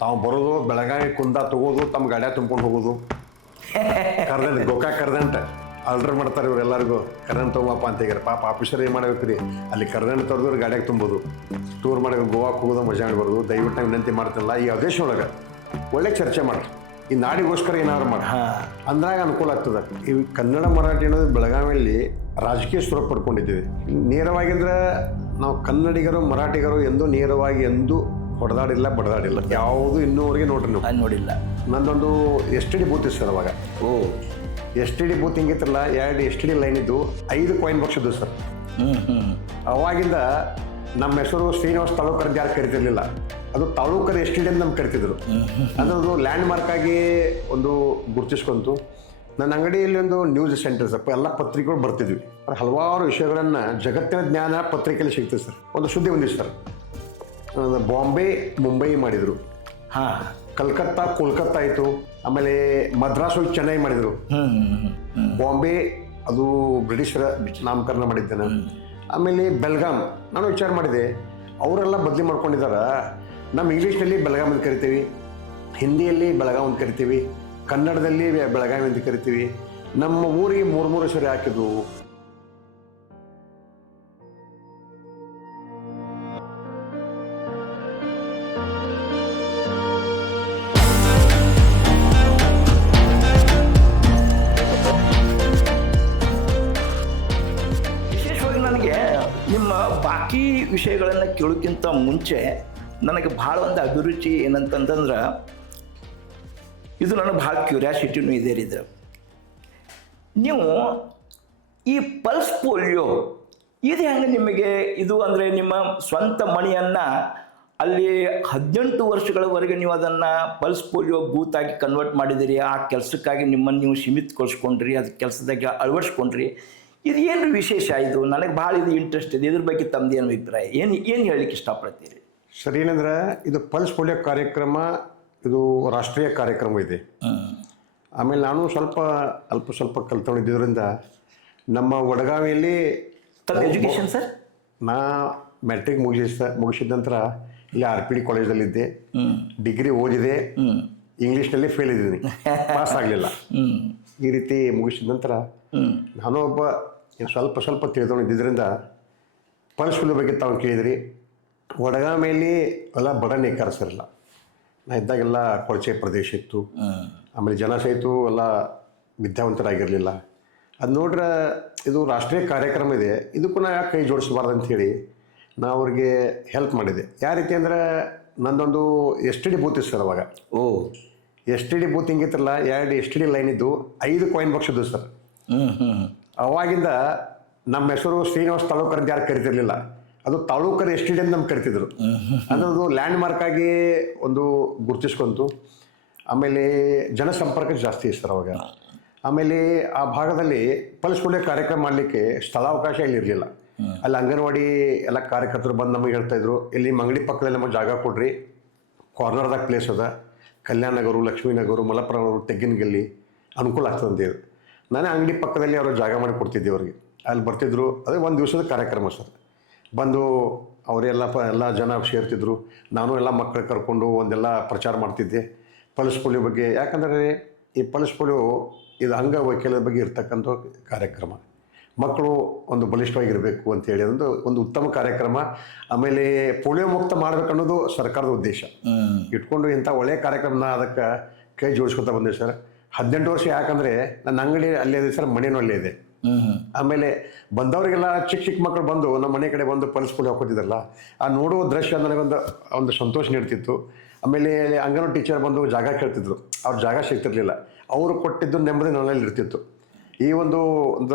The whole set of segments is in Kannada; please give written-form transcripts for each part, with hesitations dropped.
ತಾವು ಬರೋದು ಬೆಳಗಾವಿ ಕುಂದ ತಗೋದು ತಮ್ಮ ಗಾಡ್ಯಾಗ ತುಂಬ್ಕೊಂಡು ಹೋಗೋದು. ಕರ್ದಂಟ್ ಗೋಕಾಕ್ ಕರ್ದಂಟ ಆರ್ಡರ್ ಮಾಡ್ತಾರೆ ಇವರೆಲ್ಲರಿಗೂ ಕರ್ದಂಟ್ ತೊಗೊಂಬಪ್ಪ ಅಂತ ಹೇಳ್ಯಾರ. ಪಾಪ ಆಫೀಸರ್ ಏನು ಮಾಡ್ಬೇಕು ರೀ, ಅಲ್ಲಿ ಕರ್ದಂಟ್ ತರದವ್ರು ಗಾಡ್ಯಾಗ ತುಂಬೋದು, ಟೂರ್ ಮಾಡಿ ಗೋವಾಕ್ಕೆ ಹೋಗೋದು ಮಜಾ ಮಾಡಿ ಬರೋದು. ದಯವಿಟ್ಟು ನಾವು ವಿನಂತಿ ಮಾಡ್ತಿಲ್ಲ, ಈ ಆದೇಶ ಒಳಗೆ ಒಳ್ಳೆ ಚರ್ಚೆ ಮಾಡ್ರಿ, ಈ ನಾಡಿಗೋಸ್ಕರ ಏನಾದ್ರು ಮಾಡಿ ಅಂದ್ರಾಗ ಅನುಕೂಲ ಆಗ್ತದೆ. ಈ ಕನ್ನಡ ಮರಾಠಿ ಅನ್ನೋದು ಬೆಳಗಾವಿಯಲ್ಲಿ ರಾಜಕೀಯ ಸ್ವರೂಪ ಪಡ್ಕೊಂಡಿದ್ದೀವಿ. ನೇರವಾಗಿದ್ರೆ ನಾವು ಕನ್ನಡಿಗರು ಮರಾಠಿಗರು ಎಂದೂ ನೇರವಾಗಿ ಎಂದೂ ಹೊಡೆದಾಡಿಲ್ಲ ಬಡದಾಡಿಲ್ಲ ಯಾವುದು ಇನ್ನೂವರೆಗೆ ನೋಡ್ರಿ ನೀವು ನೋಡಿಲ್ಲ. ನಂದೊಂದು ಎಸ್ ಟಿ ಡಿ ಬೂತ್ ಇತ್ತು ಸರ್ ಅವಾಗ. ಎಸ್ ಟಿ ಡಿ ಬೂತ್ ಹಿಂಗಿತ್ತಲ್ಲ, 2 ಎಸ್ ಟಿ ಡಿ ಲೈನ್ ಇದ್ದು 5 ಕಾಯಿನ್ ಬಾಕ್ಸ್ ಇದ್ದು ಸರ್. ಅವಾಗಿಂದ ನಮ್ಮ ಹೆಸರು ಶ್ರೀನಿವಾಸ್ ತಾಲೂಕರ್ ಯಾರು ಕರಿತಿರ್ಲಿಲ್ಲ, ಅದು ತಾಲೂಕರ್ ಎಸ್ ಟಿ ಡಿ ಅಂತ ನಮ್ಗೆ ಕರಿತಿದ್ರು. ಅದೊಂದು ಲ್ಯಾಂಡ್ ಮಾರ್ಕ್ ಆಗಿ ಒಂದು ಗುರುತಿಸ್ಕೊಂತು. ನನ್ನ ಅಂಗಡಿಯಲ್ಲಿ ಒಂದು ನ್ಯೂಸ್ ಸೆಂಟರ್ ಸರ್, ಎಲ್ಲ ಪತ್ರಿಕೆಗಳು ಬರ್ತಿದ್ವಿ, ಹಲವಾರು ವಿಷಯಗಳನ್ನು ಜಗತ್ತಿನ ಜ್ಞಾನ ಪತ್ರಿಕೆಯಲ್ಲಿ ಸಿಗ್ತದೆ ಸರ್. ಒಂದು ಸುದ್ದಿ ಬಂದಿತ್ತು ಸರ್, ಬಾಂಬೆ ಮುಂಬೈ ಮಾಡಿದರು, ಕಲ್ಕತ್ತಾ ಕೋಲ್ಕತ್ತಾ ಆಯಿತು, ಆಮೇಲೆ ಮದ್ರಾಸ್ ಹೋಗಿ ಚೆನ್ನೈ ಮಾಡಿದರು. ಬಾಂಬೆ ಅದು ಬ್ರಿಟಿಷರ ನಾಮಕರಣ ಮಾಡಿದ್ದೇನೆ. ಆಮೇಲೆ ಬೆಲ್ಗಾಮ್ ನಾನು ವಿಚಾರ ಮಾಡಿದೆ, ಅವರೆಲ್ಲ ಬದಲಿ ಮಾಡ್ಕೊಂಡಿದ್ದಾರೆ. ನಮ್ಮ ಇಂಗ್ಲೀಷ್ನಲ್ಲಿ ಬೆಳಗಾಂ ಅಂತ ಕರಿತೀವಿ, ಹಿಂದಿಯಲ್ಲಿ ಬೆಳಗಾಂ ಅಂತ ಕರಿತೀವಿ, ಕನ್ನಡದಲ್ಲಿ ಬೆಳಗಾವಿ ಅಂತ ಕರಿತೀವಿ. ನಮ್ಮ ಊರಿಗೆ 3 ಹೆಸರು ಹಾಕಿದ್ವು. ವಿಶೇಷವಾಗಿ ನನಗೆ ನಿಮ್ಮ ಬಾಕಿ ವಿಷಯಗಳನ್ನು ಕೇಳೋಕ್ಕಿಂತ ಮುಂಚೆ ನನಗೆ ಭಾಳ ಒಂದು ಅಭಿರುಚಿ ಏನಂತಂದ್ರೆ, ಇದು ನನಗೆ ಭಾಳ ಕ್ಯೂರಿಯಾಸಿಟಿನೂ ಇದೆ ರೀ. ನೀವು ಈ ಪಲ್ಸ್ ಪೋಲಿಯೋ ಇದು ಹೆಂಗೆ ನಿಮಗೆ ಇದು ಅಂದರೆ ನಿಮ್ಮ ಸ್ವಂತ ಮಣಿಯನ್ನು ಅಲ್ಲಿ 18 ವರ್ಷಗಳವರೆಗೆ ನೀವು ಅದನ್ನು ಪಲ್ಸ್ ಪೋಲಿಯೋ ಬೂತ್ ಆಗಿ ಕನ್ವರ್ಟ್ ಮಾಡಿದಿರಿ, ಆ ಕೆಲಸಕ್ಕಾಗಿ ನಿಮ್ಮನ್ನು ನೀವು ಸೀಮಿತಗೊಳಿಸ್ಕೊಂಡ್ರಿ, ಅದು ಕೆಲಸದಾಗ ಅಳವಡಿಸ್ಕೊಂಡ್ರಿ. ಇದು ಏನು ವಿಶೇಷ? ಇದು ನನಗೆ ಭಾಳ ಇದು ಇಂಟ್ರೆಸ್ಟ್ ಇದೆ, ಇದ್ರ ಬಗ್ಗೆ ತಮ್ಮದು ಏನು ಅಭಿಪ್ರಾಯ, ಏನು ಹೇಳಲಿಕ್ಕೆ ಇಷ್ಟಪಡ್ತೀರಿ? ಸರಿ, ಏನಂದ್ರೆ ಇದು ಪಲ್ಸ್ ಪೋಲಿಯೋ ಕಾರ್ಯಕ್ರಮ ಇದು ರಾಷ್ಟ್ರೀಯ ಕಾರ್ಯಕ್ರಮ ಇದೆ. ಆಮೇಲೆ ನಾನು ಸ್ವಲ್ಪ ಕಲ್ತ್ಕೊಂಡಿದ್ದರಿಂದ ನಮ್ಮ ವಡಗಾವಿಯಲ್ಲಿ ಎಜುಕೇಷನ್ ಸರ್, ನಾ ಮ್ಯಾಟ್ರಿಕ್ ಮುಗಿಸಿದ ನಂತರ ಇಲ್ಲಿ RPD ಕಾಲೇಜಲ್ಲಿದ್ದೆ, ಡಿಗ್ರಿ ಓದಿದೆ, ಇಂಗ್ಲೀಷ್ನಲ್ಲಿ ಫೇಲ್ ಇದ್ದೀನಿ, ಪಾಸ್ ಆಗಲಿಲ್ಲ. ಈ ರೀತಿ ಮುಗಿಸಿದ ನಂತರ ನಾನು ಒಬ್ಬ ಸ್ವಲ್ಪ ತಿಳಿದುಕೊಂಡಿದ್ದರಿಂದ ಪಲ್ಸ್ ಪೋಲಿಯೋ ಬಗ್ಗೆ ತಾವು ಕೇಳಿದ್ರಿ. ವಡಗಾವಿಯಲ್ಲಿ ಎಲ್ಲ ಬಡ ನೇಕಾರಸರಿಲ್ಲ, ನಾ ಇದ್ದಾಗೆಲ್ಲ ಕೊಳಚೆ ಪ್ರದೇಶ ಇತ್ತು, ಆಮೇಲೆ ಜನ ಸಹಿತ ಎಲ್ಲ ವಿದ್ಯಾವಂತರಾಗಿರಲಿಲ್ಲ. ಅದು ನೋಡ್ರೆ ಇದು ರಾಷ್ಟ್ರೀಯ ಕಾರ್ಯಕ್ರಮ ಇದೆ, ಇದಕ್ಕೂ ನಾ ಯಾಕೆ ಕೈ ಜೋಡಿಸಬಾರ್ದು ಅಂಥೇಳಿ ನಾ ಅವ್ರಿಗೆ ಹೆಲ್ಪ್ ಮಾಡಿದೆ. ಯಾವ ರೀತಿ ಅಂದ್ರೆ, ನಂದೊಂದು ಎಸ್ ಟಿ ಡಿ ಬೂತ್ ಇತ್ತು ಸರ್ ಅವಾಗ. ಎಸ್ ಟಿ ಡಿ ಬೂತ್ ಹಿಂಗಿತ್ತಲ್ಲ, 2 ಎಸ್ ಟಿ ಡಿ ಲೈನ್ ಇದ್ದು 5 ಕಾಯಿನ್ ಬಾಕ್ಸ್ ಇದ್ದು ಸರ್. ಅವಾಗಿಂದ ನಮ್ಮ ಹೆಸರು ಶ್ರೀನಿವಾಸ್ ತಾಲೂಕರ್ ಯಾರು ಕರಿತಿರ್ಲಿಲ್ಲ, ಅದು ತಾಲೂಕರ್ ಎಸ್ ಟಿ ಡಿ ಅಂತ ನಮ್ಗೆ ಕರಿತಿದ್ರು. ಅದರದ್ದು ಲ್ಯಾಂಡ್ ಮಾರ್ಕ್ ಆಗಿ ಒಂದು ಗುರುತಿಸ್ಕೊಂತು. ಆಮೇಲೆ ಜನಸಂಪರ್ಕ ಜಾಸ್ತಿ ಇತ್ತು ಸರ್ ಅವಾಗ. ಆಮೇಲೆ ಆ ಭಾಗದಲ್ಲಿ ಪಲ್ಸ್ ಪೋಲಿಯೋ ಕಾರ್ಯಕ್ರಮ ಮಾಡಲಿಕ್ಕೆ ಸ್ಥಳಾವಕಾಶ ಇಲ್ಲಿ ಇರಲಿಲ್ಲ. ಅಲ್ಲಿ ಅಂಗನವಾಡಿ ಎಲ್ಲ ಕಾರ್ಯಕರ್ತರು ಬಂದು ನಮಗೆ ಹೇಳ್ತಾಯಿದ್ರು, ಇಲ್ಲಿ ನಿಮ್ಮ ಅಂಗಡಿ ಪಕ್ಕದಲ್ಲಿ ನಮಗೆ ಜಾಗ ಕೊಡ್ರಿ, ಕಾರ್ನರ್ದಾಗ ಪ್ಲೇಸ್ ಅದ, ಕಲ್ಯಾಣ ನಗರು, ಲಕ್ಷ್ಮೀನಗರು, ಮಲಪ್ರಭು, ತೆಗ್ಗಿನಗಲ್ಲಿ ಅನುಕೂಲ ಆಗ್ತದೆ ಅಂತೇಳಿ ನಾನೇ ಅಂಗಡಿ ಪಕ್ಕದಲ್ಲಿ ಅವರು ಜಾಗ ಮಾಡಿ ಕೊಡ್ತಿದ್ದೆ ಅವ್ರಿಗೆ. ಅಲ್ಲಿ ಬರ್ತಿದ್ರು, ಅದೇ ಒಂದು ದಿವಸದ ಕಾರ್ಯಕ್ರಮ ಸರ್. ಬಂದು ಅವರೆಲ್ಲ ಜನ ಸೇರ್ತಿದ್ರು, ನಾನು ಎಲ್ಲ ಮಕ್ಕಳು ಕರ್ಕೊಂಡು ಒಂದೆಲ್ಲ ಪ್ರಚಾರ ಮಾಡ್ತಿದ್ದೆ ಪಲ್ಸ್ ಪೋಲಿಯೋ ಬಗ್ಗೆ. ಯಾಕಂದರೆ ಈ ಪಲ್ಸ್ ಪೋಲಿಯೋ ಇದು ಅಂಗವೈಕಲ್ಯದ ಬಗ್ಗೆ ಇರ್ತಕ್ಕಂಥ ಕಾರ್ಯಕ್ರಮ, ಮಕ್ಕಳು ಒಂದು ಬಲಿಷ್ಠವಾಗಿರಬೇಕು ಅಂತೇಳಿ ಒಂದು ಉತ್ತಮ ಕಾರ್ಯಕ್ರಮ. ಆಮೇಲೆ ಪೋಲಿಯೋ ಮುಕ್ತ ಮಾಡಬೇಕನ್ನೋದು ಸರ್ಕಾರದ ಉದ್ದೇಶ ಇಟ್ಕೊಂಡು ಇಂಥ ಒಳ್ಳೆಯ ಕಾರ್ಯಕ್ರಮನ ಅದಕ್ಕೆ ಕೈ ಜೋಡಿಸ್ಕೊತಾ ಬಂದೆ ಸರ್. 18 ವರ್ಷ. ಯಾಕಂದರೆ ನನ್ನ ಅಂಗಡಿ ಅಲ್ಲೇ ಇದೆ ಸರ್, ಮನೇನೂ ಅಲ್ಲೇ ಇದೆ. ಆಮೇಲೆ ಬಂದವರಿಗೆಲ್ಲ ಚಿಕ್ಕ ಮಕ್ಕಳು ಬಂದು ನಮ್ಮ ಮನೆ ಕಡೆ ಬಂದು ಪಲ್ಸ್ ಪೋಲಿಯೋ ಹಾಕೋತಿದ್ರಲ್ಲ, ಆ ನೋಡುವ ದೃಶ್ಯ ನನಗೊಂದು ಸಂತೋಷ ನೀಡ್ತಿತ್ತು. ಆಮೇಲೆ ಅಂಗನವಾಡಿ ಟೀಚರ್ ಬಂದು ಜಾಗ ಕೇಳ್ತಿದ್ರು, ಅವ್ರ ಜಾಗ ಸಿಗ್ತಿರ್ಲಿಲ್ಲ, ಅವರು ಕೊಟ್ಟಿದ್ದು ನೆಮ್ಮದಿ ನನ್ನಲ್ಲಿ ಇರ್ತಿತ್ತು. ಈ ಒಂದು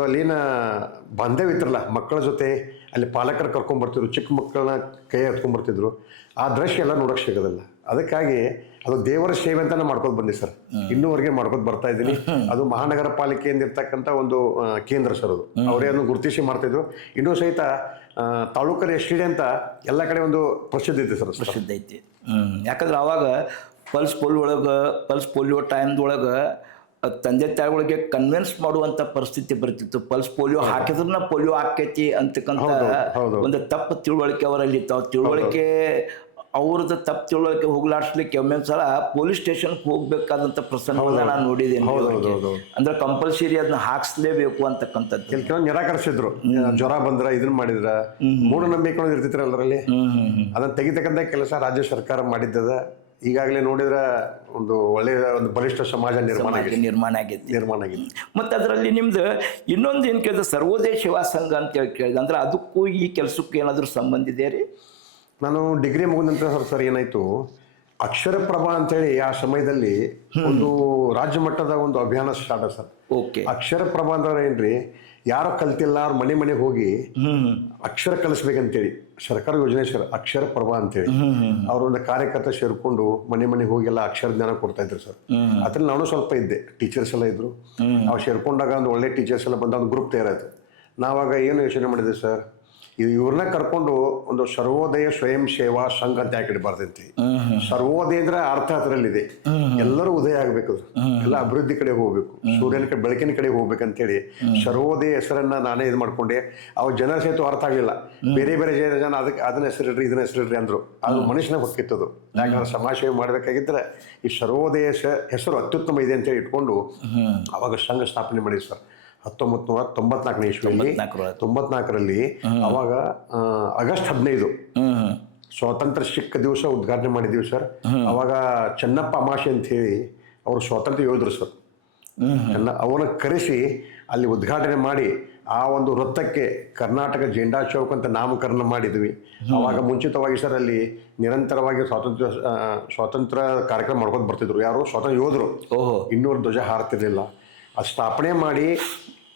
ಅಲ್ಲಿನ ಬಾಂಧವ್ಯ ಇತ್ರಲ್ಲ ಮಕ್ಕಳ ಜೊತೆ, ಅಲ್ಲಿ ಪಾಲಕರು ಕರ್ಕೊಂಡ್ಬರ್ತಿದ್ರು, ಚಿಕ್ಕ ಮಕ್ಕಳನ್ನ ಕೈ ಹತ್ಕೊಂಡ್ಬರ್ತಿದ್ರು, ಆ ದೃಶ್ಯ ಎಲ್ಲ ನೋಡೋಕೆ ಸಿಗೋದಿಲ್ಲ. ಅದಕ್ಕಾಗಿ ಅದು ದೇವರ ಸೇವೆ ಅಂತಾನೆ ಮಾಡ್ಕೊಂಡು ಬಂದೆ ಸರ್, ಇನ್ನೂವರೆಗೆ ಮಾಡ್ಕೊಂಡು ಬರ್ತಾ ಇದ್ದೀನಿ. ಅದು ಮಹಾನಗರ ಪಾಲಿಕೆಯಿಂದ ಇರ್ತಕ್ಕಂಥ ಒಂದು ಕೇಂದ್ರ ಸರ್, ಅದು ಅವರೇ ಅದನ್ನು ಗುರುತಿಸಿ ಮಾಡ್ತಾಯಿದ್ರು. ಇನ್ನೂ ಸಹಿತ ತಾಲೂಕರ್ ಎಸ್ ಟಿ ಡಿ ಅಂತ ಎಲ್ಲ ಕಡೆ ಒಂದು ಪ್ರಸಿದ್ಧಿ ಐತೆ ಸರ್. ಪ್ರಸಿದ್ಧ ಐತಿ. ಯಾಕಂದ್ರೆ ಆವಾಗ ಪಲ್ಸ್ ಪೋಲಿಯೋ ಟೈಮ್ದೊಳಗೆ ತಂದೆ ತಾಯಿಗಳಿಗೆ ಕನ್ವಿನ್ಸ್ ಮಾಡುವಂಥ ಪರಿಸ್ಥಿತಿ ಬರ್ತಿತ್ತು. ಪಲ್ಸ್ ಪೋಲಿಯೋ ಹಾಕಿದ್ರನ್ನ ಪೋಲಿಯೋ ಆಕೈತಿ ಅಂತಕ್ಕಂಥ ಒಂದು ತಪ್ಪು ತಿಳುವಳಿಕೆ ಅವರಲ್ಲಿ ಇತ್ತು. ತಿಳುವಳಿಕೆ ಅವ್ರದ್ದು ತಪ್ಪು ತಿಳುವಳಿಕೆ ಹೋಗ್ಲಾಡ್ಸ್ಲಿಕ್ಕೆ ಒಮ್ಮೊಂದು ಸಲ ಪೊಲೀಸ್ ಸ್ಟೇಷನ್ಗೆ ಹೋಗ್ಬೇಕಾದಂಥ ಪ್ರಸಂಗವನ್ನು ನಾನು ನೋಡಿದ್ದೇನೆ. ಅಂದ್ರೆ ಕಂಪಲ್ಸರಿ ಅದನ್ನ ಹಾಕ್ಸ್ಲೇಬೇಕು ಅಂತಕ್ಕಂಥದ್ದು. ಕೆಲವೊಂದು ನಿರಾಕರಿಸಿದ್ರು, ಜ್ವರ ಬಂದ್ರ ಇದನ್ನ ಮಾಡಿದ್ರ, ಮೂಢನಂಬಿಕೆಗಳು ಇರ್ತಿದ್ರು ಅದರಲ್ಲಿ. ಅದನ್ನ ತೆಗಿತಕ್ಕಂಥ ಕೆಲಸ ರಾಜ್ಯ ಸರ್ಕಾರ ಮಾಡಿದ್ದದ. ಈಗಾಗಲೇ ನೋಡಿದ್ರೆ ಒಂದು ಒಳ್ಳೆಯ ಒಂದು ಬಲಿಷ್ಠ ಸಮಾಜ ನಿರ್ಮಾಣ ಆಗೈತಿ. ಮತ್ತು ಅದರಲ್ಲಿ ನಿಮ್ದು ಇನ್ನೊಂದು ಏನು ಕೇಳಿದ್ರೆ ಸರ್ವೋದಯ ಸೇವಾ ಸಂಘ ಅಂತ ಹೇಳಿ ಕೇಳಿದೆ. ಅಂದ್ರೆ ಅದಕ್ಕೂ ಈ ಕೆಲಸಕ್ಕೂ ಏನಾದರೂ ಸಂಬಂಧ ಇದೆ ರೀ? ನಾನು ಡಿಗ್ರಿ ಮುಗಿದ ನಂತರ ಸರ್ ಏನಾಯ್ತು, ಅಕ್ಷರ ಪ್ರಭಾ ಅಂತೇಳಿ ಆ ಸಮಯದಲ್ಲಿ ಒಂದು ರಾಜ್ಯ ಮಟ್ಟದ ಒಂದು ಅಭಿಯಾನ ಸ್ಟಾರ್ಟ್ ಸರ್. ಓಕೆ. ಅಕ್ಷರ ಪ್ರಭಾ ಅಂದ್ರೆ ಏನ್ರಿ, ಯಾರೋ ಕಲ್ತಿಲ್ಲ ಅವ್ರ ಮನೆ ಹೋಗಿ ಅಕ್ಷರ ಕಲಿಸ್ಬೇಕಂತೇಳಿ ಸರ್ಕಾರ ಯೋಜನೆ ಸರ್ ಅಕ್ಷರ ಪ್ರಭಾ ಅಂತೇಳಿ. ಅವ್ರೊಂದು ಕಾರ್ಯಕರ್ತ ಸೇರ್ಕೊಂಡು ಮನೆ ಹೋಗಿ ಎಲ್ಲ ಅಕ್ಷರ ಜ್ಞಾನ ಕೊಡ್ತಾ ಇದ್ರು ಸರ್. ಅದ್ರಲ್ಲಿ ನಾನು ಸ್ವಲ್ಪ ಇದ್ದೆ, ಟೀಚರ್ಸ್ ಎಲ್ಲ ಇದ್ರು. ಅವ್ರು ಸೇರ್ಕೊಂಡಾಗ ಒಂದು ಒಳ್ಳೆ ಟೀಚರ್ಸ್ ಎಲ್ಲ ಬಂದ ಒಂದು ಗ್ರೂಪ್ ತಯಾರಾಯ್ತು. ನಾವಾಗ ಏನು ಯೋಚನೆ ಮಾಡಿದೆ ಸರ್, ಇವ್ರನ್ನ ಕರ್ಕೊಂಡು ಒಂದು ಸರ್ವೋದಯ ಸ್ವಯಂ ಸೇವಾ ಸಂಘ ಅಂತ ಯಾಕೆ ಇಡಬಾರ್ದಂತಿ. ಸರ್ವೋದಯ ಅಂದ್ರೆ ಅರ್ಥ ಅದರಲ್ಲಿದೆ, ಎಲ್ಲರೂ ಉದಯ ಆಗ್ಬೇಕು, ಎಲ್ಲ ಅಭಿವೃದ್ಧಿ ಕಡೆ ಹೋಗ್ಬೇಕು, ಸೂರ್ಯನ ಕಡೆ ಬೆಳಕಿನ ಕಡೆ ಹೋಗ್ಬೇಕಂತೇಳಿ ಸರ್ವೋದಯ ಹೆಸರನ್ನ ನಾನೇ ಇದು ಮಾಡ್ಕೊಂಡೆ. ಅವಾಗ ಜನರ ಸಹಿತ ಅರ್ಥ ಆಗಿಲ್ಲ, ಬೇರೆ ಜನ ಅದಕ್ಕೆ ಅದನ್ನ ಹೆಸರಿಡ್ರಿ ಇದನ್ನ ಹೆಸರಿಡ್ರಿ ಅಂದ್ರು. ಅದು ಮನುಷ್ಯನ ಹೊಕ್ಕಿತ್ತದು. ಯಾಕಂದ್ರೆ ಸಮಾಜ ಸೇವೆ ಮಾಡ್ಬೇಕಾಗಿದ್ರೆ ಈ ಸರ್ವೋದಯ ಹೆಸರು ಅತ್ಯುತ್ತಮ ಇದೆ ಅಂತೇಳಿ ಇಟ್ಕೊಂಡು ಅವಾಗ ಸಂಘ ಸ್ಥಾಪನೆ ಮಾಡಿದ್ವಿ ಸರ್. 1994 ಇಸ್ವಿಯಲ್ಲಿ 94ರಲ್ಲಿ ಅವಾಗ ಆಗಸ್ಟ್ 15 ಸ್ವಾತಂತ್ರ್ಯ ಸಿಕ್ಕ ದಿವಸ ಉದ್ಘಾಟನೆ ಮಾಡಿದೀವಿ ಸರ್. ಅವಾಗ ಚೆನ್ನಪ್ಪ ಅಮಾಶೆ ಅಂತ ಹೇಳಿ ಅವರು ಸ್ವಾತಂತ್ರ್ಯ ಯೋಧರು ಸರ್. ಅವನ ಕರೆಸಿ ಅಲ್ಲಿ ಉದ್ಘಾಟನೆ ಮಾಡಿ ಆ ಒಂದು ವೃತ್ತಕ್ಕೆ ಕರ್ನಾಟಕ ಜೆಂಡಾ ಚೌಕ್ ಅಂತ ನಾಮಕರಣ ಮಾಡಿದ್ವಿ. ಅವಾಗ ಮುಂಚಿತವಾಗಿ ಸರ್ ಅಲ್ಲಿ ನಿರಂತರವಾಗಿ ಸ್ವಾತಂತ್ರ್ಯ ಕಾರ್ಯಕ್ರಮ ಮಾಡ್ಕೊಂಡು ಬರ್ತಿದ್ರು. ಯಾರು ಸ್ವಾತಂತ್ರ್ಯ ಯೋಧರು, ಇನ್ನೂರು ಧ್ವಜ ಹಾರ್ತಿರ್ಲಿಲ್ಲ. ಅದು ಸ್ಥಾಪನೆ ಮಾಡಿ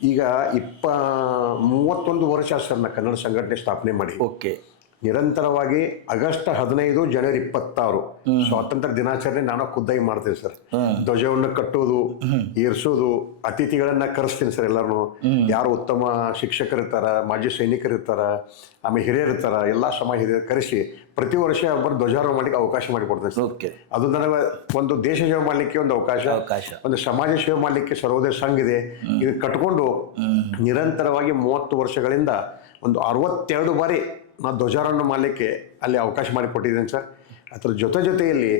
ಈಗ 31 ವರ್ಷ ಸರ್ ನಾ ಕನ್ನಡ ಸಂಘಟನೆ ಸ್ಥಾಪನೆ ಮಾಡಿ. ಓಕೆ. ನಿರಂತರವಾಗಿ ಆಗಸ್ಟ್ 15 ಜನವರಿ 26 ಸ್ವಾತಂತ್ರ್ಯ ದಿನಾಚರಣೆ ನಾನು ಖುದ್ದಾಗಿ ಮಾಡ್ತೇನೆ ಸರ್. ಧ್ವಜವನ್ನು ಕಟ್ಟೋದು, ಏರ್ಸೋದು, ಅತಿಥಿಗಳನ್ನ ಕರೆಸ್ತೀನಿ ಸರ್. ಎಲ್ಲರೂ ಯಾರು ಉತ್ತಮ ಶಿಕ್ಷಕರಿರ್ತಾರ, ಮಾಜಿ ಸೈನಿಕರಿರ್ತಾರ, ಆಮೇಲೆ ಹಿರಿಯರು ಇರ್ತಾರ, ಎಲ್ಲಾ ಸಮಾಜ ಹಿರಿಯರು ಕರೆಸಿ ಪ್ರತಿ ವರ್ಷ ಒಬ್ಬರು ಧ್ವಜಾರೋಹಣ ಮಾಡ್ಲಿಕ್ಕೆ ಅವಕಾಶ ಮಾಡಿಕೊಡ್ತೇನೆ ಸರ್. ಅದು ನನಗೆ ಒಂದು ದೇಶ ಸೇವೆ ಮಾಡ್ಲಿಕ್ಕೆ ಒಂದು ಅವಕಾಶ, ಒಂದು ಸಮಾಜ ಸೇವೆ ಮಾಡ್ಲಿಕ್ಕೆ ಸರ್ವೋದಯ ಸಂಘ ಇದೆ. ಇದು ಕಟ್ಕೊಂಡು ನಿರಂತರವಾಗಿ 30 ವರ್ಷಗಳಿಂದ ಒಂದು 62 ಬಾರಿ ನಾ ಧ್ವಜಾರೋಹಣ ಮಾಡಲಿಕ್ಕೆ ಅಲ್ಲಿ ಅವಕಾಶ ಮಾಡಿಕೊಟ್ಟಿದ್ದೇನೆ ಸರ್. ಅದರ ಜೊತೆಯಲ್ಲಿ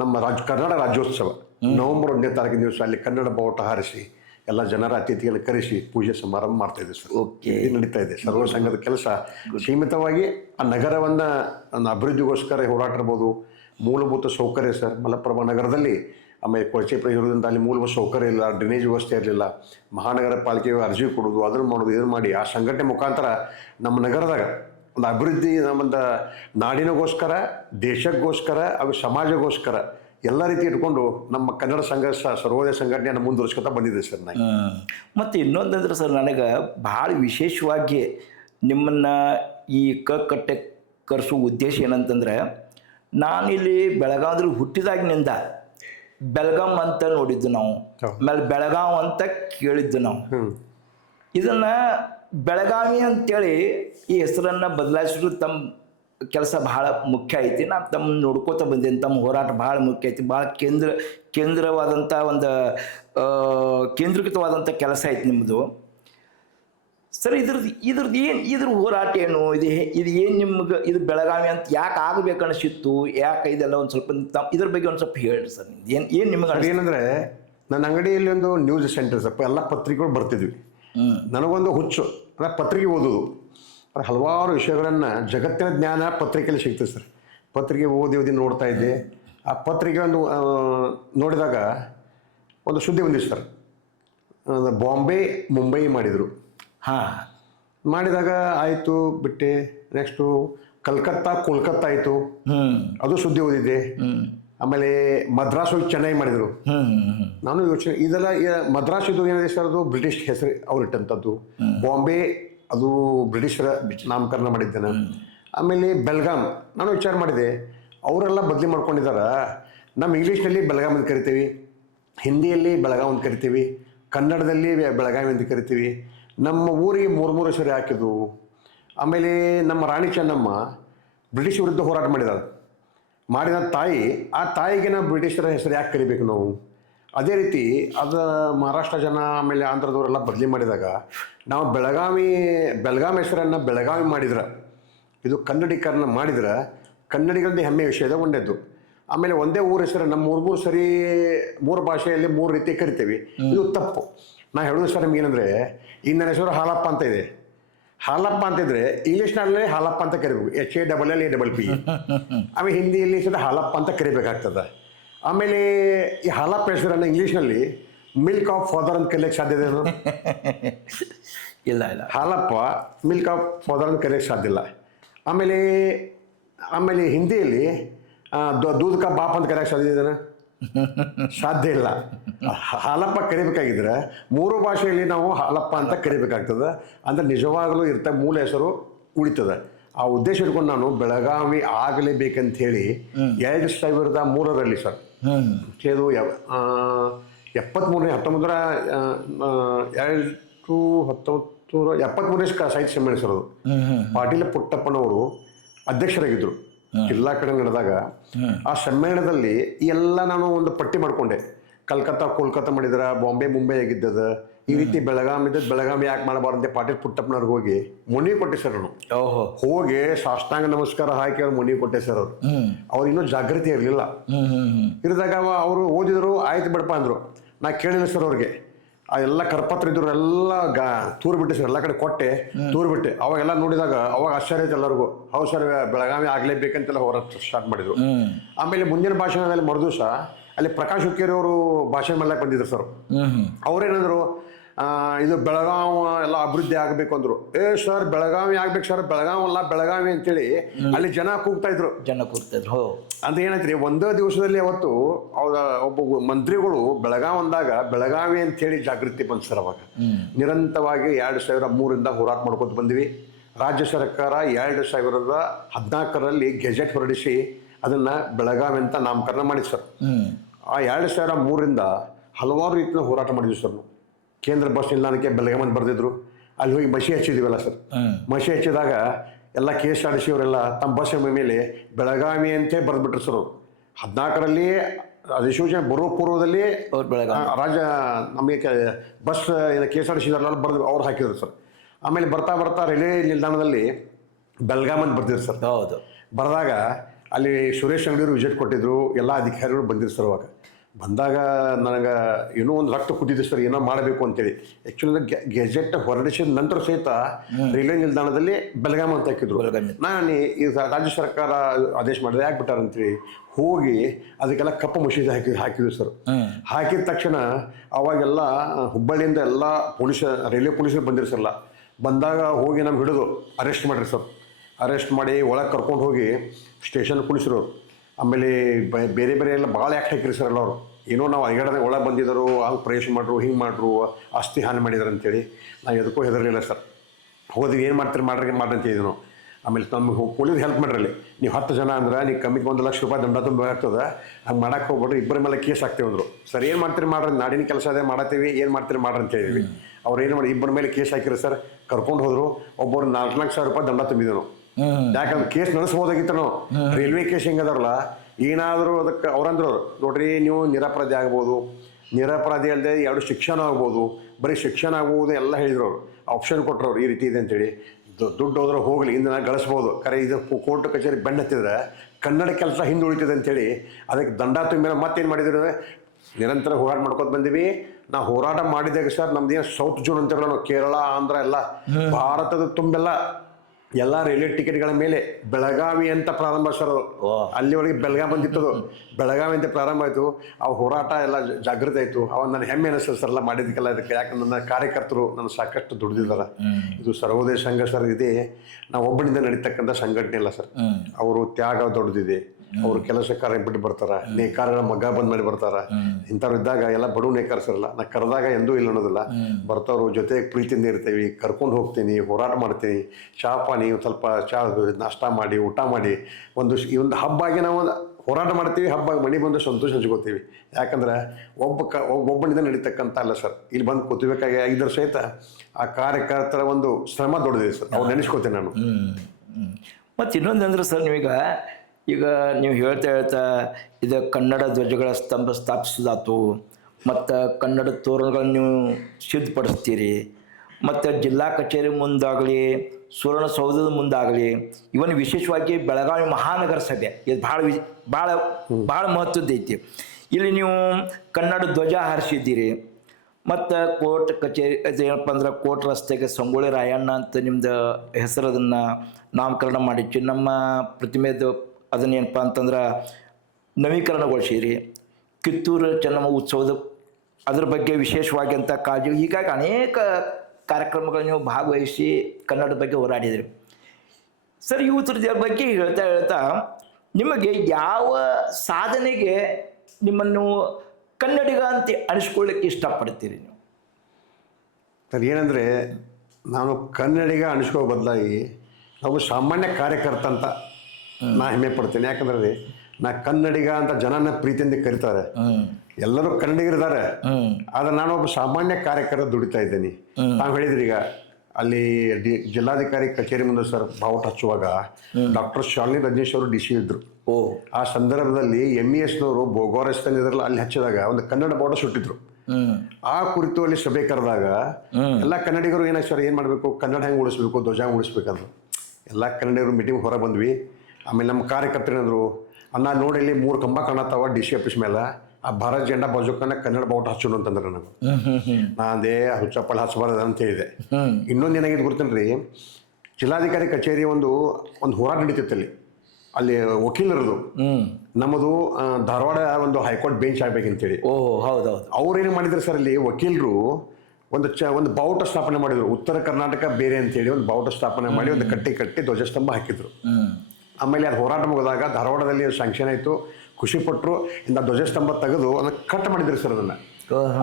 ನಮ್ಮ ಕನ್ನಡ ರಾಜ್ಯೋತ್ಸವ ನವೆಂಬರ್ 1ನೇ ತಾರೀಕಿನ ದಿವಸ ಅಲ್ಲಿ ಕನ್ನಡ ಬಾವುಟ ಹಾರಿಸಿ ಎಲ್ಲ ಜನರ ಅತಿಥಿಗಳನ್ನು ಕರೆಸಿ ಪೂಜೆ ಸಮಾರಂಭ ಮಾಡ್ತಾ ಇದ್ದೀವಿ ಸರ್. ಓಕೆ. ನಡೀತಾ ಇದೆ ಸರ್ವ ಸಂಘದ ಕೆಲಸ. ಸೀಮಿತವಾಗಿ ಆ ನಗರವನ್ನ ಅಭಿವೃದ್ಧಿಗೋಸ್ಕರ ಹೋರಾಟ ಇರ್ಬೋದು, ಮೂಲಭೂತ ಸೌಕರ್ಯ ಸರ್. ಮಲಪ್ರಭಾ ನಗರದಲ್ಲಿ ಆಮೇಲೆ ಕೊಳಚೆ ಇರೋದ್ರಿಂದ ಅಲ್ಲಿ ಮೂಲಭೂತ ಸೌಕರ್ಯ ಇಲ್ಲ, ಡ್ರೈನೇಜ್ ವ್ಯವಸ್ಥೆ ಇರಲಿಲ್ಲ. ಮಹಾನಗರ ಪಾಲಿಕೆಗೆ ಅರ್ಜಿ ಕೊಡೋದು, ಅದನ್ನು ಮಾಡೋದು, ಇದನ್ನು ಮಾಡಿ ಆ ಸಂಘಟನೆ ಮುಖಾಂತರ ನಮ್ಮ ನಗರದಾಗ ಒಂದು ಅಭಿವೃದ್ಧಿ, ನಮ್ಮದ ನಾಡಿನಗೋಸ್ಕರ, ದೇಶಕ್ಕೋಸ್ಕರ ಹಾಗೂ ಸಮಾಜಗೋಸ್ಕರ ಎಲ್ಲ ರೀತಿ ಇಟ್ಕೊಂಡು ನಮ್ಮ ಕನ್ನಡ ಸಂಘ ಸರ್ವೋದಯ ಸಂಘಟನೆಯನ್ನು ಮುಂದುವರಿಸ್ಕೊತಾ ಬಂದಿದೆ ಸರ್. ನಾನು ಮತ್ತು ಇನ್ನೊಂದಂದ್ರೆ ಸರ್, ನನಗೆ ಭಾಳ ವಿಶೇಷವಾಗಿ ನಿಮ್ಮನ್ನು ಈ ಕಟ್ಟೆ ಕರೆಸೋ ಉದ್ದೇಶ ಏನಂತಂದ್ರೆ, ನಾನಿಲ್ಲಿ ಬೆಳಗಾವಿ ಹುಟ್ಟಿದಾಗಿನಿಂದ ಬೆಳಗಾಂ ಅಂತ ನೋಡಿದ್ದು ನಾವು, ಆಮೇಲೆ ಬೆಳಗಾವ್ ಅಂತ ಕೇಳಿದ್ದು ನಾವು. ಇದನ್ನ ಬೆಳಗಾವಿ ಅಂತೇಳಿ ಈ ಹೆಸರನ್ನು ಬದಲಾಯಿಸಿದ್ರು ತಮ್ಮ ಕೆಲಸ ಭಾಳ ಮುಖ್ಯ ಐತಿ. ನಾನು ತಮ್ಮ ನೋಡ್ಕೋತ ಬಂದೇನೆ. ತಮ್ಮ ಹೋರಾಟ ಭಾಳ ಮುಖ್ಯ ಐತಿ. ಭಾಳ ಕೇಂದ್ರವಾದಂಥ ಒಂದು ಕೇಂದ್ರೀಕೃತವಾದಂಥ ಕೆಲಸ ಐತಿ ನಿಮ್ಮದು ಸರ್. ಇದ್ರ ಹೋರಾಟ ಏನು, ಇದು ಏನು ನಿಮ್ಗೆ ಇದು ಬೆಳಗಾವಿ ಅಂತ ಯಾಕೆ ಆಗಬೇಕು ಅನಿಸಿತ್ತು, ಯಾಕೆ ಇದೆಲ್ಲ ಒಂದು ಸ್ವಲ್ಪ ಇದ್ರ ಬಗ್ಗೆ ಒಂದು ಸ್ವಲ್ಪ ಹೇಳ್ರಿ ಸರ್. ಏನು ನಿಮ್ಗೆ ಏನಂದ್ರೆ, ನನ್ನ ಅಂಗಡಿಯಲ್ಲಿ ಒಂದು ನ್ಯೂಸ್ ಸೆಂಟರ್ ಸ್ವಲ್ಪ ಎಲ್ಲ ಪತ್ರಿಕೆಗಳು ಬರ್ತಿದ್ವಿ. ನನಗೊಂದು ಹುಚ್ಚು, ಅಂದರೆ ಪತ್ರಿಕೆ ಓದೋದು. ಹಲವಾರು ವಿಷಯಗಳನ್ನು, ಜಗತ್ತಿನ ಜ್ಞಾನ ಪತ್ರಿಕೆಯಲ್ಲಿ ಸಿಗ್ತದೆ ಸರ್. ಪತ್ರಿಕೆ ಓದಿ ನೋಡ್ತಾ ಇದ್ದೆ. ಆ ಪತ್ರಿಕೆ ಒಂದು ನೋಡಿದಾಗ ಒಂದು ಸುದ್ದಿ ಬಂದಿತ್ತು ಸರ್. ಬಾಂಬೆ ಮುಂಬೈ ಮಾಡಿದರು. ಮಾಡಿದಾಗ ಆಯಿತು, ಬಿಟ್ಟೆ. ನೆಕ್ಸ್ಟು ಕೋಲ್ಕತ್ತಾ ಆಯಿತು, ಅದು ಸುದ್ದಿ ಓದಿದ್ದೆ. ಆಮೇಲೆ ಮದ್ರಾಸ್ ಹೋಗಿ ಚೆನ್ನೈ ಮಾಡಿದರು. ನಾನು ಯೋಚನೆ, ಇದೆಲ್ಲ ಮದ್ರಾಸ್ ಇದು ಏನಿದೆ ಸರ್, ಅದು ಬ್ರಿಟಿಷ್ ಹೆಸರು ಅವ್ರು ಇಟ್ಟಂಥದ್ದು. ಬಾಂಬೆ ಅದು ಬ್ರಿಟಿಷರ ನಾಮಕರಣ ಮಾಡಿದ್ದೇನೆ. ಆಮೇಲೆ ಬೆಳಗಾಂ ನಾನು ವಿಚಾರ ಮಾಡಿದೆ, ಅವರೆಲ್ಲ ಬದಲಿ ಮಾಡ್ಕೊಂಡಿದ್ದಾರ. ನಮ್ಮ ಇಂಗ್ಲೀಷ್ನಲ್ಲಿ ಬೆಳಗಾಂ ಅಂತ ಕರಿತೀವಿ, ಹಿಂದಿಯಲ್ಲಿ ಬೆಳಗಾಂ ಅಂತ ಕರಿತೀವಿ, ಕನ್ನಡದಲ್ಲಿ ಬೆಳಗಾವಿ ಅಂತ ಕರಿತೀವಿ. ನಮ್ಮ ಊರಿಗೆ 3 ಹೆಸರು ಹಾಕಿದ್ವು. ಆಮೇಲೆ ನಮ್ಮ ರಾಣಿ ಚೆನ್ನಮ್ಮ ಬ್ರಿಟಿಷ್ ವಿರುದ್ಧ ಹೋರಾಟ ಮಾಡಿದ ತಾಯಿ, ಆ ತಾಯಿಗೆ ನಾವು ಬ್ರಿಟಿಷರ ಹೆಸರು ಯಾಕೆ ಕರಿಬೇಕು ನಾವು? ಅದೇ ರೀತಿ ಅದು ಮಹಾರಾಷ್ಟ್ರ ಜನ ಆಮೇಲೆ ಆಂಧ್ರದವರೆಲ್ಲ ಬದಲಿ ಮಾಡಿದಾಗ ನಾವು ಬೆಳಗಾಂ ಹೆಸರನ್ನು ಬೆಳಗಾವಿ ಮಾಡಿದ್ರೆ, ಇದು ಕನ್ನಡೀಕರಣ ಮಾಡಿದ್ರೆ ಕನ್ನಡಿಗರದ್ದು ಹೆಮ್ಮೆ ವಿಷಯದ ಒಂದೇದ್ದು. ಆಮೇಲೆ ಒಂದೇ ಊರ ಹೆಸರು ನಮ್ಮ ಮೂರು ಸರಿ 3 ಭಾಷೆಯಲ್ಲಿ 3 ರೀತಿ ಕರಿತೀವಿ, ಇದು ತಪ್ಪು. ನಾ ಹೇಳೋದು ಸರ್ ನಿಮ್ಗೇನಂದರೆ, ಈಗ ನನ್ನ ಹೆಸರು ಹಾಲಪ್ಪ ಅಂತ ಇದೆ. ಹಾಲಪ್ಪ ಅಂತಿದ್ರೆ ಇಂಗ್ಲೀಷ್ನಲ್ಲೇ ಹಾಲಪ್ಪ ಅಂತ ಕರಿಬೇಕು, HALLAPP. ಆಮೇಲೆ ಹಿಂದಿಯಲ್ಲಿ ಸಹ ಹಾಲಪ್ಪ ಅಂತ ಕರಿಬೇಕಾಗ್ತದೆ. ಆಮೇಲೆ ಈ ಹಾಲಪ್ಪ ಹೆಸರನ್ನು ಇಂಗ್ಲೀಷ್ನಲ್ಲಿ ಮಿಲ್ಕ್ ಆಫ್ ಫಾದರ್ ಅಂತ ಕಲಿಯೋಕ್ಕೆ ಸಾಧ್ಯ ಇದೆ? ಇಲ್ಲ. ಹಾಲಪ್ಪ ಮಿಲ್ಕ್ ಆಫ್ ಫಾದರ್ ಅಂತ ಕಲಿಯೋಕ್ಕೆ ಸಾಧ್ಯ ಇಲ್ಲ. ಆಮೇಲೆ ಹಿಂದಿಯಲ್ಲಿ ದೂದ್ ಕಾ ಬಾಪ್ ಅಂತ ಕರೆಯೋಕ್ಕೆ ಸಾಧ್ಯ ಇದೆಯಾ? ಸಾಧ್ಯ ಇಲ್ಲ. ಹಾಲಪ್ಪ ಕರಿಬೇಕಾಗಿದ್ರೆ 3 ಭಾಷೆಯಲ್ಲಿ ನಾವು ಹಾಲಪ್ಪ ಅಂತ ಕರಿಬೇಕಾಗ್ತದೆ. ಅಂದರೆ ನಿಜವಾಗಲೂ ಮೂಲ ಹೆಸರು ಉಳಿತದೆ. ಆ ಉದ್ದೇಶ ಇಟ್ಕೊಂಡು ನಾನು ಬೆಳಗಾವಿ ಆಗಲೇಬೇಕಂತ ಹೇಳಿ 2003ರಲ್ಲಿ ಸರ್, ಇದು 1973ನೇ ಸಾಹಿತ್ಯ ಸಮ್ಮೇಳನ ಸರ್ ಅದು. ಪಾಟೀಲ ಪುಟ್ಟಪ್ಪನವರು ಅಧ್ಯಕ್ಷರಾಗಿದ್ದರು. ಜಿಲ್ಲಾ ಕಡೆ ನಡೆದಾಗ ಆ ಸಮ್ಮೇಳನದಲ್ಲಿ ಎಲ್ಲ ನಾನು ಒಂದು ಪಟ್ಟಿ ಮಾಡಿಕೊಂಡೆ. ಕೋಲ್ಕತ್ತಾ ಮಾಡಿದ್ರ, ಬಾಂಬೆ ಮುಂಬೈ ಆಗಿದ್ದದ, ಈ ರೀತಿ ಬೆಳಗಾವಿ ಯಾಕೆ ಮಾಡಬಾರ್ದಂತೆ ಪಾಟೀಲ್ ಪುಟ್ಟಪ್ಪನವ್ರಿಗೆ ಹೋಗಿ ಮನಿ ಕೊಟ್ಟೆ ಸರ್ ನಾನು. ಹೋಗಿ ಸಾಷ್ಟಾಂಗ ನಮಸ್ಕಾರ ಹಾಕಿ ಅವ್ರು ಮನಿ ಕೊಟ್ಟೆ ಸರ್. ಅವ್ರು ಇನ್ನೂ ಜಾಗೃತಿ ಇರಲಿಲ್ಲ. ಇರಿದಾಗ ಅವರು ಓದಿದ್ರು, ಆಯ್ತು ಬಿಡಪ್ಪ ಅಂದರು. ನಾ ಕೇಳಿಲ್ಲ ಸರ್ ಅವ್ರಿಗೆ. ಆ ಎಲ್ಲ ಕರಪತ್ರ ಇದ್ರು ಎಲ್ಲ ತೂರು ಬಿಟ್ಟೆ ಸರ್, ಎಲ್ಲ ಕಡೆ ಕೊಟ್ಟೆ, ತೂರು ಬಿಟ್ಟೆ. ಅವಾಗೆಲ್ಲ ನೋಡಿದಾಗ ಅವಾಗ ಆಶ್ಚರ್ಯ ಆಯ್ತು ಎಲ್ಲರಿಗೂ. ಹೌದು ಸರ್, ಬೆಳಗಾವಿ ಆಗಲೇಬೇಕಂತೆಲ್ಲ ಹೋರಾಟ ಸ್ಟಾರ್ಟ್ ಮಾಡಿದ್ರು. ಆಮೇಲೆ ಮುಂದಿನ ಭಾಷಣದಲ್ಲಿ ಮರುದಿವಸ ಅಲ್ಲಿ ಪ್ರಕಾಶ್ ಹುಕ್ಕೇರಿ ಅವರು ಭಾಷಣ ಮಾಡ್ಲಿಕ್ಕೆ ಬಂದಿದ್ರು ಸರ್. ಅವ್ರೇನಂದ್ರು, ಇದು ಬೆಳಗಾವಿ ಎಲ್ಲ ಅಭಿವೃದ್ಧಿ ಆಗಬೇಕು ಅಂದ್ರು. ಸರ್ ಬೆಳಗಾವಿ ಆಗ್ಬೇಕು ಸರ್, ಬೆಳಗಾವಿ ಅಂತೇಳಿ ಅಲ್ಲಿ ಜನ ಕೂಗ್ತಾ ಇದ್ರು. ಅಂತ ಏನೈತ್ರಿ, ಒಂದೇ ದಿವಸದಲ್ಲಿ ಅವತ್ತು ಒಬ್ಬ ಮಂತ್ರಿಗಳು ಬೆಳಗಾವಿ ಅಂದಾಗ ಬೆಳಗಾವಿ ಅಂತೇಳಿ ಜಾಗೃತಿ ಬಂತು ಸರ್. ಅವಾಗ ನಿರಂತರವಾಗಿ 2003ರಿಂದ ಹೋರಾಟ ಮಾಡ್ಕೊತ ಬಂದ್ವಿ. ರಾಜ್ಯ ಸರ್ಕಾರ 2014ರಲ್ಲಿ ಗೆಜೆಟ್ ಹೊರಡಿಸಿ ಅದನ್ನ ಬೆಳಗಾವಿ ಅಂತ ನಾಮಕರಣ ಮಾಡಿದ್ ಸರ್. ಆ 2003ರಿಂದ ಹಲವಾರು ರೀತಿಯ ಹೋರಾಟ ಮಾಡಿದ್ವಿ ಸರ್. ನಾವು ಕೇಂದ್ರ ಬಸ್ ನಿಲ್ದಾಣಕ್ಕೆ ಬೆಳಗಾವಿ ಅಂತ ಬರೆದಿದ್ರು. ಅಲ್ಲಿ ಹೋಗಿ ಮಸಿ ಹಚ್ಚಿದ್ವಲ್ಲ ಸರ್. ಮಸಿ ಹಚ್ಚಿದಾಗ ಎಲ್ಲ KSRTC ಅವರೆಲ್ಲ ತಮ್ಮ ಬಸ್ ಮೇಲೆ ಬೆಳಗಾವಿ ಅಂತೇ ಬರೆದ್ಬಿಟ್ರು ಸರ್. 14ರಲ್ಲಿ ಅಧಿಸೂಚನೆ ಬರೋ ಪೂರ್ವದಲ್ಲಿ ನಮಗೆ ಬಸ್ KSRTC ಬರೆದು ಅವ್ರು ಹಾಕಿದ್ರು ಸರ್. ಆಮೇಲೆ ಬರ್ತಾ ರೈಲ್ವೆ ನಿಲ್ದಾಣದಲ್ಲಿ ಬೆಳಗಾವಿ ಅಂತ ಬರ್ತಿದ್ರು ಸರ್. ಹೌದು. ಬರೆದಾಗ ಅಲ್ಲಿ ಸುರೇಶ್ ಅಂಗಡಿಯವರು ವಿಸಿಟ್ ಕೊಟ್ಟಿದ್ರು, ಎಲ್ಲ ಅಧಿಕಾರಿಗಳು ಬಂದಿದ್ರು ಸರ್. ಅವಾಗ ಬಂದಾಗ ನನಗೆ ಏನೋ ಒಂದು ರಕ್ತ ಕುದಿದೆ ಸರ್, ಏನೋ ಮಾಡಬೇಕು ಅಂತೇಳಿ. ಆ್ಯಕ್ಚುಲಿ ಗೆಜೆಟ್ ಹೊರಡಿಸಿದ ನಂತರ ಸಹಿತ ರೈಲ್ವೆ ನಿಲ್ದಾಣದಲ್ಲಿ ಬೆಳಗಾವಿ ಅಂತ ಹಾಕಿದ್ರು. ನಾನು ಈ ರಾಜ್ಯ ಸರ್ಕಾರ ಆದೇಶ ಮಾಡಿದೆ, ಯಾಕೆ ಬಿಟ್ಟಾರಂತೇಳಿ ಹೋಗಿ ಅದಕ್ಕೆಲ್ಲ ಕಪ್ಪು ಮಸೀದಿ ಹಾಕಿದ್ವಿ ಸರ್. ಹಾಕಿದ ತಕ್ಷಣ ಅವಾಗೆಲ್ಲ ಹುಬ್ಬಳ್ಳಿಯಿಂದ ಎಲ್ಲ ರೈಲ್ವೆ ಪೊಲೀಸರು ಬಂದಿರು ಸರ್. ಬಂದಾಗ ಹೋಗಿ ನಮ್ಗೆ ಹಿಡಿದು ಅರೆಸ್ಟ್ ಮಾಡಿರಿ ಸರ್. ಅರೆಸ್ಟ್ ಮಾಡಿ ಒಳಗೆ ಕರ್ಕೊಂಡು ಹೋಗಿ ಸ್ಟೇಷನ್ ಪೊಲೀಸರು. ಆಮೇಲೆ ಬೇರೆ ಎಲ್ಲ ಭಾಳ ಆ್ಯಕ್ಟ್ ಹಾಕಿರಿ ಸರ್ ಎಲ್ಲವರು. ಏನೋ ನಾವು ಅಡಿಗಡೆ ಒಳಗೆ ಬಂದಿದ್ದರು, ಹಂಗೆ ಪ್ರವೇಶ ಮಾಡ್ರು, ಹಿಂಗೆ ಮಾಡ್ರು, ಆಸ್ತಿ ಹಾನಿ ಮಾಡಿದಾರೆ ಅಂತೇಳಿ. ನಾವು ಎದಕ್ಕೂ ಹೆದರಲಿಲ್ಲ ಸರ್. ಹೋದ್ವಿ, ಏನು ಮಾಡ್ರಿ ಅಂತ ಹೇಳಿದ್ವಿ ನಾವು. ಆಮೇಲೆ ನಮ್ಗೆ ಪೊಲೀಸ್ ಹೆಲ್ಪ್ ಮಾಡ್ರಲ್ಲಿ, ನೀವು 10 ಜನ ಅಂದ್ರೆ ನೀವು ಕಮ್ಮಿಗೆ 1 ಲಕ್ಷ ರೂಪಾಯಿ ದಂಡ ತುಂಬಬೇಕಾಗ್ತದೆ, ಹಂಗೆ ಮಾಡಕ್ಕೆ ಹೋಗ್ಬಿಡ್ರಿ, ಇಬ್ಬರ ಮೇಲೆ ಕೇಸ್ ಹಾಕ್ತೇವೆ ಅಂದರು. ಸರ್ ಏನು ಮಾಡ್ತೀರಿ ಮಾಡ್ರಿ, ನಾಡಿನ ಕೆಲಸ ಅದೇ ಮಾಡತ್ತೀವಿ, ಏನು ಮಾಡ್ತೀರಿ ಮಾಡ್ರಿ ಅಂತ ಹೇಳಿದ್ವಿ. ಅವ್ರು ಏನು ಮಾಡಿ ಇಬ್ಬರ ಮೇಲೆ ಕೇಸ್ ಹಾಕಿರಿ ಸರ್. ಕರ್ಕೊಂಡು ಹೋದ್ರು. ಒಬ್ಬರು 4 ಸಾವಿರ ರೂಪಾಯಿ ದಂಡ ತುಂಬಿದೆವು ನಾವು. ಯಾಕಂದ್ರೆ ಕೇಸ್ ನಡೆಸ್ಬೋದಾಗಿತ್ತು ನಾವು. ರೈಲ್ವೆ ಕೇಸ್ ಹೆಂಗದಾರಲ್ಲ, ಏನಾದರೂ ಅದಕ್ಕೆ ಅವ್ರಂದ್ರು, ನೋಡ್ರಿ ನೀವು ನಿರಪರಾಧಿ ಆಗ್ಬೋದು, ನಿರಪರಾಧಿ ಅಲ್ಲದೆ 2 ಶಿಕ್ಷಣ ಆಗ್ಬೋದು, ಬರೀ ಶಿಕ್ಷಣ ಆಗ್ಬೋದು ಎಲ್ಲ ಹೇಳಿದ್ರು ಅವರು. ಆಪ್ಷನ್ ಕೊಟ್ಟರು ಅವ್ರು, ಈ ರೀತಿ ಇದೆ ಅಂತೇಳಿ. ದುಡ್ಡು ಹೋದ್ರೆ ಹೋಗಲಿ, ಇಂದ ಗಳಿಸ್ಬೋದು, ಕರೆ ಇದು ಕೋರ್ಟ್ ಕಚೇರಿ ಬೆಂಡ್ ಹತ್ತಿದ್ರೆ ಕನ್ನಡ ಕೆಲಸ ಹಿಂದೆ ಉಳಿತದೆ ಅಂತೇಳಿ ಅದಕ್ಕೆ ದಂಡ ತುಂಬ ಮತ್ತೇನು ಮಾಡಿದ್ರು, ನಿರಂತರ ಹೋರಾಟ ಮಾಡ್ಕೊತ ಬಂದೀವಿ. ನಾವು ಹೋರಾಟ ಮಾಡಿದಾಗ ಸರ್, ನಮ್ದೇನು ಸೌತ್ ಜೋನ್ ಅಂತ ಹೇಳೋಣ, ಕೇರಳ, ಆಂಧ್ರ ಎಲ್ಲ ಭಾರತದ ತುಂಬೆಲ್ಲ ಎಲ್ಲ ರೈಲ್ವೆ ಟಿಕೆಟ್ಗಳ ಮೇಲೆ ಬೆಳಗಾವಿ ಅಂತ ಪ್ರಾರಂಭ ಸರ್. ಅಲ್ಲಿವರೆಗೆ ಬೆಳಗಾವಿ ಬಂದಿತ್ತದು, ಬೆಳಗಾವಿ ಅಂತ ಪ್ರಾರಂಭ ಆಯಿತು. ಆ ಹೋರಾಟ ಎಲ್ಲ ಜಾಗೃತಿ ಆಯಿತು. ಅವಾಗ ನನ್ನ ಹೆಮ್ಮೆ ಅನಿಸ್ತದೆ ಸರ್ ಎಲ್ಲ ಮಾಡಿದ್ದಕ್ಕೆಲ್ಲ. ಅದಕ್ಕೆ ಯಾಕಂದ್ರೆ ನನ್ನ ಕಾರ್ಯಕರ್ತರು ನನ್ನ ಸಾಕಷ್ಟು ದುಡಿದಿದ್ದಾರೆ. ಇದು ಸರ್ವೋದಯ ಸಂಘ ಸರ್. ಇದೆ ನಾವು ಒಬ್ಬನಿಂದ ನಡೀತಕ್ಕಂಥ ಸಂಘಟನೆ ಇಲ್ಲ ಸರ್. ಅವರು ತ್ಯಾಗ ದೊಡ್ಡದಿದೆ. ಅವರು ಕೆಲಸ ಕಾರ್ಯ ಬಿಟ್ಟು ಬರ್ತಾರ, ನೇಕಾರಗಳ ಮಗ ಬಂದ್ ಮಾಡಿ ಬರ್ತಾರ. ಇಂಥವ್ರು ಇದ್ದಾಗ ಎಲ್ಲ ಬಡವ ನೇಕಾರ ಸರಲ್ಲ. ನಾ ಕರೆದಾಗ ಎಂದೂ ಇಲ್ಲ ಅನ್ನೋದಿಲ್ಲ. ಬರ್ತಾವ್ರು, ಜೊತೆಗೆ ಪ್ರೀತಿಯಿಂದ ಇರ್ತೀವಿ, ಕರ್ಕೊಂಡು ಹೋಗ್ತೀನಿ, ಹೋರಾಟ ಮಾಡ್ತೀನಿ. ಚಾ ಪಾನಿ ಸ್ವಲ್ಪ ನಾಷ್ಟ ಮಾಡಿ, ಊಟ ಮಾಡಿ, ಈ ಒಂದು ಹಬ್ಬಾಗಿ ನಾವು ಹೋರಾಟ ಮಾಡ್ತೀವಿ. ಹಬ್ಬ ಮನೆ ಬಂದು ಸಂತೋಷ ಹಂಚ್ಕೋತೀವಿ. ಯಾಕಂದ್ರೆ ಒಬ್ಬನಿಂದ ನಡೀತಕ್ಕಂಥ ಅಲ್ಲ ಸರ್. ಇಲ್ಲಿ ಬಂದು ಕೂತ್ಬೇಕಾಗಿ ಇದ್ರ ಸಹಿತ ಆ ಕಾರ್ಯಕರ್ತರ ಒಂದು ಶ್ರಮ ದೊಡ್ಡದಿದೆ ಸರ್. ಅವ್ರು ನೆನೆಸ್ಕೋತೀನಿ ನಾನು. ಮತ್ತು ಇನ್ನೊಂದಂದ್ರೆ ಸರ್, ಈಗ ನೀವು ಹೇಳ್ತಾ ಇದು ಕನ್ನಡ ಧ್ವಜಗಳ ಸ್ತಂಭ ಸ್ಥಾಪಿಸೋದಾತು, ಮತ್ತು ಕನ್ನಡ ತೋರಣಗಳನ್ನು ನೀವು ಸಿದ್ಧಪಡಿಸ್ತೀರಿ, ಮತ್ತು ಜಿಲ್ಲಾ ಕಚೇರಿ ಮುಂದಾಗಲಿ ಸುವರ್ಣಸೌಧದ ಮುಂದಾಗಲಿ, ಇವನ್ ವಿಶೇಷವಾಗಿ ಬೆಳಗಾವಿ ಮಹಾನಗರ ಸಭೆ ಇದು ಭಾಳ ಮಹತ್ವದ್ದೈತಿ. ಇಲ್ಲಿ ನೀವು ಕನ್ನಡ ಧ್ವಜ ಹಾರಿಸಿದ್ದೀರಿ. ಮತ್ತು ಕೋರ್ಟ್ ಕಚೇರಿ ಏನಪ್ಪ ಅಂದ್ರೆ ಕೋರ್ಟ್ ರಸ್ತೆಗೆ ಸಂಗೊಳ್ಳಿ ರಾಯಣ್ಣ ಅಂತ ನಿಮ್ದು ಹೆಸರು ಅದನ್ನು ನಾಮಕರಣ ಮಾಡಿಚ್ಚಿ ನಮ್ಮ ಪ್ರತಿಮೆದು ಅದನ್ನೇನಪ್ಪ ಅಂತಂದ್ರೆ ನವೀಕರಣಗೊಳಿಸಿರಿ. ಕಿತ್ತೂರು ಚೆನ್ನಮ್ಮ ಉತ್ಸವದ ಅದ್ರ ಬಗ್ಗೆ ವಿಶೇಷವಾಗಿ ಅಂತ ಕಾಳಜಿ, ಹೀಗಾಗಿ ಅನೇಕ ಕಾರ್ಯಕ್ರಮಗಳು ನೀವು ಭಾಗವಹಿಸಿ ಕನ್ನಡದ ಬಗ್ಗೆ ಹೋರಾಡಿದ್ರಿ. ಸರ್, ಇವತ್ತರ ಬಗ್ಗೆ ಹೇಳ್ತಾ ನಿಮಗೆ ಯಾವ ಸಾಧನೆಗೆ ನಿಮ್ಮನ್ನು ಕನ್ನಡಿಗ ಅಂತ ಅನಿಸ್ಕೊಳ್ಳಿಕ್ಕೆ ಇಷ್ಟಪಡ್ತೀರಿ ನೀವು? ಸರ್, ಏನಂದರೆ ನಾನು ಕನ್ನಡಿಗ ಅನಿಸ್ಕೋ ಬದಲಾಗಿ ನಾವು ಸಾಮಾನ್ಯ ಕಾರ್ಯಕರ್ತ ಅಂತ ನಾ ಹೆಮ್ಮೆ ಪಡ್ತೀನಿ. ಯಾಕಂದ್ರೆ ನಾ ಕನ್ನಡಿಗ ಅಂತ ಜನನ ಪ್ರೀತಿಯಿಂದ ಕರೀತಾರೆ. ಎಲ್ಲರೂ ಕನ್ನಡಿಗರಿದ್ದಾರೆ, ಆದ್ರೆ ನಾನು ಒಬ್ಬ ಸಾಮಾನ್ಯ ಕಾರ್ಯಕರ್ತ ದುಡಿತಾ ಇದ್ದೀನಿ. ತಾವು ಹೇಳಿದ್ರಿ ಈಗ ಅಲ್ಲಿ ಜಿಲ್ಲಾಧಿಕಾರಿ ಕಚೇರಿ ಮುಂದೆ ಸರ್ ಬಾವುಟ ಹಚ್ಚುವಾಗ ಡಾಕ್ಟರ್ ಶಾಲಿನಿ ರಜನೀಶ್ ಅವರು DC ಇದ್ರು. ಆ ಸಂದರ್ಭದಲ್ಲಿ MESನವರು ಬೋಗೋರಸ್ತಾನ ಇದ್ರಲ್ಲ, ಅಲ್ಲಿ ಹಚ್ಚಿದಾಗ ಒಂದು ಕನ್ನಡ ಬಾವುಟ ಸುಟ್ಟಿದ್ರು. ಆ ಕುರಿತು ಅಲ್ಲಿ ಸಭೆ ಕರೆದಾಗ ಎಲ್ಲ ಕನ್ನಡಿಗರು ಏನಾಗ ಸರ್ ಏನ್ ಮಾಡ್ಬೇಕು, ಕನ್ನಡ ಹೆಂಗೆ ಉಳಿಸ್ಬೇಕು, ಧ್ವಜ ಹೆಂಗೆ ಉಳಿಸ್ಬೇಕಂದ್ರು. ಎಲ್ಲ ಕನ್ನಡಿಗರು ಮೀಟಿಂಗ್ ಹೊರ ಬಂದ್ವಿ. ಆಮೇಲೆ ನಮ್ಮ ಕಾರ್ಯಕರ್ತರು ಏನಾದ್ರು, ಅನ್ನ ನೋಡಿ ಇಲ್ಲಿ 3 ಕಂಬ ಕಾಣತ್ತಾವ DC ಆಫೀಸ್ ಮೇಲೆ, ಆ ಭಾರತ್ ಜೆಂಡಾ ಬಾಜುಕನ್ನ ಕನ್ನಡ ಬಾವುಟ ಹಚ್ಚೋಣ ಅಂತಂದ್ರೆ ನನಗೆ ನಾ ಅಂದೇ ಹುಚ್ಚಪ್ಪಳ ಹಚ್ಚಬಾರ್ದ ಅಂತ ಹೇಳಿದೆ. ಇನ್ನೊಂದು ಏನಾಗಿದೆ ಗೊತ್ತೇನ್ರಿ, ಜಿಲ್ಲಾಧಿಕಾರಿ ಕಚೇರಿ ಒಂದು ಹೋರಾಟ ನಡೀತಿತ್ತಲ್ಲಿ, ಅಲ್ಲಿ ವಕೀಲರದು ನಮ್ಮದು ಧಾರವಾಡ ಒಂದು ಹೈಕೋರ್ಟ್ ಬೆಂಚ್ ಆಗ್ಬೇಕಂತೇಳಿ. ಹೌದೌದು. ಅವ್ರು ಏನು ಮಾಡಿದ್ರು ಸರ್, ಅಲ್ಲಿ ವಕೀಲರು ಒಂದು ಬಾವುಟ ಸ್ಥಾಪನೆ ಮಾಡಿದ್ರು. ಉತ್ತರ ಕರ್ನಾಟಕ ಬೇರೆ ಅಂತೇಳಿ ಒಂದು ಬಾವುಟ ಸ್ಥಾಪನೆ ಮಾಡಿ ಒಂದು ಕಟ್ಟಿ ಧ್ವಜಸ್ತಂಭ ಹಾಕಿದ್ರು. ಆಮೇಲೆ ಅದು ಹೋರಾಟ ಮುಗಿದಾಗ ಧಾರವಾಡದಲ್ಲಿ ಸ್ಯಾಂಕ್ಷನ್ ಆಯಿತು, ಖುಷಿ ಪಟ್ಟರು. ಇಂದ ಧ್ವಜಸ್ತಂಭ ತೆಗೆದು ಅದನ್ನ ಕಟ್ ಮಾಡಿದ್ರು ಸರ್. ಅದನ್ನ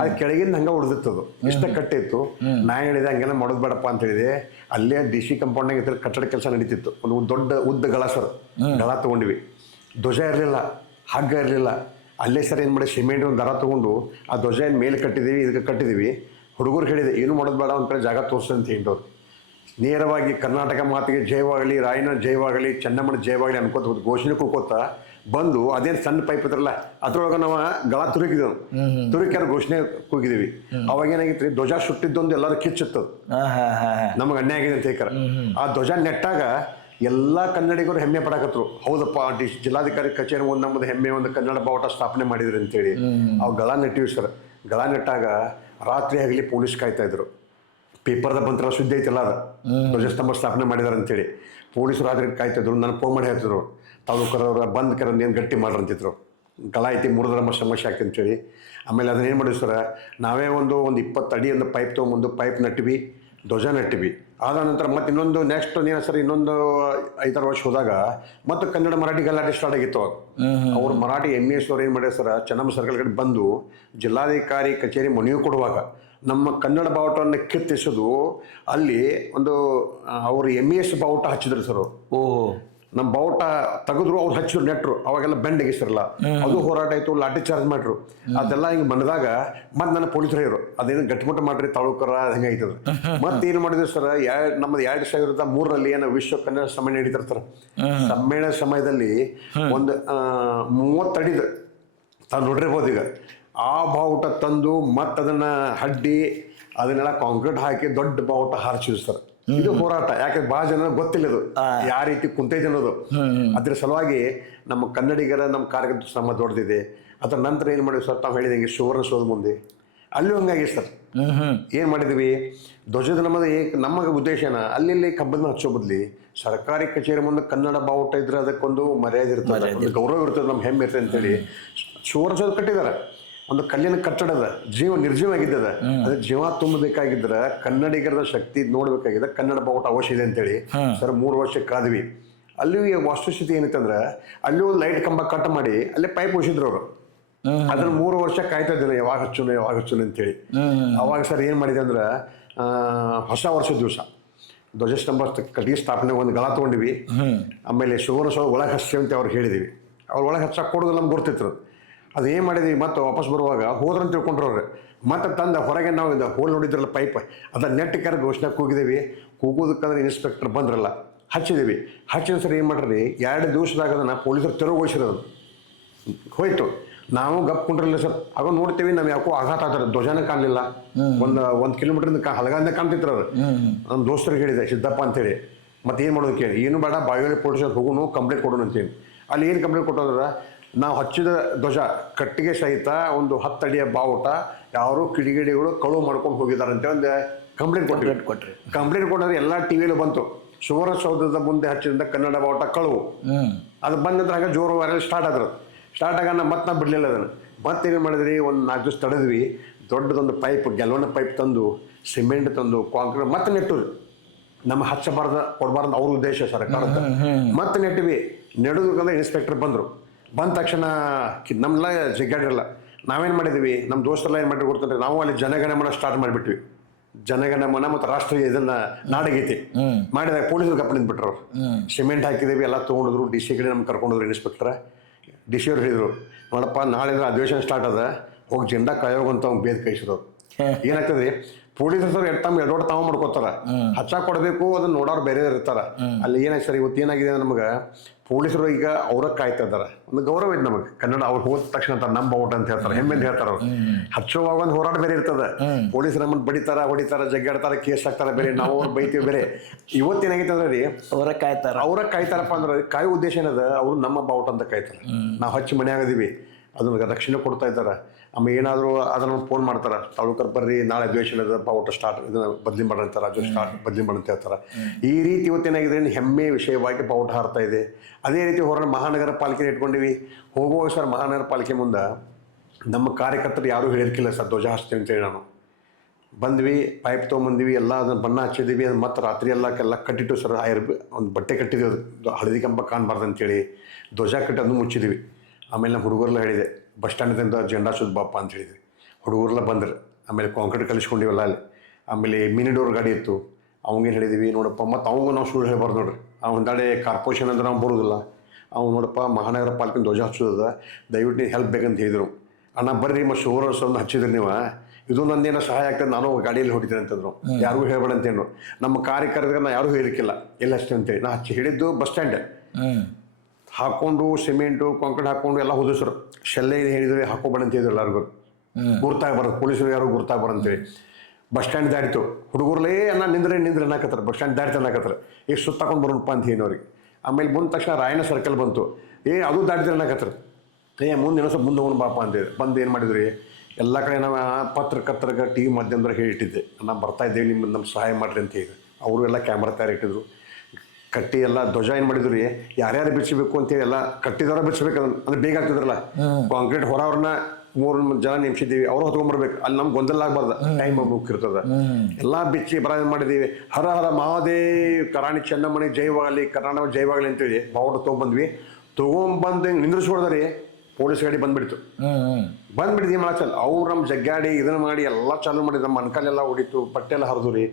ಅದು ಕೆಳಗಿಂದ ಹಂಗೆ ಉಳಿದಿತ್ತದು, ಇಷ್ಟ ಕಟ್ಟಿತ್ತು. ನಾ ಹೇಳಿದೆ ಹಂಗೆಲ್ಲ ಮಾಡೋದು ಬೇಡಪ್ಪ ಅಂತ ಹೇಳಿದೆ. ಅಲ್ಲೇ DC ಕಂಪೌಂಡ್ನಾಗ ಇದ್ರ ಕಟ್ಟಡ ಕೆಲಸ ನಡೀತಿತ್ತು. ಒಂದು ದೊಡ್ಡ ಉದ್ದ ಗಳ ಸರ್, ಗಳ ತೊಗೊಂಡ್ವಿ. ಧ್ವಜ ಇರಲಿಲ್ಲ, ಹಗ್ಗ ಇರಲಿಲ್ಲ. ಅಲ್ಲೇ ಸರ್ ಏನು ಮಾಡಿ ಸಿಮೆಂಟ್ ಒಂದು ದರ ತೊಗೊಂಡು ಆ ಧ್ವಜ ಏನು ಮೇಲೆ ಕಟ್ಟಿದ್ದೀವಿ, ಇದಕ್ಕೆ ಕಟ್ಟಿದ್ದೀವಿ. ಹುಡುಗರು ಹೇಳಿದೆ ಏನು ಮಾಡೋದು ಬೇಡ ಅಂತ ಜಾಗ ತೋರಿಸಿ ಅಂತ ಹೇಳಿದವ್ರು. ನೇರವಾಗಿ ಕರ್ನಾಟಕ ಮಾತಿಗೆ ಜಯವಾಗಲಿ, ರಾಯನ ಜಯವಾಗಲಿ, ಚೆನ್ನಮ್ಮನ ಜಯವಾಗಲಿ ಅನ್ಕೋತ ಘೋಷಣೆ ಕೂಕೋತ ಬಂದು ಅದೇನು ಸಣ್ಣ ಪೈಪ್ ಇದ್ರಲ್ಲ ಅದ್ರೊಳಗೆ ನಾವು ಗಳ ತುರುಕಿದೆವು. ತುರುಕ್ಯಾರ ಘೋಷಣೆ ಕೂಗಿದೀವಿ. ಅವಾಗ ಏನಾಗಿತ್ತು, ಧ್ವಜ ಸುಟ್ಟಿದ್ದೊಂದು ಎಲ್ಲರೂ ಕಿಚ್ಚುತ್ತದು, ನಮಗೆ ಅನ್ಯಾಯ ಆಗಿದೆ ಅಂತ ಹೇಳ್ತಾರೆ. ಆ ಧ್ವಜ ನೆಟ್ಟಾಗ ಎಲ್ಲ ಕನ್ನಡಿಗರು ಹೆಮ್ಮೆ ಪಡಕತ್ರು. ಹೌದಪ್ಪ, ಜಿಲ್ಲಾಧಿಕಾರಿ ಕಚೇರಿ ಮುಂದೆ ನಮ್ಮದು ಹೆಮ್ಮೆ ಒಂದು ಕನ್ನಡ ಬಾವುಟ ಸ್ಥಾಪನೆ ಮಾಡಿದ್ರಿ ಅಂತೇಳಿ. ಅವು ಗಳ ನೆಟ್ಟಿವಿ ಸರ್. ಗಳ ನೆಟ್ಟಾಗ ರಾತ್ರಿ ಆಗಲಿ ಪೊಲೀಸ್ ಕಾಯ್ತಾ ಇದ್ರು. ಪೇಪರ್ದ ಬಂತರ ಸುದ್ದಿ ಐತಲ್ಲ, ಅದು ಧ್ವಜಸ್ತಂಭ ಸ್ಥಾಪನೆ ಮಾಡಿದಾರೆ ಅಂತೇಳಿ ಪೊಲೀಸರು ರಾತ್ರಿ ಕಾಯ್ತಿದ್ರು. ನಾನು ಫೋನ್ ಮಾಡಿ ಹೇಳ್ತಿದ್ರು, ತಾಲೂಕರವ್ರ ಬಂದ್ ಕರಂದು ಏನು ಗಟ್ಟಿ ಮಾಡ್ರಿ ಅಂತಿದ್ರು. ಗಳ ಐತಿ, 3 ಸಮಸ್ಯೆ ಆಗ್ತಿ ಅಂತೇಳಿ. ಆಮೇಲೆ ಅದನ್ನ ಏನು ಮಾಡಿದ್ವಿ ಸರ್, ನಾವೇ ಒಂದು 20 ಅಡಿ ಒಂದು ಪೈಪ್ ತೊಗೊಂಬಂದು ಪೈಪ್ ನಟ್ಟಿವಿ, ಧ್ವಜ ನಟ್ಟಿವಿ. ಆದ ನಂತರ ಮತ್ತೆ ಇನ್ನೊಂದು ನೆಕ್ಸ್ಟ್ ಏನು ಸರ್, ಇನ್ನೊಂದು 5-6 ವರ್ಷ ಹೋದಾಗ ಮತ್ತೆ ಕನ್ನಡ ಮರಾಠಿ ಗಲಾಟೆ ಸ್ಟಾರ್ಟ್ ಆಗಿತ್ತು. ಅವಾಗ ಅವ್ರು ಮರಾಠಿ MES ಅವ್ರು ಏನು ಮಾಡ್ಯಾರ ಸರ್, ಚೆನ್ನಮ್ಮ ಸರ್ಕಲ್ ಕಡೆ ಬಂದು ಜಿಲ್ಲಾಧಿಕಾರಿ ಕಚೇರಿ ಮನವಿ ಕೊಡುವಾಗ ನಮ್ಮ ಕನ್ನಡ ಬಾವುಟವನ್ನು ಕಿತ್ತೆಸೋದು ಅಲ್ಲಿ ಒಂದು ಅವರು MES ಬಾವುಟ ಹಚ್ಚಿದ್ರು ಸರ್. ನಮ್ಮ ಬಾವುಟ ತೆಗೆದ್ರು, ಅವ್ರು ಹಚ್ಚಿದ್ರು, ನೆಟ್ರು. ಅವಾಗೆಲ್ಲ ಬೆಂಡ್ ಎಗಿಸಿರಲ್ಲ, ಅದು ಹೋರಾಟ ಆಯಿತು, ಲಾಠಿ ಚಾರ್ಜ್ ಮಾಡ್ರು. ಅದೆಲ್ಲ ಹಿಂಗೆ ಬಂದಾಗ ಮತ್ತೆ ನನ್ನ ಪೊಲೀಸರು ಹೇಳಿದ್ರು, ಅದೇನು ಗಟ್ಟಿಮುಟ್ಟ ಮಾಡ್ರಿ ತಾಲೂಕರ ಹೆಂಗಾಯ್ತದ. ಮತ್ತೆ ಏನು ಮಾಡಿದ್ವಿ ಸರ್, ನಮ್ಮದು 2003ರಲ್ಲಿ ಏನು ವಿಶ್ವ ಕನ್ನಡ ಸಮ್ಮೇಳನ ನಡೀತಿರ್ತಾರೆ. ಸಮ್ಮೇಳನ ಸಮಯದಲ್ಲಿ ಒಂದು 30 ಅಡಿದ ತಾವು ನೋಡಿರ್ಬೋದು. ಈಗ ಆ ಬಾವುಟ ತಂದು ಮತ್ತೆ ಅದನ್ನ ಹಡ್ಡಿ ಅದನ್ನೆಲ್ಲ ಕಾಂಕ್ರೀಟ್ ಹಾಕಿ ದೊಡ್ಡ ಬಾವುಟ ಹಾರಿಸಿದ್ರು ಸರ್. ಇದು ಹೋರಾಟ. ಯಾಕೆ ಭಾಳ ಜನ ಗೊತ್ತಿಲ್ಲ ಇದು ಯಾವ ರೀತಿ ಕುಂತೈತೆ ಅನ್ನೋದು. ಅದ್ರ ಸಲುವಾಗಿ ನಮ್ಮ ಕನ್ನಡಿಗರ ನಮ್ಮ ಕಾರ್ಯಕರ್ತ ಶ್ರಮ ದೊಡ್ಡದಿದೆ. ಅದರ ನಂತರ ಏನು ಮಾಡಿದ್ವಿ ಸರ್, ತಾವು ಹೇಳಿದಂಗೆ ಸುವರ್ಣಸೌಧ ಮುಂದೆ ಅಲ್ಲೂ ಹಂಗಾಗಿ ಸರ್ ಏನು ಮಾಡಿದ್ವಿ, ಧ್ವಜದ ನಮಗೆ ಉದ್ದೇಶನ ಅಲ್ಲಿ ಕಬ್ಬನ್ನ ಹಚ್ಚೋ ಬದ್ಲಿ ಸರ್ಕಾರಿ ಕಚೇರಿ ಮುಂದೆ ಕನ್ನಡ ಬಾವುಟ ಇದ್ರೆ ಅದಕ್ಕೊಂದು ಮರ್ಯಾದೆ ಇರ್ತದೆ, ಒಂದು ಗೌರವ ಇರ್ತದೆ, ನಮ್ಮ ಹೆಮ್ಮೆ ಇರ್ತದೆ ಅಂತೇಳಿ ಸುವರ್ಣಸೌಧ ಕಟ್ಟಿದ್ದಾರೆ. ಒಂದು ಕಲ್ಲಿನ ಕಟ್ಟಡದ ನಿರ್ಜೀವ ಆಗಿದ್ದದ, ಅದ್ರ ಜೀವ ತುಂಬಬೇಕಾಗಿದ್ರ ಕನ್ನಡಿಗರ ಶಕ್ತಿ ನೋಡ್ಬೇಕಾಗಿದ್ದ ಕನ್ನಡ ಬಾವುಟ ಅವಶ್ಯ ಇದೆ ಅಂತೇಳಿ ಸರ್ 3 ವರ್ಷ ಕಾದ್ವಿ. ಅಲ್ಲಿ ವಾಸ್ತುಸ್ಥಿತಿ ಏನಿತ್ತಂದ್ರೆ ಅಲ್ಲಿ ಒಂದು ಲೈಟ್ ಕಂಬ ಕಟ್ ಮಾಡಿ ಅಲ್ಲೇ ಪೈಪ್ ಉಳಿಸಿದ್ರು ಅವರು. ಅದನ್ನ 3 ವರ್ಷ ಕಾಯ್ತಾ ಇದ್ದೇನೆ, ಯಾವಾಗ ಹಚ್ಚುನು ಅಂತೇಳಿ. ಅವಾಗ ಸರ್ ಏನ್ ಮಾಡಿದೆ ಅಂದ್ರೆ ಹೊಸ ವರ್ಷದ ದಿವಸ ಧ್ವಜಸ್ತಂಭ ಕಟ್ಟಿಗೆ ಸ್ಥಾಪನೆ ಒಂದು ಗಳ ತಗೊಂಡಿವಿ. ಆಮೇಲೆ ಸುವರ್ಣಸೌಧ ಒಳಗೆ ಹಚ್ಚಿ ಅಂತ ಅವ್ರು ಹೇಳಿದೀವಿ. ಅವ್ರು ಒಳಗೆ ಹಚ್ಚಕ್ಕೆ ಕೊಡೋದು ನಮ್ಗೆ ಗೊತ್ತಿತ್ತು. ಅದು ಏನು ಮಾಡಿದ್ವಿ, ಮತ್ತೆ ವಾಪಸ್ ಬರುವಾಗ ಹೋದ್ರಂತ ತಿಳ್ಕೊಂಡ್ರವ್ರೆ. ಮತ್ತೆ ತಂದ ಹೊರಗೆ ನಾವು ಇದು ಹೋಲ್ ನೋಡಿದ್ರಲ್ಲ ಪೈಪ್, ಅದನ್ನ ನೆಟ್ಟಕ್ಕೆ ಘೋಷಣೆ ಕೂಗಿದ್ದೀವಿ. ಕೂಗೋದಕ್ಕಂದ್ರೆ ಇನ್ಸ್ಪೆಕ್ಟರ್ ಬಂದ್ರಲ್ಲ, ಹಚ್ಚಿದ್ದೀವಿ. ಹಚ್ಚಿದ ಸರ್ ಏನು ಮಾಡ್ರಿ, 2 ದಿವಸದಾಗ ಅದನ್ನು ಪೊಲೀಸರು ತೆರವುಗೊಳಿಸಿರೋದು ಹೋಯ್ತು. ನಾವು ಗಪ್ ಕುಂಡ್ರಲ್ಲ ಸರ್. ಆಗ ನೋಡ್ತೀವಿ, ನಾವು ಯಾಕೋ ಆಘಾತ ಆಗ್ತಾರೆ, ಧ್ವಜನ ಕಾಣಲಿಲ್ಲ. ಒಂದು ಕಿಲೋಮೀಟರ್ ಹಲಗಾಂದ ಕಾಣ್ತಿದ್ರು. ಅದು ನಮ್ಮ ದೋಸ್ತರಿಗೆ ಹೇಳಿದೆ, ಸಿದ್ದಪ್ಪ ಅಂತೇಳಿ, ಮತ್ತೆ ಏನು ಮಾಡೋದು ಕೇಳಿ, ಏನು ಬೇಡ ಬಾವಿಯಲ್ಲಿ ಪೊಲೀಸ್ ಹೋಗೋನು ಕಂಪ್ಲೇಂಟ್ ಕೊಡೋಣ ಅಂತೇಳಿ. ಅಲ್ಲಿ ಏನು ಕಂಪ್ಲೇಂಟ್ ಕೊಟ್ಟೋದ್ರ, ನಾವು ಹಚ್ಚಿದ ಧ್ವಜ ಕಟ್ಟಿಗೆ ಸಹಿತ ಒಂದು 10 ಅಡಿಯ ಬಾವುಟ ಯಾರು ಕಿಡಿಗೇಡಿಗಳು ಕಳುವು ಮಾಡ್ಕೊಂಡು ಹೋಗಿದ್ದಾರೆ ಅಂತ ಒಂದು ಕಂಪ್ಲೇಂಟ್ ಕೊಟ್ರಿ. ಕಂಪ್ಲೇಂಟ್ ಕೊಟ್ಟರೆ ಎಲ್ಲ ಟಿವಿಯಲ್ಲೂ ಬಂತು. ಸುವರ್ಣಸೌಧದ ಮುಂದೆ ಹಚ್ಚಿದ ಕನ್ನಡ ಬಾವುಟ ಕಳುವು. ಅದು ಬಂದ ನಂತರ ಹಾಗೆ ಜೋರು ವೈರಲ್ ಸ್ಟಾರ್ಟ್ ಆಗ ಮತ್ತೆ ನಾ ಬಿಡಲಿಲ್ಲ ಅದನ್ನು. ಮತ್ತೇನು ಮಾಡಿದ್ರಿ, ಒಂದು 4 ದಿವಸ ತಡೆದ್ವಿ. ದೊಡ್ಡದೊಂದು ಪೈಪ್, ಗೆಲ್ವನ ಪೈಪ್ ತಂದು, ಸಿಮೆಂಟ್ ತಂದು, ಕಾಂಕ್ರೀಟ್ ಮತ್ತೆ ನೆಟ್ಟರು. ನಮ್ಮ ಕೊಡಬಾರ್ದು ಅವ್ರ ಉದ್ದೇಶ ಸರ್ಕಾರದ. ಮತ್ತೆ ನೆಟ್ಟಿವಿ. ನೆಡೋದಕ್ಕಂದ್ರೆ ಇನ್ಸ್ಪೆಕ್ಟರ್ ಬಂದ ತಕ್ಷಣ ನಮ್ಮೆಲ್ಲ ಜಿಗ್ಗಾಡಿರಲ್ಲ. ನಾವೇನು ಮಾಡಿದ್ವಿ, ನಮ್ಮ ದೋಸ್ತರೆಲ್ಲ ಏನು ಮಾಡಿದ್ರು ಗೊತ್ತಂದ್ರೆ, ನಾವು ಅಲ್ಲಿ ಜನಗಣಮನ ಸ್ಟಾರ್ಟ್ ಮಾಡಿಬಿಟ್ವಿ. ಜನಗಣಮನ ಮತ್ತು ರಾಷ್ಟ್ರೀಯ ಇದನ್ನ ನಾಡಗೀತೆ ಮಾಡಿದಾಗ ಪೊಲೀಸರು ಗಪ್ಪ ನಿಂತ್ಬಿಟ್ರು. ಸಿಮೆಂಟ್ ಹಾಕಿದ್ದೀವಿ, ಎಲ್ಲ ತೊಗೊಂಡಿದ್ರು. ಡಿ ಸಿ ಕಡೆ ನಮ್ಗೆ ಕರ್ಕೊಂಡ್ರು ಇನ್ಸ್ಪೆಕ್ಟರ್. ಡಿ ಸಿ ಅವ್ರು ಹೇಳಿದ್ರು, ನೋಡಪ್ಪ ನಾಳೆ ಅಧಿವೇಶನ ಸ್ಟಾರ್ಟ್ ಅದ, ಹೋಗಿ ಜೆಂಡಾ ಕಾಯೋಗಂತ ಅವ್ನು ಬೇದ್ ಕೈಸಿದ್ರು. ಏನಾಗ್ತದೆ, ಪೊಲೀಸರು ತಮ್ಮ ಎಡೋಡ್ ತಾವು ಮಾಡ್ಕೋತಾರ, ಹಚ್ಚಾಕ್ ಕೊಡಬೇಕು, ಅದನ್ನ ನೋಡೋರು ಬೇರೆ ಇರ್ತಾರ. ಅಲ್ಲಿ ಏನಾಯ್ತು ಸರ್, ಇವತ್ತು ಏನಾಗಿದೆ ನಮ್ಗೆ, ಪೊಲೀಸರು ಈಗ ಅವ್ರ ಕಾಯ್ತಾ ಇದಾರೆ. ಒಂದು ಗೌರವ ಇದೆ ನಮಗೆ. ಕನ್ನಡ ಅವ್ರು ಹೋದ ತಕ್ಷಣ ಅಂತಾರೆ ನಮ್ಮ ಬಾವುಟ ಅಂತ ಹೇಳ್ತಾರೆ, ಹೆಮ್ಮೆ ಅಂತ ಹೇಳ್ತಾರೆ ಅವ್ರು. ಹಚ್ಚುವಾಗ ಒಂದು ಹೋರಾಟ ಬೇರೆ ಇರ್ತದೆ. ಪೊಲೀಸರು ನಮ್ಮನ್ನು ಬಡಿತಾರ, ಹೊಡಿತಾರ, ಜಗ್ಗಾಡ್ತಾರ, ಕೇಸ್ ಹಾಕ್ತಾರ ಬೇರೆ, ನಾವು ಅವ್ರು ಬೈತೀವಿ ಬೇರೆ. ಇವತ್ತೇನಾಗೈತೆ ಅಂದ್ರೆ ರೀ, ಅವ್ರ ಕಾಯ್ತಾರಪ್ಪ ಅಂದ್ರೆ ಕಾಯೋ ಉದ್ದೇಶ ಏನದ, ಅವ್ರು ನಮ್ಮ ಬಾವುಟ ಅಂತ ಕಾಯ್ತಾರೆ. ನಾವು ಹಚ್ಚಿ ಮನೆ ಆಗದೀವಿ, ಅದನ್ನ ರಕ್ಷಣೆ ಕೊಡ್ತಾ ಇದ್ದಾರೆ. ಆಮೇಲೆ ಏನಾದರೂ ಅದನ್ನು ಫೋನ್ ಮಾಡ್ತಾರೆ, ತಾಲೂಕರ್ ಬರ್ರಿ ನಾಳೆ ಅಧಿವೇಶನದ ಬಾವುಟ ಸ್ಟಾರ್ಟ್ ಇದನ್ನ ಬದಲಿ ಮಾಡಂತಾರೆ, ಅದು ಸ್ಟಾರ್ಟ್ ಬದಲಿ ಮಾಡಂತ ಹೇಳ್ತಾರೆ. ಈ ರೀತಿ ಇವತ್ತೇನಾಗಿದೆ, ಹೆಮ್ಮೆ ವಿಷಯವಾಗಿ ಬಾವುಟ ಹಾರ್ತಾ ಇದೆ. ಅದೇ ರೀತಿ ಹೊರ ಮಹಾನಗರ ಪಾಲಿಕೆ ಇಟ್ಕೊಂಡಿವಿ. ಹೋಗುವಾಗ ಸರ್ ಮಹಾನಗರ ಪಾಲಿಕೆ ಮುಂದೆ ನಮ್ಮ ಕಾರ್ಯಕರ್ತರು ಯಾರೂ ಹೇಳಿರ್ಕಿಲ್ಲ ಸರ್, ಧ್ವಜ ಹಾಸ್ತೀವಿ ಅಂತೇಳಿ. ನಾನು ಬಂದ್ವಿ, ಪೈಪ್ ತೊಗೊಂಬಂದ್ವಿ, ಎಲ್ಲ ಅದನ್ನು ಬಣ್ಣ ಹಚ್ಚಿದ್ದೀವಿ. ಅದು ಮತ್ತೆ ರಾತ್ರಿ ಎಲ್ಲ ಕಟ್ಟಿಟ್ಟು ಸರ್, ಒಂದು ಬಟ್ಟೆ ಕಟ್ಟಿದ್ವಿ, ಅದು ಹಳದಿ ಕಂಬ ಕಾಣಬಾರ್ದು ಅಂತೇಳಿ ಧ್ವಜ ಕಟ್ಟಿ ಅದನ್ನು ಮುಚ್ಚಿದ್ವಿ. ಆಮೇಲೆ ನಮ್ಮ ಹುಡುಗರೆಲ್ಲ ಹೇಳಿದೆ, ಬಸ್ ಸ್ಟ್ಯಾಂಡ್ದಿಂದ ಜೆಂಡಾ ಸುದ್ದು ಬಾಪ ಅಂತ ಹೇಳಿದ್ವಿ. ಹುಡುಗರೆಲ್ಲ ಬಂದರು. ಆಮೇಲೆ ಕಾಂಕ್ರೀಟ್ ಕಲಿಸ್ಕೊಂಡಿವಲ್ಲ ಅಲ್ಲಿ. ಆಮೇಲೆ ಮಿನಿ ಡೋರ್ ಗಾಡಿ ಇತ್ತು, ಅವಂಗೇನು ಹೇಳಿದ್ವಿ, ನೋಡಪ್ಪ ಮತ್ತು ಅವಂಗ ನಾವು ಸುಳ್ಳು ಹೇಳ್ಬಾರ್ದು ನೋಡ್ರಿ. ಅವ್ನು ಒಂದಾಡೆ ಕಾರ್ಪೊರೇಷನ್ ಅಂದ್ರೆ ನಾವು ಬರೋದಿಲ್ಲ. ಅವ್ನು ನೋಡಪ್ಪ ಮಹಾನಗರ ಪಾಲಿಕೆ ಧ್ವಜ ಹಚ್ಚೋದ, ದಯವಿಟ್ಟು ನೀವು ಹೆಲ್ಪ್ ಬೇಕಂತ ಹೇಳಿದರು. ಅಣ್ಣ ಬರ್ರಿ ಮತ್ತು ಸುವರ್ಣಸೌಧ ಹಚ್ಚಿದ್ರಿ ನೀವು, ಇದು ನಂದೇನೋ ಸಹಾಯ ಆಗ್ತದೆ, ನಾನು ಗಾಡಿಯಲ್ಲಿ ಹೊಡಿತೀನಿ ಅಂತಂದ್ರು. ಯಾರಿಗೂ ಹೇಳ್ಬೇಡ ಅಂತೇನು. ನಮ್ಮ ಕಾರ್ಯಕರ್ತರಿಗೆ ನಾ ಯಾರೂ ಹೇಳಿಕ್ಕಿಲ್ಲ ಎಲ್ಲಿ ಹಚ್ತೀನಿ ಅಂತೇಳಿ. ನಾ ಹೇಳಿದ್ದು ಬಸ್ ಸ್ಟ್ಯಾಂಡ್ ಹಾಕೊಂಡು ಸಿಮೆಂಟು ಕಾಂಕ್ರೀಟ್ ಹಾಕೊಂಡು ಎಲ್ಲ ಹೊದಿಸ್ರು. ಶೆಲ್ಲೆ ಹೇಳಿದ್ರೆ ಹಾಕೋಬೇಡ ಅಂತ ಹೇಳಿದ್ರು ಎಲ್ಲರಿಗೂ. ಗುರ್ತಾಗಬಾರ್ದು, ಪೊಲೀಸರು ಯಾರು ಗುರ್ತಾಗಬಾರ್ದು ಅಂತೇಳಿ. Bus stand ದಾರಿತು. ಹುಡುಗರ್ಲೇ ಅನ್ನ ನಿಂದ್ರೆ ಅನ್ನಕತ್ತಾರೆ, ಬಸ್ ಸ್ಟ್ಯಾಂಡ್ ದಾರಿತ ಅನ್ನಕತ್ತಾರೆ. ಈಗ ಸುತ್ತಾಕೊಂಡು ಬರೋಣಪ್ಪ ಅಂತ ಏನವ್ರಿಗೆ. ಆಮೇಲೆ ಬಂದ ತಕ್ಷಣ ರಾಯಣ್ಣ ಸರ್ಕಲ್ ಬಂತು. ಅದು ದಾಟಿದ್ರೆ ಅನ್ನಕತ್ತಾರೆ. ಮುಂದೆ ಏನೋ ಸ್ವಲ್ಪ ಮುಂದೆ ಹೋಗೋಣ ಬಾಪ ಅಂತೇಳಿ. ಬಂದು ಏನು ಮಾಡಿದ್ರಿ, ಎಲ್ಲ ಕಡೆ ನಾವು ಪತ್ರಕರ್ತರಿಗೆ ಟಿ ವಿ ಮಾಧ್ಯಮದಾಗ ಹೇಳಿಟ್ಟಿದ್ದೆ, ನಾವು ಬರ್ತಾ ಇದ್ದೇವೆ, ನಮ್ಮ ಸಹಾಯ ಮಾಡಿರಿ ಅಂತ ಹೇಳಿ. ಅವರು ಎಲ್ಲ ಕ್ಯಾಮ್ರಾ ತಯಾರಿ ಇಟ್ಟಿದ್ರು. ಕಟ್ಟಿ ಎಲ್ಲ ಧ್ವಜ ಏನು ಮಾಡಿದ್ರು ರೀ, ಯಾರ್ಯಾರು ಬಿಚ್ಚಬೇಕು ಅಂತೇಳಿ ಎಲ್ಲ ಕಟ್ಟಿದವ್ರ ಬಿಚ್ಚಬೇಕು. ಅಂದ್ರೆ ಬೇಗ ಆಗ್ತಿದ್ರಲ್ಲ, ಕಾಂಕ್ರೀಟ್ ಹೊರವ್ರನ್ನ 3 ಜನ ನೇಮಿಸಿದ್ದೀವಿ, ಅವ್ರು ಹೊತ್ಕೊಂಡ್ಬರ್ಬೇಕು. ಅಲ್ಲಿ ನಮ್ಗೆ ಗೊಂದಲ ಆಗ್ಬಾರ್ದು, ಟೈಮ್ ಮುಕ್ಕಿರ್ತದ. ಎಲ್ಲ ಬಿಚ್ಚಿ ಬರ ಮಾಡಿದ್ದೀವಿ. ಹರ ಹರ ಮಹಾದೇವ್, ಕರಾಣಿ ಚೆನ್ನಮ್ಮನಿ ಜೈವಾಗಲಿ, ಕರ್ನಾಟಕ ಜೈವಾಗಲಿ ಅಂತೇಳಿ ಬಾವುಟ ತೊಗೊಂಬಂದ್ವಿ. ತೊಗೊಂಬಂದು ಹಿಂಗೆ ನಿಂದ್ರಿಸ್ಕೊಳ್ದ್ರಿ, ಪೊಲೀಸ್ ಗಾಡಿ ಬಂದ್ಬಿಡ್ತು. ಬಂದ್ಬಿಡ್ತೀವಿ ಮಾಡಲ್ಲ. ಅವ್ರು ನಮ್ಮ ಜಗ್ಗಾಡಿ ಇದನ್ನು ಮಾಡಿ ಎಲ್ಲ ಚಾಲು ಮಾಡಿದ್ರು. ನಮ್ಮ ಅನ್ಕಲೆಲ್ಲ ಹೊಡಿತು, ಬಟ್ಟೆ ಎಲ್ಲ ಹರಿದು ರೀ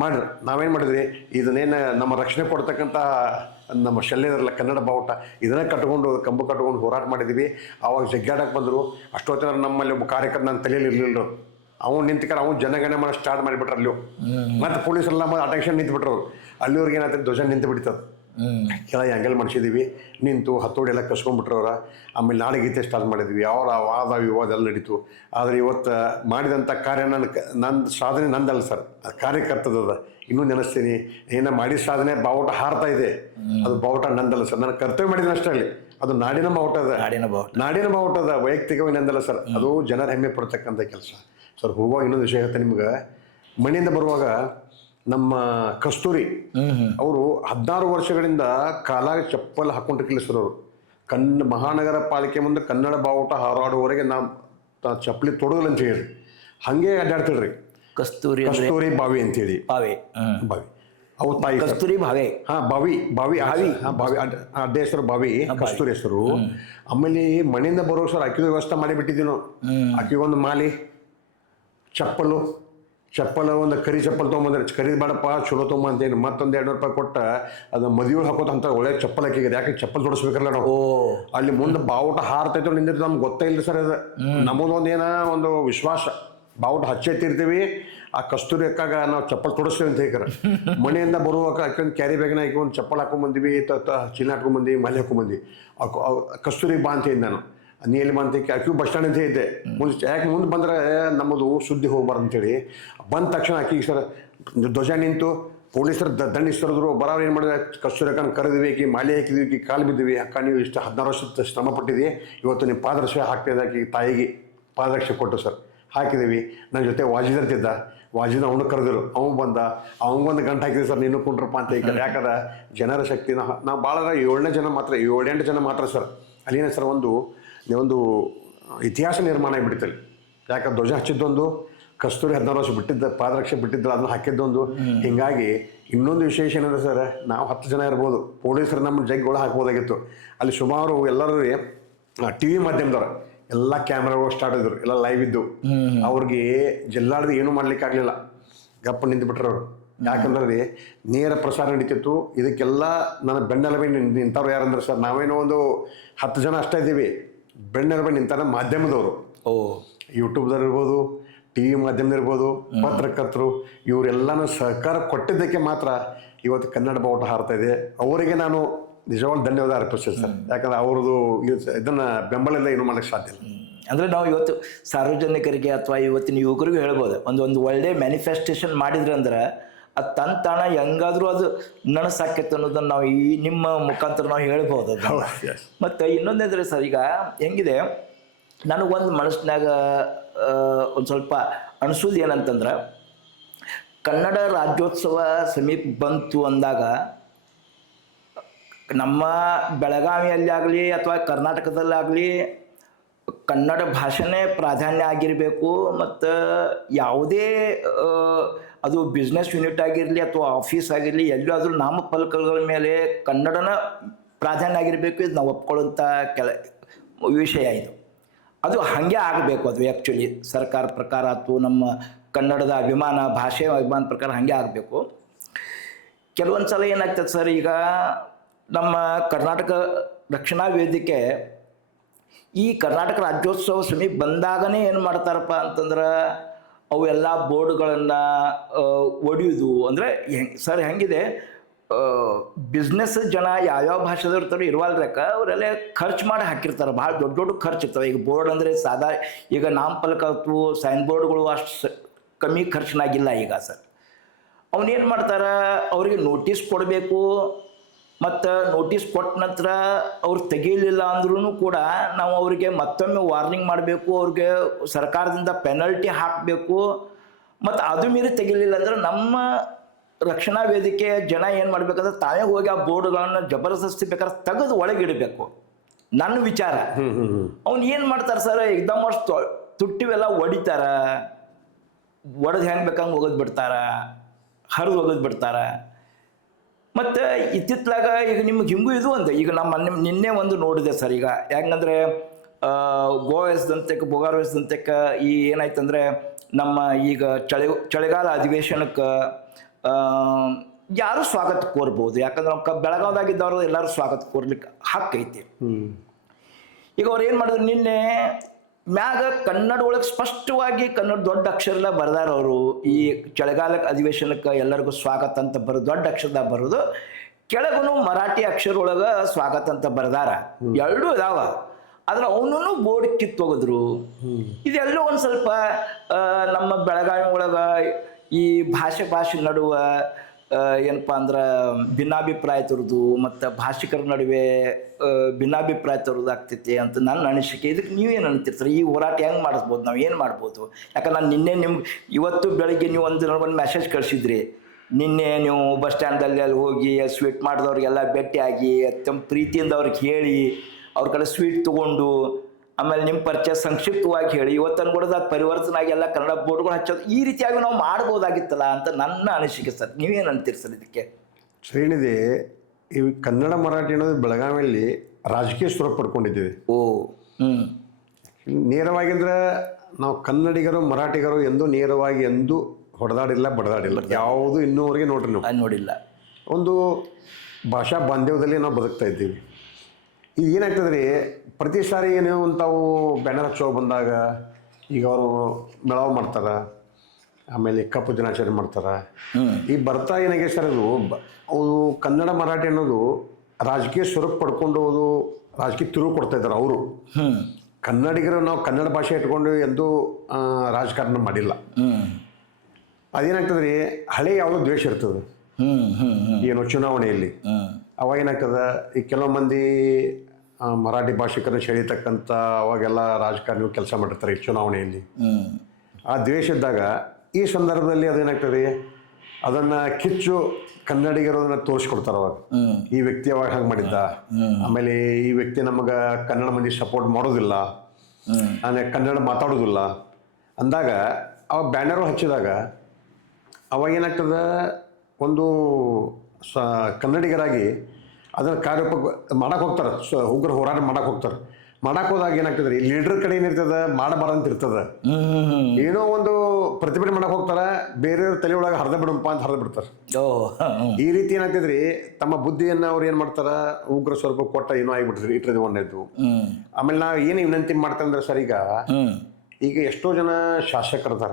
ಮಾಡ್ರಿ. ನಾವೇನು ಮಾಡಿದ್ರಿ, ಇದನ್ನೇನು ನಮ್ಮ ರಕ್ಷಣೆ ಕೊಡ್ತಕ್ಕಂಥ ನಮ್ಮ ಶಲ್ಯದ್ರಲ್ಲ ಕನ್ನಡ ಬಾವುಟ, ಇದನ್ನೇ ಕಟ್ಕೊಂಡು ಕಂಬ ಕಟ್ಕೊಂಡು ಹೋರಾಟ ಮಾಡಿದ್ವಿ. ಆವಾಗ ಜಗ್ಗಾಡಕ್ಕೆ ಬಂದರು. ಅಷ್ಟೊತ್ತಿನ ನಮ್ಮಲ್ಲಿ ಒಬ್ಬ ಕಾರ್ಯಕರ್ತ ನನ್ನ ತಲೆಯಲ್ಲಿ ಇರಲಿಲ್ಲ. ಅವ್ನು ನಿಂತ್ಕೊಂಡು ಅವ್ನು ಜನಗಣಮನ ಸ್ಟಾರ್ಟ್ ಮಾಡಿಬಿಟ್ರು ಅಲ್ಲಿ. ಮತ್ತು ಪೊಲೀಸರೆಲ್ಲ ಅಟೆನ್ಷನ್ ನಿಂತುಬಿಟ್ರು. ಅಲ್ಲಿವ್ರಿಗೆ ಏನಾಗ್ತದೆ, ಧ್ವಜ ನಿಂತು ಬಿಡ್ತದೆ. ಕೆಳ ಆ್ಯಂಗಲ್ ಮಾಡಿಸಿದ್ದೀವಿ, ನಿಂತು ಹತ್ತೋಡಿ ಎಲ್ಲ ಕಸ್ಕೊಂಡ್ಬಿಟ್ರವ್ರ. ಆಮೇಲೆ ನಾಡಗೀತೆ ಸ್ಟಾರ್ಟ್ ಮಾಡಿದ್ವಿ. ಅವರ ವಾದ ವಿವಾದ ಎಲ್ಲ ನಡೀತು. ಆದರೆ ಇವತ್ತು ಮಾಡಿದಂಥ ಕಾರ್ಯ ನನ್ನ ಸಾಧನೆ ನಂದಲ್ಲ ಸರ್, ಕಾರ್ಯಕರ್ತದ. ಇನ್ನೂ ನೆನೆಸ್ತೀನಿ, ಏನೋ ಮಾಡಿದ ಸಾಧನೆ ಬಾವುಟ ಹಾರ್ತಾ ಇದೆ, ಅದು ಬಾವುಟ ನಂದಲ್ಲ ಸರ್. ನಾನು ಕರ್ತವ್ಯ ಮಾಡಿದ್ದೀನಿ ಅಷ್ಟೇ. ಅಲ್ಲಿ ಅದು ನಾಡಿನ ಬಾವುಟ ಅದ, ನಾಡಿನ ಬಾವುಟ ಅದ, ವೈಯಕ್ತಿಕವಾಗಿ ನಂದಲ್ಲ ಸರ್. ಅದು ಜನರ ಹೆಮ್ಮೆ ಪಡ್ತಕ್ಕಂಥ ಕೆಲಸ ಸರ್. ಹೋಗುವಾಗ ಇನ್ನೊಂದು ವಿಷಯ ಹೇಳ್ತೇನೆ ನಿಮ್ಗೆ. ಮನೆಯಿಂದ ಬರುವಾಗ ನಮ್ಮ ಕಸ್ತೂರಿ ಅವರು 16 ವರ್ಷಗಳಿಂದ ಕಾಲಾಗ ಚಪ್ಪಲ್ ಹಾಕೊಂಡಿರ್ಕಿಲ್ಲ ಸರ್. ಅವರು ಮಹಾನಗರ ಪಾಲಿಕೆ ಮುಂದೆ ಕನ್ನಡ ಬಾವುಟ ಹಾರಾಡುವವರೆಗೆ ನಾವು ಚಪ್ಪಲಿ ತೊಡೋದಿಲ್ಲ ಅಂತ ಹೇಳಿ ಹಂಗೆ ಅಡ್ಡಾಡ್ತಿಳ್ರಿ. ಕಸ್ತೂರಿ ಬಾವಿ ಅಂತೇಳಿ, ಬಾವಿ ಅವು ತಾಯಿ ಕಸ್ತೂರಿ ಭಾವೆ. ಅಡ್ಡ ಹೆಸರು ಬಾವಿ, ಕಸ್ತೂರಿ ಹೆಸರು. ಆಮೇಲೆ ಮನೆಯಿಂದ ಬರೋ ಸರ್ ಅಕ್ಕಿದ ವ್ಯವಸ್ಥೆ ಮಾಡಿಬಿಟ್ಟಿದ್ದೀವಿ ನಾವು. ಅಕ್ಕಿಗೊಂದು ಮಾಲಿ, ಚಪ್ಪಲ್ ಒಂದು ಕರಿ ಚಪ್ಪಲ್ ತೊಗೊಂಬಂದ್ರೆ, ಕರಿ ಬೇಡಪ್ಪ ಚಲೋ ತೊಗೊಂಬ ಅಂತೇನು. ಮತ್ತೊಂದು 200 ರೂಪಾಯಿ ಕೊಟ್ಟ ಅದು ಮದುವೆ ಹಾಕೋತ ಅಂತ ಒಳ್ಳೆ ಚಪ್ಪಲ್ ಹಾಕಿದೆ. ಯಾಕೆ ಚಪ್ಪಲ್ ತೊಡಸ್ಬೇಕಲ್ಲ ನಾವು. ಅಲ್ಲಿ ಮುಂದೆ ಬಾವುಟ ಹಾರ್ತೈತೆ ನಿಂದಿರ್ತ, ನಮ್ಗೆ ಗೊತ್ತೇ ಇಲ್ಲ ಸರ್. ಅದು ನಮ್ಮದೊಂದು ಒಂದು ವಿಶ್ವಾಸ. ಬಾವುಟ ಹಚ್ಚೆತ್ತಿರ್ತೀವಿ, ಆ ಕಸ್ತೂರಿ ಅಕ್ಕಾಗ ನಾವು ಚಪ್ಪಲ್ ತೊಡಸ್ತೀವಿ ಅಂತ ಹೇಳ್ತಾರೆ. ಮನೆಯಿಂದ ಬರುವಾಗ ಹಾಕೊಂಡು ಕ್ಯಾರಿ ಬ್ಯಾಗ್ನ ಹಾಕಿ ಒಂದು ಚಪ್ಪಲ್ ಹಾಕೊಂಡ್ಬಂದಿವಿ, ಚೀಲ ಹಾಕೊಂಡ್ಬಂದಿವಿ, ಮಲೆ ಹಾಕೊಂಡ್ಬಂದಿವಿ. ಕಸ್ತೂರಿ ಬಾ ಅಂತ ಇದ್ದೆ ನಾನು. ನೀಲಿ ಬಂತ ಅಕ್ಕಿ ಬಸ್ ಸ್ಟ್ಯಾಂಡ್ ಅಂತ ಇದ್ದೆ. ಯಾಕೆ ಮುಂದೆ ಬಂದರೆ ನಮ್ಮದು ಸುದ್ದಿ ಹೋಗ್ಬಾರ್ದು ಅಂತೇಳಿ ಬಂದ ತಕ್ಷಣ ಅಕ್ಕಿಗೆ ಸರ್ ಧ್ವಜ ನಿಂತು ಪೊಲೀಸರು ದಂಡಿಸ್ತರಿದ್ರು ಬರೋರು ಏನು ಮಾಡಿದ್ರೆ ಕಸ್ತೂರಕ್ಕನ ಕರೆದ್ವಿ ಆಕಿ ಮಾಲೆ ಹಾಕಿದ್ವಿ ಆಕಿ ಕಾಲು ಬಿದ್ದಿವಿ ಅಕ್ಕ ನೀವು ಇಷ್ಟು 16 ವರ್ಷದ ಶ್ರಮ ಪಟ್ಟಿದ್ವಿ ಇವತ್ತು ನಿಮ್ಮ ಪಾದರಕ್ಷೆ ಹಾಕ್ತಾ ಆಕಿ ತಾಯಿಗೆ ಪಾದರಕ್ಷೆ ಕೊಟ್ಟು ಸರ್ ಹಾಕಿದ್ದೀವಿ. ನನ್ನ ಜೊತೆ ವಾಜಿದ್ ಅಂತಿದ್ದ, ವಾಜಿದ್ ಅವನು ಕರೆದ್ರು, ಅವ್ನು ಬಂದ, ಅವ್ನಿಗೊಂದು ಗಂಟೆ ಹಾಕಿದ್ವಿ ಸರ್ ನೀನು ಕುಂಡ್ರಪ್ಪ ಅಂತ. ಈ ಕಡೆ ಯಾಕಂದ್ರೆ ಜನರ ಶಕ್ತಿ ನಾವು ಭಾಳ 7 ಜನ ಮಾತ್ರ 7-8 ಜನ ಮಾತ್ರ ಸರ್ ಅಲ್ಲಿನ ಸರ್ ಒಂದು ಇತಿಹಾಸ ನಿರ್ಮಾಣ ಆಗಿಬಿಡ್ತಲ್ಲಿ. ಯಾಕಂದ್ರೆ ಧ್ವಜ ಹಚ್ಚಿದ್ದೊಂದು, ಕಸ್ತೂರಿ 16 ವರ್ಷ ಬಿಟ್ಟಿದ್ದ ಪಾದರಕ್ಷೆ ಬಿಟ್ಟಿದ್ದಲ್ಲ ಅದನ್ನು ಹಾಕಿದ್ದೊಂದು. ಹೀಗಾಗಿ ಇನ್ನೊಂದು ವಿಶೇಷ ಏನಂದ್ರೆ ಸರ್ ನಾವು 10 ಜನ ಇರ್ಬೋದು, ಪೊಲೀಸರು ನಮ್ಮ ಜಗ್ಗಳು ಹಾಕ್ಬೋದಾಗಿತ್ತು. ಅಲ್ಲಿ ಸುಮಾರು ಎಲ್ಲರೂ TV ಮಾಧ್ಯಮದವ್ರು ಎಲ್ಲ ಕ್ಯಾಮ್ರಾಗಳು ಸ್ಟಾರ್ಟ್ ಇದ್ರು, ಎಲ್ಲ ಲೈವ್ ಇದ್ದು. ಅವ್ರಿಗೆ ಜಿಲ್ಲಾಡ್ದು ಏನೂ ಮಾಡ್ಲಿಕ್ಕೆ ಆಗಲಿಲ್ಲ, ಗಪ್ಪ ನಿಂತು ಬಿಟ್ರು ಅವರು. ಯಾಕಂದ್ರೆ ರೀ ನೇರ ಪ್ರಸಾರ ನಡೀತಿತ್ತು. ಇದಕ್ಕೆಲ್ಲ ನನ್ನ ಬೆನ್ನೆಲುಬೆ ನಿಂತವ್ರು ಯಾರಂದ್ರೆ ಸರ್ ನಾವೇನೋ ಒಂದು 10 ಜನ ಅಷ್ಟೇ ಇದ್ದೀವಿ, ಬೆನ್ನೆಲುಬೆ ನಿಂತಾರ ಮಾಧ್ಯಮದವರು. ಯೂಟ್ಯೂಬ್ದವ್ರು ಇರ್ಬೋದು, TV ಮಾಧ್ಯಮದಿರ್ಬೋದು, ಪತ್ರಕರ್ತರು, ಇವರೆಲ್ಲನೂ ಸಹಕಾರ ಕೊಟ್ಟಿದ್ದಕ್ಕೆ ಮಾತ್ರ ಇವತ್ತು ಕನ್ನಡ ಬಾವುಟ ಹಾರ್ತಾ ಇದೆ. ಅವರಿಗೆ ನಾನು ನಿಜವಾಗ್ಲೂ ಧನ್ಯವಾದ ಅರ್ಪಿಸ್ತೀನಿ ಸರ್. ಯಾಕಂದ್ರೆ ಅವ್ರದ್ದು ಇದನ್ನು ಬೆಂಬಲಿಂದ ಏನು ಮಾಡೋಕ್ಕೆ ಸಾಧ್ಯ ಇಲ್ಲ. ಅಂದರೆ ನಾವು ಇವತ್ತು ಸಾರ್ವಜನಿಕರಿಗೆ ಅಥವಾ ಇವತ್ತಿನ ಯುವಕರಿಗೂ ಹೇಳ್ಬೋದು, ಒಂದು ಒಳ್ಳೆ ಮ್ಯಾನಿಫೆಸ್ಟೇಷನ್ ಮಾಡಿದ್ರೆ ಅಂದ್ರೆ ಅದು ತನ್ನ ತಾಣ ಹೆಂಗಾದ್ರೂ ಅದು ನನಸಾಕೈತೆ ಅನ್ನೋದನ್ನು ನಾವು ಈ ನಿಮ್ಮ ಮುಖಾಂತರ ನಾವು ಹೇಳ್ಬೋದು. ಮತ್ತು ಇನ್ನೊಂದೇಂದ್ರೆ ಸರ್, ಈಗ ಹೆಂಗಿದೆ ನನಗೊಂದು ಮನಸ್ಸಿನಾಗ ಒಂದು ಸ್ವಲ್ಪ ಅನಿಸೋದು ಏನಂತಂದ್ರೆ, ಕನ್ನಡ ರಾಜ್ಯೋತ್ಸವ ಸಮೀಪ ಬಂತು ಅಂದಾಗ ನಮ್ಮ ಬೆಳಗಾವಿಯಲ್ಲಿ ಆಗಲಿ ಅಥವಾ ಕರ್ನಾಟಕದಲ್ಲಾಗಲಿ ಕನ್ನಡ ಭಾಷೆನೇ ಪ್ರಾಧಾನ್ಯ ಆಗಿರಬೇಕು. ಮತ್ತು ಯಾವುದೇ ಅದು ಬಿಸ್ನೆಸ್ ಯೂನಿಟ್ ಆಗಿರಲಿ ಅಥವಾ ಆಫೀಸ್ ಆಗಿರಲಿ ಎಲ್ಲಾದರೂ ನಾಮಫಲಕಗಳ ಮೇಲೆ ಕನ್ನಡನ ಪ್ರಾಧಾನ್ಯ ಆಗಿರಬೇಕು. ಇದು ನಾವು ಒಪ್ಕೊಳ್ಳೋಂಥ ವಿಷಯ ಇದು. ಅದು ಹಾಗೆ ಆಗಬೇಕು. ಅದು ಆ್ಯಕ್ಚುಲಿ ಸರ್ಕಾರ ಪ್ರಕಾರ ಅಥವಾ ನಮ್ಮ ಕನ್ನಡದ ಅಭಿಮಾನ, ಭಾಷೆಯ ಅಭಿಮಾನ ಪ್ರಕಾರ ಹಾಗೆ ಆಗಬೇಕು. ಕೆಲವೊಂದು ಸಲ ಏನಾಗ್ತದೆ ಸರ್, ಈಗ ನಮ್ಮ ಕರ್ನಾಟಕ ರಕ್ಷಣಾ ವೇದಿಕೆ ಈ ಕರ್ನಾಟಕ ರಾಜ್ಯೋತ್ಸವ ಸಮೀಪ ಬಂದಾಗನೇ ಏನು ಮಾಡ್ತಾರಪ್ಪ ಅಂತಂದ್ರೆ ಅವೆಲ್ಲ ಬೋರ್ಡ್ಗಳನ್ನು ಒಡೆಯೋದು. ಅಂದರೆ ಸರ್ ಹೆಂಗಿದೆ, ಬಿಸ್ನೆಸ್ ಜನ ಯಾವ್ಯಾವ ಭಾಷೆದವ್ರು ಇರ್ತಾರೋ ಇರುವಲ್ರಕ್ಕ ಅವರೆಲ್ಲ ಖರ್ಚು ಮಾಡಿ ಹಾಕಿರ್ತಾರೆ. ಭಾಳ ದೊಡ್ಡ ದೊಡ್ಡ ಖರ್ಚು ಇರ್ತವೆ. ಈಗ ಬೋರ್ಡ್ ಅಂದರೆ ಸಾದಾ ಈಗ ನಾಮಫಲಕ ಅಥವಾ ಸೈನ್ ಬೋರ್ಡ್ಗಳು ಅಷ್ಟು ಕಮ್ಮಿ ಖರ್ಚಿನಾಗಿಲ್ಲ ಈಗ ಸರ್. ಅವನೇನು ಮಾಡ್ತಾರೆ, ಅವರಿಗೆ ನೋಟಿಸ್ ಕೊಡಬೇಕು. ಮತ್ತು ನೋಟಿಸ್ ಕೊಟ್ಟ ನಂತರ ಅವ್ರು ತೆಗೀಲಿಲ್ಲ ಅಂದ್ರೂ ಕೂಡ ನಾವು ಅವರಿಗೆ ಮತ್ತೊಮ್ಮೆ ವಾರ್ನಿಂಗ್ ಮಾಡಬೇಕು, ಅವ್ರಿಗೆ ಸರ್ಕಾರದಿಂದ ಪೆನಲ್ಟಿ ಹಾಕಬೇಕು. ಮತ್ತು ಅದು ಮೀರಿ ತೆಗಿಲಿಲ್ಲ ಅಂದ್ರೆ ನಮ್ಮ ರಕ್ಷಣಾ ವೇದಿಕೆ ಜನ ಏನು ಮಾಡಬೇಕಂದ್ರೆ ತಾವೇ ಹೋಗಿ ಆ ಬೋರ್ಡ್ಗಳನ್ನು ಜಬರ್ದಸ್ತಿ ಬೇಕಾದ್ರೆ ತೆಗೆದು ಒಳಗಿಡಬೇಕು. ನನ್ನ ವಿಚಾರ. ಅವ್ನು ಏನು ಮಾಡ್ತಾರೆ ಸರ್, ಎಕ್ದಮ್ ಅಷ್ಟು ತುಟ್ಟಿವೆಲ್ಲ ಹೊಡಿತಾರ, ಒಡೆದು ಹೆಂಗೆ ಬೇಕಂಗೆ ಹೋಗೋದು ಬಿಡ್ತಾರ, ಹರಿದು ಹೋಗೋದು ಬಿಡ್ತಾರ. ಮತ್ತು ಇತ್ತಿತ್ತಲಾಗ ಈಗ ನಿಮ್ಗೆ ಹಿಂಗೂ ಇದು ಒಂದು ಈಗ ನಿನ್ನೆ ಒಂದು ನೋಡಿದೆ ಸರ್. ಈಗ ಹೆಂಗಂದ್ರೆ ಗೋವಾದಂತಕ್ಕೆ ಬೊಗಾರದಂತಕ್ಕೆ ಈ ಏನಾಯ್ತಂದ್ರೆ ನಮ್ಮ ಈಗ ಚಳಿಗಾಲ ಅಧಿವೇಶನಕ್ಕೆ ಯಾರು ಸ್ವಾಗತ ಕೋರ್ಬೋದು. ಯಾಕಂದ್ರೆ ನಾವು ಬೆಳಗಾವ್ದಾಗಿದ್ದವರು ಎಲ್ಲರೂ ಸ್ವಾಗತ ಕೋರ್ಲಿಕ್ಕೆ ಹಕ್ಕೈತಿ. ಈಗ ಅವ್ರು ಏನು ಮಾಡಿದ್ರು, ನಿನ್ನೆ ಮ್ಯಾಗ ಕನ್ನಡ ಒಳಗೆ ಸ್ಪಷ್ಟವಾಗಿ ಕನ್ನಡ ದೊಡ್ಡ ಅಕ್ಷರ ಬರ್ದಾರ ಅವರು. ಈ ಚಳಿಗಾಲ ಅಧಿವೇಶನಕ್ಕೆ ಎಲ್ಲರಿಗೂ ಸ್ವಾಗತ ಅಂತ ಬರೋದು ದೊಡ್ಡ ಅಕ್ಷರದಾಗ ಬರೋದು, ಕೆಳಗೂ ಮರಾಠಿ ಅಕ್ಷರ ಒಳಗೆ ಸ್ವಾಗತ ಅಂತ ಬರ್ದಾರ. ಎರಡೂ ಇದಾವ. ಆದ್ರೆ ಅವನೂ ಬೋರ್ಡ್ ಕಿತ್ತೋಗಿದ್ರು. ಇದೆಲ್ಲೋ ಒಂದು ಸ್ವಲ್ಪ ನಮ್ಮ ಬೆಳಗಾವಿ ಒಳಗೆ ಈ ಭಾಷೆ ನಡುವ ಏನಪ್ಪ ಅಂದ್ರೆ ಭಿನ್ನಾಭಿಪ್ರಾಯ ತರೋದು ಮತ್ತು ಭಾಷಿಕರ ನಡುವೆ ಭಿನ್ನಾಭಿಪ್ರಾಯ ತರೋದು ಆಗ್ತೈತಿ ಅಂತ ನನ್ನ ಅನಿಸಿಕೆ. ಇದಕ್ಕೆ ನೀವೇನು ಅಂತಿರ್ತಾರೆ, ಈ ಹೋರಾಟ ಹೆಂಗೆ ಮಾಡಿಸ್ಬೋದು, ನಾವು ಏನು ಮಾಡ್ಬೋದು? ಯಾಕಂದ್ರೆ ನಾನು ನಿನ್ನೆ ನಿಮ್ಗೆ ಇವತ್ತು ಬೆಳಗ್ಗೆ ನೀವು ಒಂದು ಮೆಸೇಜ್ ಕಳಿಸಿದ್ರಿ. ನಿನ್ನೆ ನೀವು ಬಸ್ ಸ್ಟ್ಯಾಂಡಲ್ಲಿ ಅಲ್ಲಿ ಹೋಗಿ ಸ್ವೀಟ್ ಮಾಡಿದವ್ರಿಗೆಲ್ಲ ಭೇಟಿಯಾಗಿ ತಮ್ಮ ಪ್ರೀತಿಯಿಂದ ಅವ್ರಿಗೆ ಹೇಳಿ ಅವ್ರ ಕಡೆ ಸ್ವೀಟ್ ತೊಗೊಂಡು ಆಮೇಲೆ ನಿಮ್ಮ ಪರಿಚಯ ಸಂಕ್ಷಿಪ್ತವಾಗಿ ಹೇಳಿ ಇವತ್ತನ್ನು ಕೂಡ ಅದು ಪರಿವರ್ತನೆ ಆಗಿ ಎಲ್ಲ ಕನ್ನಡ ಬೋರ್ಡ್ಗಳು ಹಚ್ಚೋದು ಈ ರೀತಿಯಾಗಿ ನಾವು ಮಾಡ್ಬೋದಾಗಿತ್ತಲ್ಲ ಅಂತ ನನ್ನ ಅನಿಸಿಕೆ ಸರ್. ನೀವೇನು ಅಂತೀರಿ ಸರ್ ಇದಕ್ಕೆ? ಶ್ರೇಣಿದೆ, ಈ ಕನ್ನಡ ಮರಾಠಿ ಅನ್ನೋದು ಬೆಳಗಾವಿಯಲ್ಲಿ ರಾಜಕೀಯ ಸ್ವರೂಪ ಪಡ್ಕೊಂಡಿದ್ದೀವಿ. ನೇರವಾಗಿದ್ರೆ ನಾವು ಕನ್ನಡಿಗರು ಮರಾಠಿಗರು ಎಂದು ನೇರವಾಗಿ ಎಂದು ಹೊಡೆದಾಡಿಲ್ಲ ಬಡದಾಡಿಲ್ಲ, ಯಾವುದು ಇನ್ನೂವರೆಗೆ ನೋಡ್ರಿ ನಾವು ನೋಡಿಲ್ಲ. ಒಂದು ಭಾಷಾ ಬಾಂಧವ್ಯದಲ್ಲಿ ನಾವು ಬದುಕ್ತಾ ಇದ್ದೀವಿ. ಈಗ ಏನಾಗ್ತದೆ ರೀ, ಪ್ರತಿ ಸಾರಿ ಏನು ಅಂತಾವು ಬ್ಯಾನರ್ ಹಚ್ಚೋ ಬಂದಾಗ ಈಗ ಅವರು ಮೆಳವು ಮಾಡ್ತಾರೆ, ಆಮೇಲೆ ಕಪ್ಪು ದಿನಾಚರಣೆ ಮಾಡ್ತಾರೆ. ಈ ಬರ್ತಾ ಏನಾಗಿದೆ ಸರ್, ಅದು ಕನ್ನಡ ಮರಾಠಿ ಅನ್ನೋದು ರಾಜಕೀಯ ಸ್ವರೂಪ ಪಡ್ಕೊಂಡು ಅದು ರಾಜಕೀಯ ತಿರುವು ಕೊಡ್ತಾ ಇದ್ದಾರೆ ಅವರು. ಕನ್ನಡಿಗರು ನಾವು ಕನ್ನಡ ಭಾಷೆ ಇಟ್ಕೊಂಡು ಎಂದೂ ರಾಜಕಾರಣ ಮಾಡಿಲ್ಲ. ಅದೇನಾಗ್ತದೆ ರೀ, ಹಳೆ ಯಾವುದೋ ದ್ವೇಷ ಇರ್ತದೆ. ಏನು ಚುನಾವಣೆಯಲ್ಲಿ. ಅವಾಗ ಏನಾಗ್ತದ, ಈ ಕೆಲವು ಮಂದಿ ಮರಾಠಿ ಭಾಷಿಕರನ್ನು ಸೆಳೀತಕ್ಕಂಥ ಅವಾಗೆಲ್ಲ ರಾಜಕಾರಣಿಗಳು ಕೆಲಸ ಮಾಡಿರ್ತಾರೆ ಈ ಚುನಾವಣೆಯಲ್ಲಿ. ಆ ದ್ವೇಷ ಇದ್ದಾಗ ಈ ಸಂದರ್ಭದಲ್ಲಿ ಅದೇನಾಗ್ತದೆ, ಅದನ್ನು ಕಿಚ್ಚು ಕನ್ನಡಿಗರು ಅದನ್ನು ತೋರಿಸ್ಕೊಡ್ತಾರೆ ಅವಾಗ. ಈ ವ್ಯಕ್ತಿ ಅವಾಗ ಹಾಗೆ ಮಾಡಿದ್ದ, ಆಮೇಲೆ ಈ ವ್ಯಕ್ತಿ ನಮಗೆ ಕನ್ನಡ ಮಂದಿ ಸಪೋರ್ಟ್ ಮಾಡೋದಿಲ್ಲ, ಆಮೇಲೆ ಕನ್ನಡ ಮಾತಾಡೋದಿಲ್ಲ ಅಂದಾಗ ಅವಾಗ ಬ್ಯಾನರು ಹಚ್ಚಿದಾಗ ಅವಾಗ ಏನಾಗ್ತದೆ, ಒಂದು ಕನ್ನಡಿಗರಾಗಿ ಅದನ್ನು ಕಾರ್ಯರೂಪ ಮಾಡಕ್ಕೆ ಹೋಗ್ತಾರೆ, ಉಗ್ರ ಹೋರಾಟ ಮಾಡಕ್ಕೆ ಹೋಗ್ತಾರೆ. ಮಾಡಕ್ಕೆ ಹೋದಾಗ ಏನಾಗ್ತದೆ, ಈ ಲೀಡರ್ ಕಡೆ ಏನಿರ್ತದೆ ಮಾಡಬಾರಂತ ಇರ್ತದೆ. ಏನೋ ಒಂದು ಪ್ರತಿಭಟನೆ ಮಾಡಕ್ಕೆ ಹೋಗ್ತಾರೆ, ಬೇರೆಯವ್ರ ತಲೆ ಒಳಗೆ ಹರಿದ ಬಿಡಪ್ಪ ಅಂತ ಹರಿದು ಬಿಡ್ತಾರೆ. ಈ ರೀತಿ ಏನಾಗ್ತದ್ರಿ, ತಮ್ಮ ಬುದ್ಧಿಯನ್ನು ಅವ್ರು ಏನು ಮಾಡ್ತಾರ, ಉಗ್ರ ಸ್ವಲ್ಪ ಕೊಟ್ಟ ಏನೋ ಆಗಿಬಿಡ್ತಾರೆ, ಇಟ್ಟದ್ದು ಒಂದೇದು. ಆಮೇಲೆ ನಾವು ಏನು ವಿನಂತಿ ಮಾಡ್ತಂದ್ರೆ ಸರ್, ಈಗ ಎಷ್ಟೋ ಜನ ಶಾಸಕರದಾರ,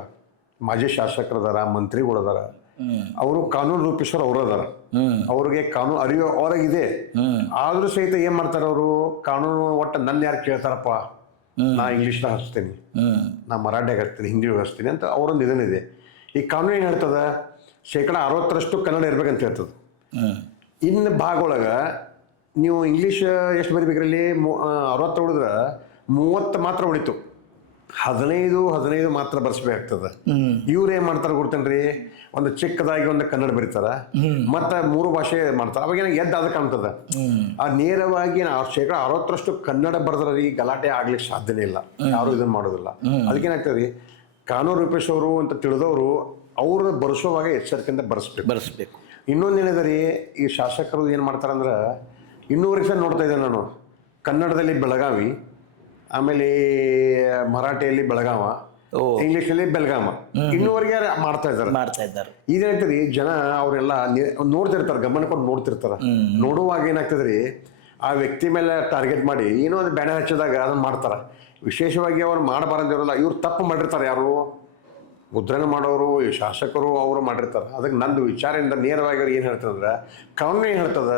ಮಾಜಿ ಶಾಸಕರದಾರ, ಮಂತ್ರಿಗಳದಾರ, ಅವರು ಕಾನೂನು ರೂಪಿಸೋರು ಅವರು ಅದಾರ, ಅವ್ರಿಗೆ ಕಾನೂನು ಅರಿವು ಅವರಾಗಿದೆ. ಆದ್ರೂ ಸಹಿತ ಏನ್ ಮಾಡ್ತಾರ ಅವರು, ಕಾನೂನು ಒಟ್ಟು ನನ್ನ ಯಾರು ಕೇಳ್ತಾರಪ್ಪ, ನಾ ಇಂಗ್ಲೀಷ್ನಾಗ ಹಚ್ತೀನಿ, ನಾ ಮರಾಠಿಯಾಗ ಹಚ್ತೀನಿ, ಹಿಂದಿಯಾಗ ಹಚ್ತೀನಿ ಅಂತ ಅವರೊಂದು ಇದನ್ನಿದೆ. ಈ ಕಾನೂನು ಏನು ಹೇಳ್ತದ, 60% ಕನ್ನಡ ಇರ್ಬೇಕಂತ ಹೇಳ್ತದೆ. ಇನ್ನು ಭಾಗ ಒಳಗೆ ನೀವು ಇಂಗ್ಲೀಷ್ ಎಷ್ಟು ಬರಿಬೇಕ್ರಲ್ಲಿ, 60 ಉಳಿದ್ರೆ 30 ಮಾತ್ರ ಉಳಿತು, 15 ಮಾತ್ರ ಬರ್ಸ್ಬೇಕಾಗ್ತದೆ. ಇವ್ರು ಏನ್ ಮಾಡ್ತಾರೆ ಗೊತ್ತೇನ್ರಿ, ಒಂದು ಚಿಕ್ಕದಾಗಿ ಒಂದು ಕನ್ನಡ ಬರೀತಾರ, ಮತ್ತೆ 3 ಭಾಷೆ ಮಾಡ್ತಾರ. ಅವಾಗ ಏನಾಗ ಎದ್ದು ಕಾಣ್ತದ. ಆ ನೇರವಾಗಿ 60% ಕನ್ನಡ ಬರೆದ್ರಿ ಗಲಾಟೆ ಆಗ್ಲಿಕ್ಕೆ ಸಾಧ್ಯನೇ ಇಲ್ಲ, ಯಾರು ಇದನ್ನ ಮಾಡೋದಿಲ್ಲ. ಅದಕ್ಕೇನಾಗ್ತದೆ, ಕಾನೂನು ರೂಪಿಸೋರು ಅಂತ ತಿಳಿದವರು ಅವ್ರ ಬರ್ಸೋವಾಗ ಎಚ್ಚರಿಕೆಯಿಂದ ಬರ್ಸ್ಬೇಕು. ಇನ್ನೊಂದೇನಿದೆ, ಈ ಶಾಸಕರು ಏನ್ ಮಾಡ್ತಾರಂದ್ರ, ಇನ್ನೂವರೆಗೆ ಸಹ ನೋಡ್ತಾ ಇದ್ದೆ ನಾನು, ಕನ್ನಡದಲ್ಲಿ ಬೆಳಗಾವಿ, ಆಮೇಲೆ ಮರಾಠಿಯಲ್ಲಿ ಬೆಳಗಾವ, ಇಂಗ್ಲಿಷಲ್ಲಿ ಬೆಳಗಾಮ, ಇನ್ನೂವರೆಗೆ ಮಾಡ್ತಾ ಇದ್ದಾರೆ. ಇದೇನಾಗ್ತದೆ, ಜನ ಅವರೆಲ್ಲ ನೋಡ್ತಿರ್ತಾರೆ, ಗಮನ ಕೊಟ್ಟು ನೋಡ್ತಿರ್ತಾರ. ನೋಡುವಾಗ ಏನಾಗ್ತದ್ರಿ, ಆ ವ್ಯಕ್ತಿ ಮೇಲೆ ಟಾರ್ಗೆಟ್ ಮಾಡಿ ಏನೋ ಒಂದು ಬ್ಯಾನರ್ ಹಚ್ಚಿದಾಗ ಅದನ್ನ ಮಾಡ್ತಾರ. ವಿಶೇಷವಾಗಿ ಅವ್ರು ಮಾಡಬಾರಂದಿರಲ್ಲ, ಇವ್ರು ತಪ್ಪು ಮಾಡಿರ್ತಾರೆ. ಯಾರು ಮುದ್ರಣ ಮಾಡೋರು, ಈ ಶಾಸಕರು ಅವರು ಮಾಡಿರ್ತಾರೆ. ಅದಕ್ಕೆ ನಂದು ವಿಚಾರದಿಂದ ನೇರವಾಗಿ ಅವ್ರು ಏನು ಹೇಳ್ತದಂದ್ರೆ, ಕಾನೂನು ಏನು ಹೇಳ್ತದ,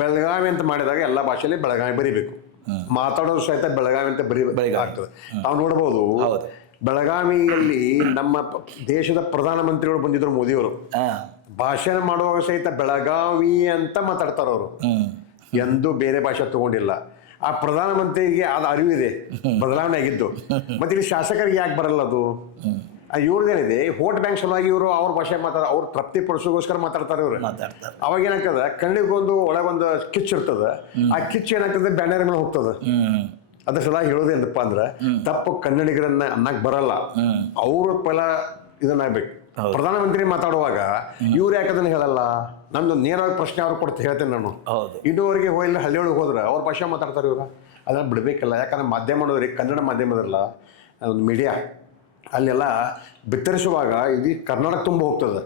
ಬೆಳಗಾವಿ ಅಂತ ಮಾಡಿದಾಗ ಎಲ್ಲ ಭಾಷೆಯಲ್ಲಿ ಬೆಳಗಾವಿ ಬರಿಬೇಕು, ಮಾತಾಡೋದು ಸಹಿತ ಬೆಳಗಾವಿ ಅಂತ ಆಗ್ತದೆ. ನಾವು ನೋಡ್ಬೋದು, ಬೆಳಗಾವಿಯಲ್ಲಿ ನಮ್ಮ ದೇಶದ ಪ್ರಧಾನಮಂತ್ರಿಗಳು ಬಂದಿದ್ರು, ಮೋದಿಯವರು ಭಾಷಣ ಮಾಡುವಾಗ ಸಹಿತ ಬೆಳಗಾವಿ ಅಂತ ಮಾತಾಡ್ತಾರ ಅವರು, ಎಂದೂ ಬೇರೆ ಭಾಷೆ ತಗೊಂಡಿಲ್ಲ. ಆ ಪ್ರಧಾನಮಂತ್ರಿಗೆ ಅದು ಅರಿವಿದೆ, ಬದಲಾವಣೆ ಆಗಿದ್ದು. ಮತ್ತೆ ಇಲ್ಲಿ ಶಾಸಕರಿಗೆ ಯಾಕೆ ಬರಲ್ಲ ಅದು? ಇವ್ರದ್ದೇನಿದೆ, ವೋಟ್ ಬ್ಯಾಂಕ್ ಸಲುವಾಗಿ ಇವರು ಅವ್ರ ಭಾಷೆ ಅವ್ರು ತೃಪ್ತಿ ಪಡಿಸೋಗೋಸ್ಕರ ಮಾತಾಡ್ತಾರೆ ಇವ್ರು. ಅವಾಗ ಏನಾಗ್ತದ, ಕಣ್ಣಿಗೊಂದು ಒಳಗೊಂದು ಕಿಚ್ ಇರ್ತದ, ಆ ಕಿಚ್ ಏನಾಗ್ತದೆ ಬ್ಯಾನರ್ ಮೇಲೆ ಹೋಗ್ತದ. ಅದ್ರ ಸಲುವಾಗಿ ಹೇಳೋದೇನಪ್ಪ ಅಂದ್ರೆ, ತಪ್ಪು ಕನ್ನಡಿಗರನ್ನ ಅನ್ನಕ್ ಬರಲ್ಲ, ಅವ್ರ ಪೈಲ ಇದನ್ನಾಗ್ಬೇಕು. ಪ್ರಧಾನಮಂತ್ರಿ ಮಾತಾಡುವಾಗ ಇವ್ರು ಯಾಕೆ ಅದನ್ನ ಹೇಳಲ್ಲ? ನಂದು ನೇರವಾಗಿ ಪ್ರಶ್ನೆ ಅವ್ರು ಕೊಡ್ತಾ ಹೇಳ್ತೇನೆ ನಾನು. ಇನ್ನೂವರೆಗೆ ಹೋಗಿ ಹಳ್ಳಿ ಒಳಗೆ ಹೋದ್ರೆ ಅವ್ರ ಭಾಷೆ ಮಾತಾಡ್ತಾರೆ ಇವ್ರು, ಅದನ್ನ ಬಿಡ್ಬೇಕಲ್ಲ. ಯಾಕಂದ್ರೆ ಮಾಧ್ಯಮ ನೋಡ್ರಿ, ಕನ್ನಡ ಮಾಧ್ಯಮದಲ್ಲ, ಒಂದು ಮೀಡಿಯಾ, ಅಲ್ಲೆಲ್ಲ ಬಿತ್ತರಿಸುವಾಗ ಇದು ಕರ್ನಾಟಕ ತುಂಬ ಹೋಗ್ತದೆ.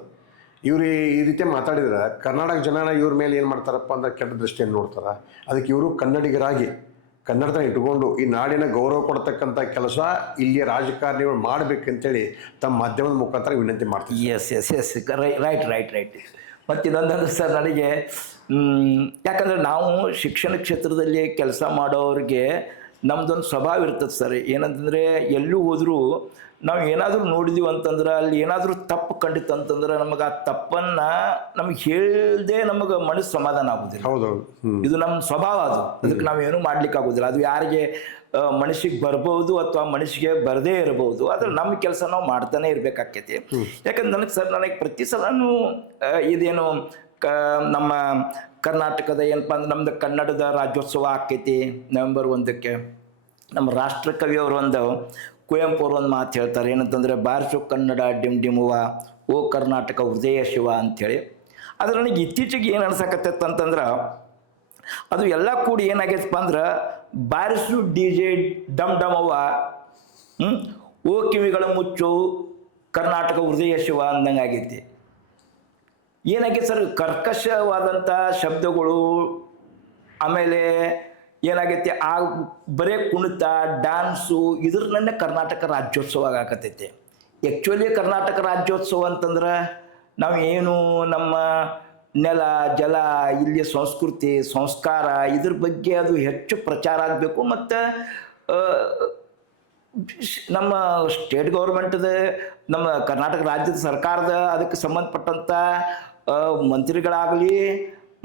ಇವ್ರು ಈ ರೀತಿ ಮಾತಾಡಿದ್ರೆ ಕರ್ನಾಟಕ ಜನ ಇವ್ರ ಮೇಲೆ ಏನು ಮಾಡ್ತಾರಪ್ಪ ಅಂದ್ರೆ ಕೆಟ್ಟ ದೃಷ್ಟಿಯನ್ನು ನೋಡ್ತಾರ. ಅದಕ್ಕೆ ಇವರು ಕನ್ನಡಿಗರಾಗಿ ಕನ್ನಡದ ಇಟ್ಕೊಂಡು ಈ ನಾಡಿನ ಗೌರವ ಕೊಡ್ತಕ್ಕಂಥ ಕೆಲಸ ಇಲ್ಲಿಯ ರಾಜಕಾರಣಿಗಳು ಮಾಡಬೇಕಂತೇಳಿ ತಮ್ಮ ಮಾಧ್ಯಮದ ಮುಖಾಂತರ ವಿನಂತಿ ಮಾಡ್ತೀವಿ. Yes right. ಮತ್ತು ಇನ್ನೊಂದಂದ್ರೆ ಸರ್, ನನಗೆ ಯಾಕಂದರೆ ನಾವು ಶಿಕ್ಷಣ ಕ್ಷೇತ್ರದಲ್ಲಿ ಕೆಲಸ ಮಾಡೋರಿಗೆ ನಮ್ದೊಂದು ಸ್ವಭಾವ ಇರ್ತದೆ ಸರ್. ಏನಂತಂದರೆ, ಎಲ್ಲೂ ಹೋದರೂ ನಾವು ಏನಾದರೂ ನೋಡಿದೀವಿ ಅಂತಂದ್ರೆ, ಅಲ್ಲಿ ಏನಾದರೂ ತಪ್ಪು ಕಂಡಿತ್ತು ಅಂತಂದ್ರೆ, ನಮಗೆ ಆ ತಪ್ಪನ್ನು ನಮಗೆ ಹೇಳ್ದೆ ನಮಗೆ ಮನಸ್ಸು ಸಮಾಧಾನ ಆಗೋದಿಲ್ಲ. ಹೌದೌದು, ಇದು ನಮ್ಮ ಸ್ವಭಾವ. ಅದಕ್ಕೆ ನಾವೇನು ಮಾಡ್ಲಿಕ್ಕೆ ಆಗೋದಿಲ್ಲ. ಅದು ಯಾರಿಗೆ ಮನಸ್ಸಿಗೆ ಬರ್ಬೋದು ಅಥವಾ ಮನಸ್ಸಿಗೆ ಬರದೇ ಇರಬಹುದು, ಆದರೆ ನಮ್ಮ ಕೆಲಸ ನಾವು ಮಾಡ್ತಾನೆ ಇರಬೇಕಾಗ್ತೈತಿ. ಯಾಕಂದ್ರೆ ನನಗೆ ಪ್ರತಿ ಸಲನೂ ಇದೇನು ನಮ್ಮ ಕರ್ನಾಟಕದ ಏನಪ್ಪ ಅಂದ್ರೆ, ನಮ್ದು ಕನ್ನಡದ ರಾಜ್ಯೋತ್ಸವ ಆಕೈತಿ November 1ಕ್ಕೆ. ನಮ್ಮ ರಾಷ್ಟ್ರಕವಿಯವರು ಒಂದು ಕುವೆಂಪು ಅವರು ಒಂದು ಮಾತು ಹೇಳ್ತಾರೆ, ಏನಂತಂದರೆ, ಬಾರಿಸು ಕನ್ನಡ ಡಿಮ್ ಡಿಮುವ, ಓ ಕರ್ನಾಟಕ ಹೃದಯ ಶಿವ ಅಂಥೇಳಿ. ಆದರೆ ನನಗೆ ಇತ್ತೀಚೆಗೆ ಏನು ಅನ್ಸಕತ್ತೈತೆ ಅಂತಂದ್ರೆ, ಅದು ಎಲ್ಲ ಕೂಡಿ ಏನಾಗೈತಪ್ಪ ಅಂದ್ರೆ, ಬಾರಿಸು DJ ಡಮ್ ಡಮವ್ವ, ಓ ಕಿವಿಗಳ ಮುಚ್ಚು ಕರ್ನಾಟಕ ಹೃದಯ ಶಿವ ಅಂದಂಗೆ ಆಗೈತಿ. ಏನಾಗೈತೆ ಸರ್, ಕರ್ಕಶವಾದಂಥ ಶಬ್ದಗಳು, ಆಮೇಲೆ ಏನಾಗೈತಿ, ಆ ಬರೇ ಕುಣಿತ ಡ್ಯಾನ್ಸು ಇದ್ರನ್ನೇ ಕರ್ನಾಟಕ ರಾಜ್ಯೋತ್ಸವ ಆಗಕತ್ತೈತಿ. ಆ್ಯಕ್ಚುಲಿ ಕರ್ನಾಟಕ ರಾಜ್ಯೋತ್ಸವ ಅಂತಂದ್ರೆ ನಾವು ಏನು ನಮ್ಮ ನೆಲ ಜಲ, ಇಲ್ಲಿಯ ಸಂಸ್ಕೃತಿ ಸಂಸ್ಕಾರ, ಇದ್ರ ಬಗ್ಗೆ ಅದು ಹೆಚ್ಚು ಪ್ರಚಾರ ಆಗಬೇಕು. ಮತ್ತು ನಮ್ಮ ಸ್ಟೇಟ್ ಗೌರ್ಮೆಂಟ್ದ, ನಮ್ಮ ಕರ್ನಾಟಕ ರಾಜ್ಯದ ಸರ್ಕಾರದ ಅದಕ್ಕೆ ಸಂಬಂಧಪಟ್ಟಂಥ ಮಂತ್ರಿಗಳಾಗಲಿ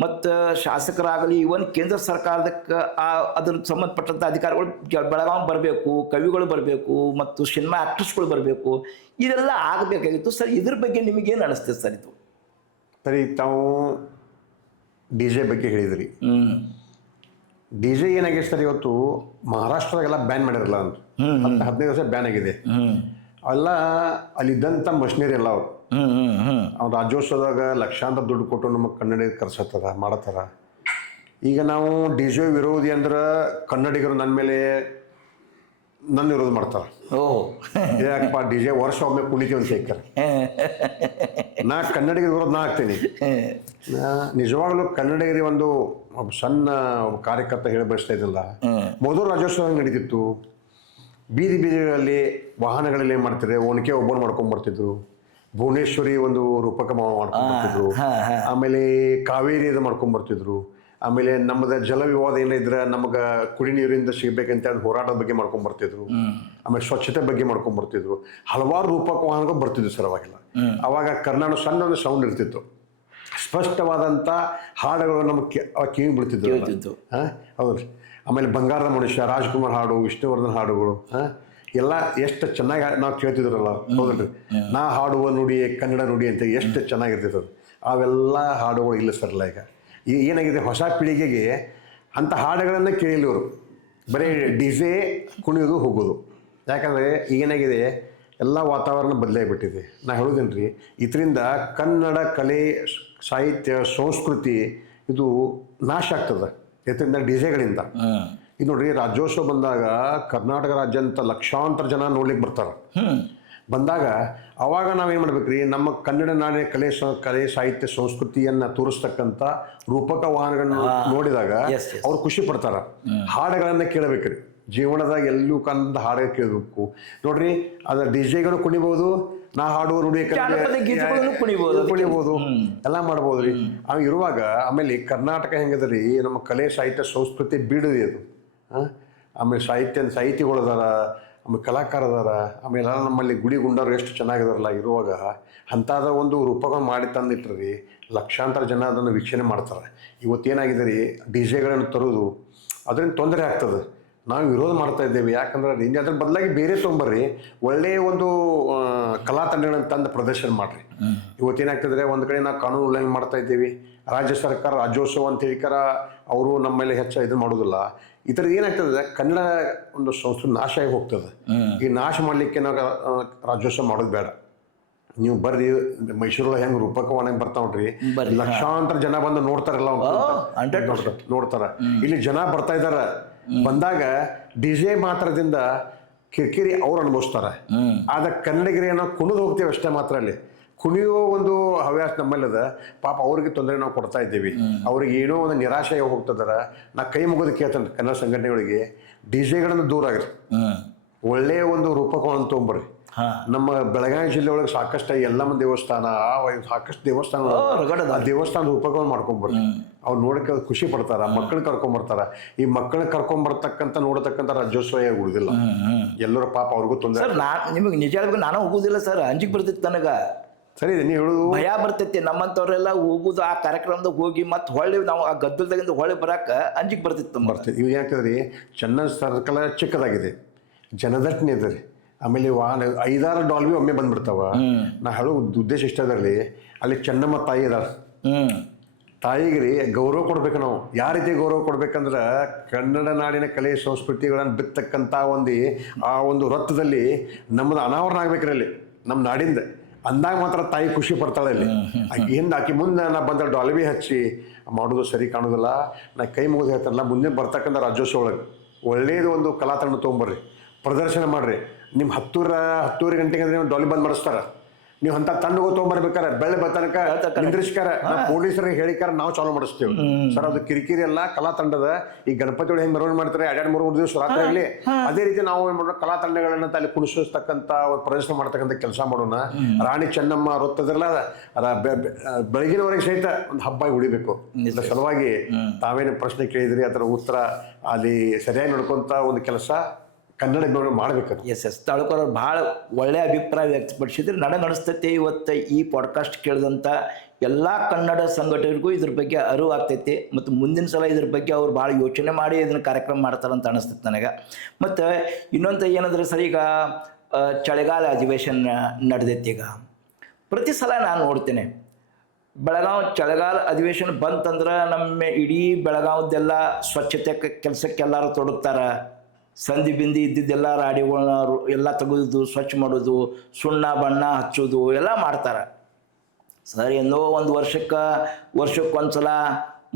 ಮತ್ತು ಶಾಸಕರಾಗಲಿ ಇವನ್ ಕೇಂದ್ರ ಸರ್ಕಾರದಕ್ಕೆ ಅದ್ರ ಸಂಬಂಧಪಟ್ಟಂಥ ಅಧಿಕಾರಿಗಳು ಬೆಳಗಾವಿ ಬರಬೇಕು, ಕವಿಗಳು ಬರಬೇಕು ಮತ್ತು ಸಿನಿಮಾ ಆ್ಯಕ್ಟರ್ಸ್ಗಳು ಬರಬೇಕು, ಇದೆಲ್ಲ ಆಗಬೇಕಾಗಿತ್ತು ಸರ್. ಇದ್ರ ಬಗ್ಗೆ ನಿಮಗೇನು ಅನಿಸ್ತದೆ ಸರ್ ಇದು? ಸರಿ, ತಾವು ಡಿ ಜೆ ಬಗ್ಗೆ ಹೇಳಿದ್ರಿ. ಡಿ ಜೆ ಏನಾಗಿದೆ ಸರ್, ಇವತ್ತು ಮಹಾರಾಷ್ಟ್ರದಾಗೆಲ್ಲ ಬ್ಯಾನ್ ಮಾಡಿರಲ್ಲ ಅಂತ 15 ವರ್ಷ ಬ್ಯಾನ್ ಆಗಿದೆ. ಅಲ್ಲ ಅಲ್ಲಿದ್ದಂಥ ಮಷಿನರಿ ಎಲ್ಲ ಅವ್ರು ರಾಜ್ಯೋತ್ಸವದಾಗ ಲಕ್ಷಾಂತರ ದುಡ್ಡು ಕೊಟ್ಟು ನಮಗೆ ಕನ್ನಡ ಕರ್ಸತ್ತಾರ ಮಾಡತ್ತಾರ. ಈಗ ನಾವು ಡಿ ಜೆ ವಿರೋಧಿ ಅಂದ್ರೆ ಕನ್ನಡಿಗರು ನನ್ನ ವಿರೋಧ ಮಾಡ್ತಾರೆ. ಯಾಕಪ್ಪ ಡಿ ಜೆ ವರ್ಷ ಒಮ್ಮೆ ಕುಣಿತೀವಿ ಅಂತ ಹೇಳ್ತಾರೆ. ನಾ ಕನ್ನಡಿಗರ ವಿರೋಧ ನಾ ಆಗ್ತೀನಿ. ನಿಜವಾಗ್ಲೂ ಕನ್ನಡಿಗರಿಗೆ ಒಂದು ಸಣ್ಣ ಕಾರ್ಯಕರ್ತ ಹೇಳಿ ಬಯಸ್ತಾ ಇದ್ದಿಲ್ಲ. ಮೊದಲು ರಾಜ್ಯೋತ್ಸವ ನಡೀತಿತ್ತು, ಬೀದಿ ಬೀದಿಗಳಲ್ಲಿ ವಾಹನಗಳಲ್ಲಿ ಏನು ಮಾಡ್ತಾರೆ, ಒನಕೆ ಒಬ್ಬರು ಮಾಡ್ಕೊಂಡ್ಬರ್ತಿದ್ರು, ಭುವನೇಶ್ವರಿ ಒಂದು ರೂಪಕ ಮಾಡ್ಕೊಂಡ್ಬರ್ತಿದ್ರು, ಆಮೇಲೆ ಕಾವೇರಿ ಇದು ಮಾಡ್ಕೊಂಡ್ಬರ್ತಿದ್ರು, ಆಮೇಲೆ ನಮ್ಮದ ಜಲ ವಿವಾದ ಏನಿದ್ರೆ ನಮಗೆ ಕುಡಿ ನೀರಿಂದ ಸಿಗಬೇಕಂತ ಹೋರಾಟದ ಬಗ್ಗೆ ಮಾಡ್ಕೊಂಡ್ಬರ್ತಿದ್ರು, ಆಮೇಲೆ ಸ್ವಚ್ಛತೆ ಬಗ್ಗೆ ಮಾಡ್ಕೊಂಡ್ಬರ್ತಿದ್ರು. ಹಲವಾರು ರೂಪಕ ವಾಹನಗಳು ಬರ್ತಿದ್ವು ಸರ್ ಅವಾಗೆಲ್ಲ. ಅವಾಗ ಕರ್ನಾಟಕ ಸಣ್ಣ ಒಂದು ಸೌಂಡ್ ಇರ್ತಿತ್ತು, ಸ್ಪಷ್ಟವಾದಂಥ ಹಾಡುಗಳು ನಮಗೆ ಕಿವಿ ಬಿಡ್ತಿದ್ರು. ಹೌದು. ಆಮೇಲೆ ಬಂಗಾರದ ಮನುಷ್ಯ, ರಾಜ್ಕುಮಾರ್ ಹಾಡು, ವಿಷ್ಣುವರ್ಧನ್ ಹಾಡುಗಳು ಎಲ್ಲ ಎಷ್ಟು ಚೆನ್ನಾಗಿ ನಾವು ಕೇಳ್ತಿದ್ರಲ್ಲ. ಹೌದಲ್ರಿ, ನಾ ಹಾಡುವ ನುಡಿ ಕನ್ನಡ ನುಡಿ ಅಂತ ಎಷ್ಟು ಚೆನ್ನಾಗಿರ್ತೈತದು. ಅವೆಲ್ಲ ಹಾಡುಗಳು ಇಲ್ಲ ಸರ್. ಈಗ ಏನಾಗಿದೆ, ಹೊಸ ಪೀಳಿಗೆಗೆ ಅಂಥ ಹಾಡುಗಳನ್ನು ಕೇಳಿಲ್ಲವರು, ಬರೀ ಡಿ ಜೆ ಕುಣಿಯೋದು ಹೋಗೋದು. ಯಾಕಂದರೆ ಏನಾಗಿದೆ, ಎಲ್ಲ ವಾತಾವರಣ ಬದಲಾಗಿಬಿಟ್ಟಿದೆ. ನಾ ಹೇಳೋದೇನು ರೀ, ಇದರಿಂದ ಕನ್ನಡ ಕಲೆ, ಸಾಹಿತ್ಯ, ಸಂಸ್ಕೃತಿ ಇದು ನಾಶ ಆಗ್ತದೆ ಇದರಿಂದ, ಡಿ ಜೆಗಳಿಂದ. ಇದು ನೋಡ್ರಿ, ರಾಜ್ಯೋತ್ಸವ ಬಂದಾಗ ಕರ್ನಾಟಕ ರಾಜ್ಯಾಂತ ಲಕ್ಷಾಂತರ ಜನ ನೋಡ್ಲಿಕ್ಕೆ ಬರ್ತಾರೆ. ಬಂದಾಗ ಅವಾಗ ನಾವೇನು ಮಾಡ್ಬೇಕ್ರಿ, ನಮ್ಮ ಕನ್ನಡ ನಾಡಿನ ಕಲೆ ಸಾಹಿತ್ಯ ಸಂಸ್ಕೃತಿಯನ್ನು ತೋರಿಸ್ತಕ್ಕಂಥ ರೂಪಕ ವಾಹನಗಳನ್ನ ನೋಡಿದಾಗ ಅವ್ರು ಖುಷಿ ಪಡ್ತಾರೆ. ಹಾಡುಗಳನ್ನು ಕೇಳಬೇಕ್ರಿ, ಜೀವನದಾಗ ಎಲ್ಲೂ ಕಂದ ಹಾಡು ಕೇಳಬೇಕು. ನೋಡ್ರಿ, ಅದ ಡಿ ಜೆಗಳು ಕುಣಿಬಹುದು, ನಾ ಹಾಡುವ ನುಡಿ ಕುಣಿಬಹುದು, ಎಲ್ಲ ಮಾಡ್ಬೋದು ರೀ. ಅವ್ ಇರುವಾಗ ಆಮೇಲೆ ಕರ್ನಾಟಕ ಹೆಂಗದ್ರಿ, ನಮ್ಮ ಕಲೆ ಸಾಹಿತ್ಯ ಸಂಸ್ಕೃತಿ ಬೀಡದಿ ಅದು. ಆಮೇಲೆ ಸಾಹಿತಿಗಳು ಅದಾರ, ಆಮೇಲೆ ಕಲಾಕಾರದಾರ, ಆಮೇಲೆ ನಮ್ಮಲ್ಲಿ ಗುಡಿ ಗುಂಡರು ಎಷ್ಟು ಚೆನ್ನಾಗಿದಾರಲ್ಲ. ಇರುವಾಗ ಅಂಥದ ಒಂದು ರೂಪಗಳನ್ನು ಮಾಡಿ ತಂದಿಟ್ರಿ ಲಕ್ಷಾಂತರ ಜನ ಅದನ್ನು ವೀಕ್ಷಣೆ ಮಾಡ್ತಾರೆ. ಇವತ್ತೇನಾಗಿದೆ ರೀ, ಡಿ ಜೆಗಳನ್ನು ತರೋದು ಅದರಿಂದ ತೊಂದರೆ ಆಗ್ತದೆ. ನಾವು ವಿರೋಧ ಮಾಡ್ತಾ ಇದ್ದೇವೆ. ಯಾಕಂದ್ರೆ ಅದ್ರ ಬದಲಾಗಿ ಬೇರೆ ತೊಗೊಂಬರ್ರಿ, ಒಳ್ಳೆಯ ಒಂದು ಕಲಾ ತಂಡಗಳನ್ನು ತಂದು ಪ್ರದರ್ಶನ ಮಾಡಿರಿ. ಇವತ್ತೇನಾಗ್ತದೆ, ಒಂದು ಕಡೆ ನಾವು ಕಾನೂನು ಉಲ್ಲಂಘನೆ ಮಾಡ್ತಾ ಇದ್ದೀವಿ. ರಾಜ್ಯ ಸರ್ಕಾರ ರಾಜ್ಯೋತ್ಸವ ಅಂತ ಹೇಳಿಕಾರ ಅವರು ನಮ್ಮ ಮೇಲೆ ಹೆಚ್ಚು ಇದು ಮಾಡೋದಿಲ್ಲ. ಈ ಥರದ್ದು ಏನಾಗ್ತದೆ, ಕನ್ನಡ ಒಂದು ಸಂಸ್ಕೃತಿ ನಾಶ ಆಗಿ ಹೋಗ್ತದೆ. ಈ ನಾಶ ಮಾಡಲಿಕ್ಕೆ ನಾವು ರಾಜ್ಯೋತ್ಸವ ಮಾಡೋದು ಬೇಡ. ನೀವು ಬರ್ರಿ, ಮೈಸೂರೊಳಗೆ ಹೆಂಗೆ ರೂಪಕವಾಣಿ ಬರ್ತಾವ ನೋಡ್ರಿ, ಲಕ್ಷಾಂತರ ಜನ ಬಂದು ನೋಡ್ತಾರಲ್ಲ, ನೋಡ್ತಾರ. ಇಲ್ಲಿ ಜನ ಬರ್ತಾ ಇದಾರ. ಬಂದಾಗ ಡಿ ಜೆ ಮಾತ್ರದಿಂದ ಕಿರಿಕಿರಿ ಅವ್ರು ಅನುಭವಿಸ್ತಾರೆ. ಆದ ಕನ್ನಡಿಗರೇ ನಾವು ಕುಣಿದು ಹೋಗ್ತೇವೆ ಅಷ್ಟೇ ಮಾತ್ರ. ಅಲ್ಲಿ ಕುಣಿಯೋ ಒಂದು ಹವ್ಯಾಸ ನಮ್ಮಲ್ಲದ. ಪಾಪ ಅವ್ರಿಗೆ ತೊಂದರೆ ನಾವು ಕೊಡ್ತಾ ಇದ್ದೀವಿ. ಅವ್ರಿಗೆ ಏನೋ ಒಂದು ನಿರಾಶೆ ಹೋಗ್ತದಾರ. ನಾ ಕೈ ಮುಗಿದು ಕೇಳ್ತೇನೆ ಕನ್ನಡ ಸಂಘಟನೆಗಳಿಗೆ, ಡಿ ಜೆಗಳನ್ನು ದೂರ ಆಗ್ರಿ, ಒಳ್ಳೆಯ ಒಂದು ರೂಪಕವನ್ನು ತೊಗೊಂಬರ್ರಿ. ನಮ್ಮ ಬೆಳಗಾವಿ ಜಿಲ್ಲೆ ಒಳಗೆ ಸಾಕಷ್ಟು ಎಲ್ಲಮ್ಮ ದೇವಸ್ಥಾನ, ಸಾಕಷ್ಟು ದೇವಸ್ಥಾನದ ರೂಪಕವನ್ನು ಮಾಡ್ಕೊಂಬರ್ರಿ. ಅವ್ರು ನೋಡಕ್ಕೆ ಖುಷಿ ಪಡ್ತಾರ, ಮಕ್ಕಳನ್ನ ಕರ್ಕೊಂಬರ್ತಾರ. ಈ ಮಕ್ಕಳನ್ನ ಕರ್ಕೊಂಬರ್ತಕ್ಕಂಥ ನೋಡತಕ್ಕಂಥ ರಾಜ್ಯೋತ್ಸವ ಉಳಿದಿಲ್ಲ. ಎಲ್ಲರೂ ಪಾಪ ಅವ್ರಿಗೂ ತೊಂದರೆ. ನಿಮಗೆ ನಿಜ ಹೇಳ್ಬೇಕು, ನಾನು ಹೋಗುದಿಲ್ಲ ಸರ್, ಅಂಜಿಕೆ ಬರ್ತಿತ್ತು ನನಗೆ. ಸರಿ, ನೀವು ಹೇಳುದು ಭಯ ಬರ್ತೈತಿ. ನಮ್ಮಂಥವ್ರೆಲ್ಲ ಹೋಗುದು ಆ ಕಾರ್ಯಕ್ರಮದಾಗ ಹೋಗಿ ಮತ್ತೆ ಹೊಳ್ಳಿ ನಾವು ಆ ಗದ್ದಲದಾಗಿಂದ ಹೊಳ್ಳಿ ಬರಾಕ ಅಂಜಿಕೆ ಬರ್ತಿತ್ತು. ಇವು ಯಾಕಂದ್ರಿ, ಚೆನ್ನೈ ಸರ್ಕಲ್ ಚಿಕ್ಕದಾಗಿದೆ, ಜನದಟ್ಟಣೆ ಇದೆ ರೀ. ಆಮೇಲೆ 5-6 ಡಾಲ್ಬಿ ಒಮ್ಮೆ ಬಂದ್ಬಿಡ್ತಾವ. ನಾ ಹೇಳೋ ಉದ್ದೇಶ ಇಷ್ಟ ಅದರಲ್ಲಿ, ಅಲ್ಲಿ ಚೆನ್ನಮ್ಮ ತಾಯಿ ಅದಾರ. ತಾಯಿಗೆ ರೀ ಗೌರವ ಕೊಡ್ಬೇಕು. ನಾವು ಯಾವ ರೀತಿ ಗೌರವ ಕೊಡ್ಬೇಕಂದ್ರೆ, ಕನ್ನಡ ನಾಡಿನ ಕಲೆ ಸಂಸ್ಕೃತಿಗಳನ್ನು ಬಿತ್ತಕ್ಕಂಥ ಆ ಒಂದು ರಥದಲ್ಲಿ ನಮ್ಮದು ಅನಾವರಣ ಆಗ್ಬೇಕ್ರಿ ಅಲ್ಲಿ, ನಮ್ಮ ನಾಡಿಂದ. ಅಂದಾಗ ಮಾತ್ರ ತಾಯಿ ಖುಷಿ ಪಡ್ತಾಳೆ. ಅಲ್ಲಿ ಆಕೆ ಮುಂದೆ ನಾ ಬಂದ ಡಾಲ್ಬಿ ಹಚ್ಚಿ ಮಾಡೋದು ಸರಿ ಕಾಣೋದಿಲ್ಲ. ನಾ ಕೈ ಮುಗಿದು ಹೇಳ್ತಾರಲ್ಲ, ಮುಂದೆ ಬರ್ತಕ್ಕಂಥ ರಾಜ್ಯೋತ್ಸವ ಒಳಗೆ ಒಳ್ಳೆಯದು ಒಂದು ಕಲಾ ತಂಡ ತೊಗೊಂಬರ್ರಿ, ಪ್ರದರ್ಶನ ಮಾಡ್ರಿ. ನಿಮ್ಮ 10-10:30 ಗಂಟೆಗೆ ಅಂದ್ರೆ ನೀವು ಡಾಲಿ ಬಂದ್ ಮಾಡಿಸ್ತಾರ. ನೀವು ಅಂತ ತಂಡಗೂ ತೊಗೊಂಬರ್ಬೇಕಾರೆ ಬೆಳ್ಳಿ ಬತ್ತನಕ ನಿಂದ್ರಿಸ್ಕಾರ, ನಾವು ಪೊಲೀಸರಿಗೆ ಹೇಳಿಕಾರ ನಾವು ಚಾಲು ಮಾಡಿಸ್ತೇವೆ ಸರ್. ಅದು ಕಿರಿಕಿರಿ ಎಲ್ಲ ಕಲಾ ತಂಡದ. ಈ ಗಣಪತಿ ಒಳಗೆ ಹೆಂಗೆ ಮೆರವಣಿಗೆ ಮಾಡ್ತಾರೆ 2-3 ದಿವಸ ರಾತ್ರಿ ಆಗಲಿ, ಅದೇ ರೀತಿ ನಾವು ಏನ್ ಮಾಡೋಣ, ಕಲಾ ತಂಡಗಳನ್ನ ಅಲ್ಲಿ ಕುಣಿಸ್ತಕ್ಕಂಥ ಪ್ರದರ್ಶನ ಮಾಡ್ತಕ್ಕಂಥ ಕೆಲಸ ಮಾಡೋಣ. ರಾಣಿ ಚೆನ್ನಮ್ಮ ವೃತ್ತದಲ್ಲ ಬೆಳಗಿನವರೆಗೆ ಸಹಿತ ಒಂದು ಹಬ್ಬ ಉಳಿಬೇಕು. ಅದ್ರ ಸಲುವಾಗಿ ತಾವೇನು ಪ್ರಶ್ನೆ ಕೇಳಿದ್ರಿ, ಅದರ ಉತ್ತರ ಅಲ್ಲಿ ಸರಿಯಾಗಿ ನೋಡ್ಕೊಂತ ಒಂದು ಕೆಲಸ ಕನ್ನಡ ಅಭಿಮಾನ ಮಾಡ್ಬೇಕು. ಎಸ್ ತಾಳೂಕರ್ ಅವ್ರು ಭಾಳ ಒಳ್ಳೆಯ ಅಭಿಪ್ರಾಯ ವ್ಯಕ್ತಪಡಿಸಿದ್ರೆ ನನಗೆ ಅನಿಸ್ತೈತೆ ಇವತ್ತು ಈ ಪಾಡ್ಕಾಸ್ಟ್ ಕೇಳಿದಂಥ ಎಲ್ಲ ಕನ್ನಡ ಸಂಘಟನೆಗಳಿಗೂ ಇದ್ರ ಬಗ್ಗೆ ಅರಿವು ಆಗ್ತೈತಿ ಮತ್ತು ಮುಂದಿನ ಸಲ ಇದ್ರ ಬಗ್ಗೆ ಅವ್ರು ಭಾಳ ಯೋಚನೆ ಮಾಡಿ ಇದನ್ನು ಕಾರ್ಯಕ್ರಮ ಮಾಡ್ತಾರಂತ ಅನಿಸ್ತೈತೆ ನನಗೆ. ಮತ್ತು ಇನ್ನೊಂದು ಏನಂದ್ರೆ ಸರ್, ಈಗ ಚಳಿಗಾಲ ಅಧಿವೇಶನ ನಡೆದೈತಿ. ಈಗ ಪ್ರತಿ ಸಲ ನಾನು ನೋಡ್ತೇನೆ ಬೆಳಗಾವಿ ಚಳಿಗಾಲ ಅಧಿವೇಶನ ಬಂತಂದ್ರೆ ನಮ್ಮ ಇಡೀ ಬೆಳಗಾವದ್ದೆಲ್ಲ ಸ್ವಚ್ಛತೆ ಕೆಲಸಕ್ಕೆಲ್ಲರೂ ತೊಡಗ್ತಾರೆ. ಸಂಧಿ ಬಿಂದಿ ಇದ್ದಿದ್ದೆಲ್ಲ ರಾಡಿಗಳನ್ನ ಎಲ್ಲ ತೆಗೆದು ಸ್ವಚ್ಛ ಮಾಡೋದು, ಸುಣ್ಣ ಬಣ್ಣ ಹಚ್ಚೋದು ಎಲ್ಲ ಮಾಡ್ತಾರೆ ಸರ್. ಏನೋ ಒಂದು ವರ್ಷಕ್ಕೊಂದ್ಸಲ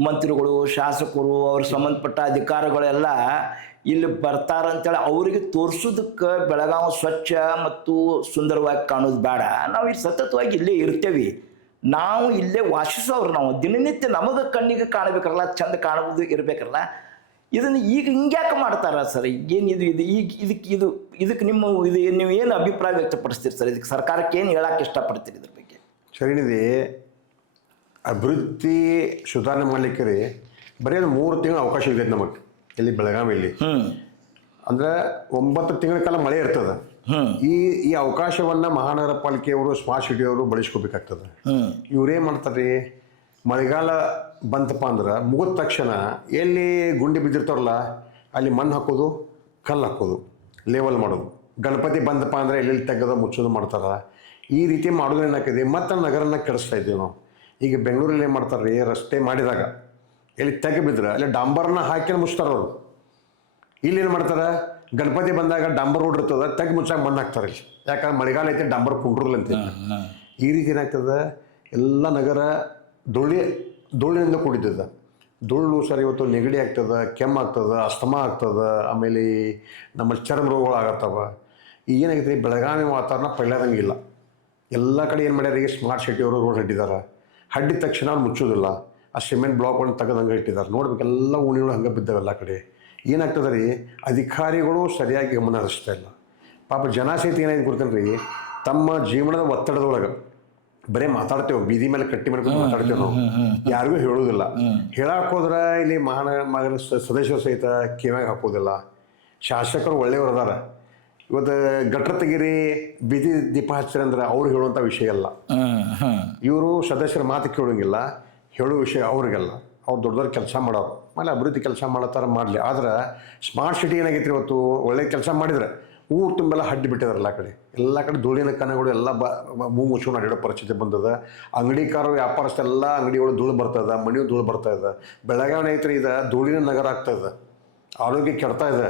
ಮಂತ್ರಿಗಳು, ಶಾಸಕರು, ಅವ್ರ ಸಂಬಂಧಪಟ್ಟ ಅಧಿಕಾರಿಗಳೆಲ್ಲ ಇಲ್ಲಿ ಬರ್ತಾರಂತೇಳಿ ಅವರಿಗೆ ತೋರಿಸೋದಕ್ಕೆ ಬೆಳಗಾವಿ ಸ್ವಚ್ಛ ಮತ್ತು ಸುಂದರವಾಗಿ ಕಾಣೋದು ಬೇಡ. ನಾವು ಇಲ್ಲಿ ಸತತವಾಗಿ ಇಲ್ಲೇ ಇರ್ತೇವೆ, ನಾವು ಇಲ್ಲೇ ವಾಸಿಸೋರು, ನಾವು ದಿನನಿತ್ಯ ನಮಗೆ ಕಣ್ಣಿಗೆ ಕಾಣಬೇಕಲ್ಲ, ಚಂದ ಕಾಣಬಹುದು ಇರಬೇಕಲ್ಲ. ಇದನ್ನು ಈಗ ಹಿಂಗ್ಯಾಕೆ ಮಾಡ್ತಾರ ಸರ್? ಏನಿದು ಇದಕ್ಕೆ ನಿಮ್ಮ ನೀವು ಏನು ಅಭಿಪ್ರಾಯ ವ್ಯಕ್ತಪಡಿಸ್ತೀರಿ ಸರ್? ಇದಕ್ಕೆ ಸರ್ಕಾರಕ್ಕೆ ಏನು ಹೇಳಕ್ಕೆ ಇಷ್ಟಪಡ್ತೀರಿ ಇದ್ರ ಬಗ್ಗೆ? ಸರಿನಿದೆ, ಅಭಿವೃದ್ಧಿ ಸುಧಾರಣೆ ಮಾಡಲಿಕ್ಕೆ ರೀ ಬರೀ 3 ತಿಂಗಳು ಅವಕಾಶ ಇದೆ ನಮಗೆ ಇಲ್ಲಿ ಬೆಳಗಾವಿಯಲ್ಲಿ. ಅಂದ್ರೆ 9 ತಿಂಗಳ ಕಾಲ ಮಳೆ ಇರ್ತದೆ. ಈ ಅವಕಾಶವನ್ನ ಮಹಾನಗರ ಪಾಲಿಕೆಯವರು, ಸ್ಮಾರ್ಟ್ ಸಿಟಿಯವರು ಬಳಸ್ಕೋಬೇಕಾಗ್ತದೆ. ಇವ್ರೇನ್ ಮಾಡ್ತಾರೆ, ಮಳೆಗಾಲ ಬಂತಪ್ಪ ಅಂದ್ರೆ ಮುಗಿದ ತಕ್ಷಣ ಎಲ್ಲಿ ಗುಂಡಿ ಬಿದ್ದಿರ್ತಾರಲ್ಲ ಅಲ್ಲಿ ಮಣ್ಣು ಹಾಕೋದು, ಕಲ್ಲು ಹಾಕೋದು, ಲೇವಲ್ ಮಾಡೋದು. ಗಣಪತಿ ಬಂದಪ್ಪ ಅಂದರೆ ಎಲ್ಲೆಲ್ಲಿ ತೆಗೆದು ಮುಚ್ಚೋದು ಮಾಡ್ತಾರೆ. ಈ ರೀತಿ ಮಾಡೋದು ಏನಾಗ್ತದೆ, ಮತ್ತು ನಗರನ ಕೆಡಿಸ್ತಾ ಇದ್ದೀವಿ ನಾವು. ಈಗ ಬೆಂಗಳೂರಲ್ಲಿ ಏನು ಮಾಡ್ತಾರೆ ರೀ, ರಸ್ತೆ ಮಾಡಿದಾಗ ಎಲ್ಲಿ ತೆಗೆ ಬಿದ್ರೆ ಅಲ್ಲಿ ಡಾಂಬರ್ನ ಹಾಕಿ ಮುಚ್ತಾರೆ ಅವರು. ಇಲ್ಲಿ ಏನು ಮಾಡ್ತಾರೆ, ಗಣಪತಿ ಬಂದಾಗ ಡಾಂಬರ್ ರೋಡ್ ಇರ್ತದೆ, ತೆಗೆ ಮುಚ್ಚಾಗ ಮಣ್ಣು ಹಾಕ್ತಾರೆ ಇಲ್ಲಿ. ಯಾಕಂದ್ರೆ ಮಳೆಗಾಲ ಐತೆ, ಡಾಂಬರ್ ಕುಂಡ್ರಲ್ಲ ಅಂತ. ಈ ರೀತಿ ಏನಾಗ್ತದೆ, ಎಲ್ಲ ನಗರ ಧೂಳಿನಿಂದ ಕೂಡಿದ್ದದ. ಧೂಳು ಸರ್ ಇವತ್ತು ನೆಗಡಿ ಆಗ್ತದೆ, ಕೆಮ್ಮಾಗ್ತದೆ, ಅಸ್ತಮಾ ಆಗ್ತದೆ, ಆಮೇಲೆ ನಮ್ಮ ಚರ್ಮ ರೋಗಗಳು ಆಗತ್ತವ. ಏನಾಗೈತೆ, ಬೆಳಗಾವಿ ವಾತಾವರಣ ಪೈಲಾದಂಗಿಲ್ಲ. ಎಲ್ಲ ಕಡೆ ಏನು ಮಾಡ್ಯಾರ, ಈಗ ಸ್ಮಾರ್ಟ್ ಸಿಟಿಯವರು ರೋಡ್ ಹಡ್ಡಿದ್ದಾರೆ. ಹಡ್ಡಿದ ತಕ್ಷಣ ಅವ್ರು ಮುಚ್ಚೋದಿಲ್ಲ, ಆ ಸಿಮೆಂಟ್ ಬ್ಲಾಕ್ಗಳನ್ನು ತೆಗೆದಂಗೆ ಇಟ್ಟಿದ್ದಾರೆ. ನೋಡ್ಬೇಕೆಲ್ಲ ಉಣಿಗಳು ಹಂಗೆ ಬಿದ್ದಾವೆ ಎಲ್ಲ ಕಡೆ. ಏನಾಗ್ತದೆ ರೀ, ಅಧಿಕಾರಿಗಳು ಸರಿಯಾಗಿ ಗಮನ ಹರಿಸ್ತಾ ಇಲ್ಲ. ಪಾಪ ಜನ ಸಹಿತ ಏನಾಗಿ ಗೊತ್ತೇನೆ ರೀ, ತಮ್ಮ ಜೀವನದ ಒತ್ತಡದೊಳಗೆ ಬರೀ ಮಾತಾಡ್ತೇವೆ, ಬೀದಿ ಮೇಲೆ ಕಟ್ಟಿ ಮಾಡ್ಕೊಂಡು ಮಾತಾಡ್ತೇವೆ ನಾವು, ಯಾರಿಗೂ ಹೇಳೋದಿಲ್ಲ. ಹೇಳಕ್ಕೆ ಹೋದ್ರೆ ಇಲ್ಲಿ ಮಹಾನಗರ ಸದಸ್ಯರು ಸಹಿತ ಕಿವ್ಯಾಗ ಹಾಕೋದಿಲ್ಲ. ಶಾಸಕರು ಒಳ್ಳೆಯವರು ಅದಾರ, ಇವತ್ತು ಗಟ್ರ ತೆಗೀರಿ, ಬೀದಿ ದೀಪ ಹಚ್ಚಿರಿ ಅಂದ್ರೆ ಅವ್ರು ಹೇಳುವಂಥ ವಿಷಯ ಅಲ್ಲ. ಇವರು ಸದಸ್ಯರ ಮಾತು ಕೇಳೋಂಗಿಲ್ಲ, ಹೇಳೋ ವಿಷಯ ಅವ್ರಿಗೆಲ್ಲ. ಅವ್ರು ದೊಡ್ಡದವ್ರು ಕೆಲಸ ಮಾಡೋರು, ಆಮೇಲೆ ಅಭಿವೃದ್ಧಿ ಕೆಲಸ ಮಾಡತ್ತಾರ ಮಾಡಲಿ. ಆದ್ರೆ ಸ್ಮಾರ್ಟ್ ಸಿಟಿ ಏನಾಗೈತಿ, ಇವತ್ತು ಒಳ್ಳೆ ಕೆಲಸ ಮಾಡಿದ್ರೆ ಊರು ತುಂಬೆಲ್ಲ ಹಡ್ಡಿ ಬಿಟ್ಟಿದಾರಲ್ಲ. ಎಲ್ಲ ಕಡೆ ಧೂಳಿನ ಕಣಗಳು ಎಲ್ಲ ಮುಚ್ಚು ಅಡ್ಡಾಡೋ ಪರಿಸ್ಥಿತಿ ಬಂದದ. ಅಂಗಡಿಕಾರರು, ವ್ಯಾಪಾರಸ್ಥೆಲ್ಲ ಅಂಗಡಿಗಳು ಧೂಳು ಬರ್ತದೆ, ಮನೆಯು ಧೂಳು ಬರ್ತಾ ಇದೆ. ಬೆಳಗಾವಿ ಐತ್ರಿ, ಇದು ಧೂಳಿನ ನಗರ ಆಗ್ತಾ ಇದೆ, ಆರೋಗ್ಯ ಕೆಡ್ತಾ ಇದೆ,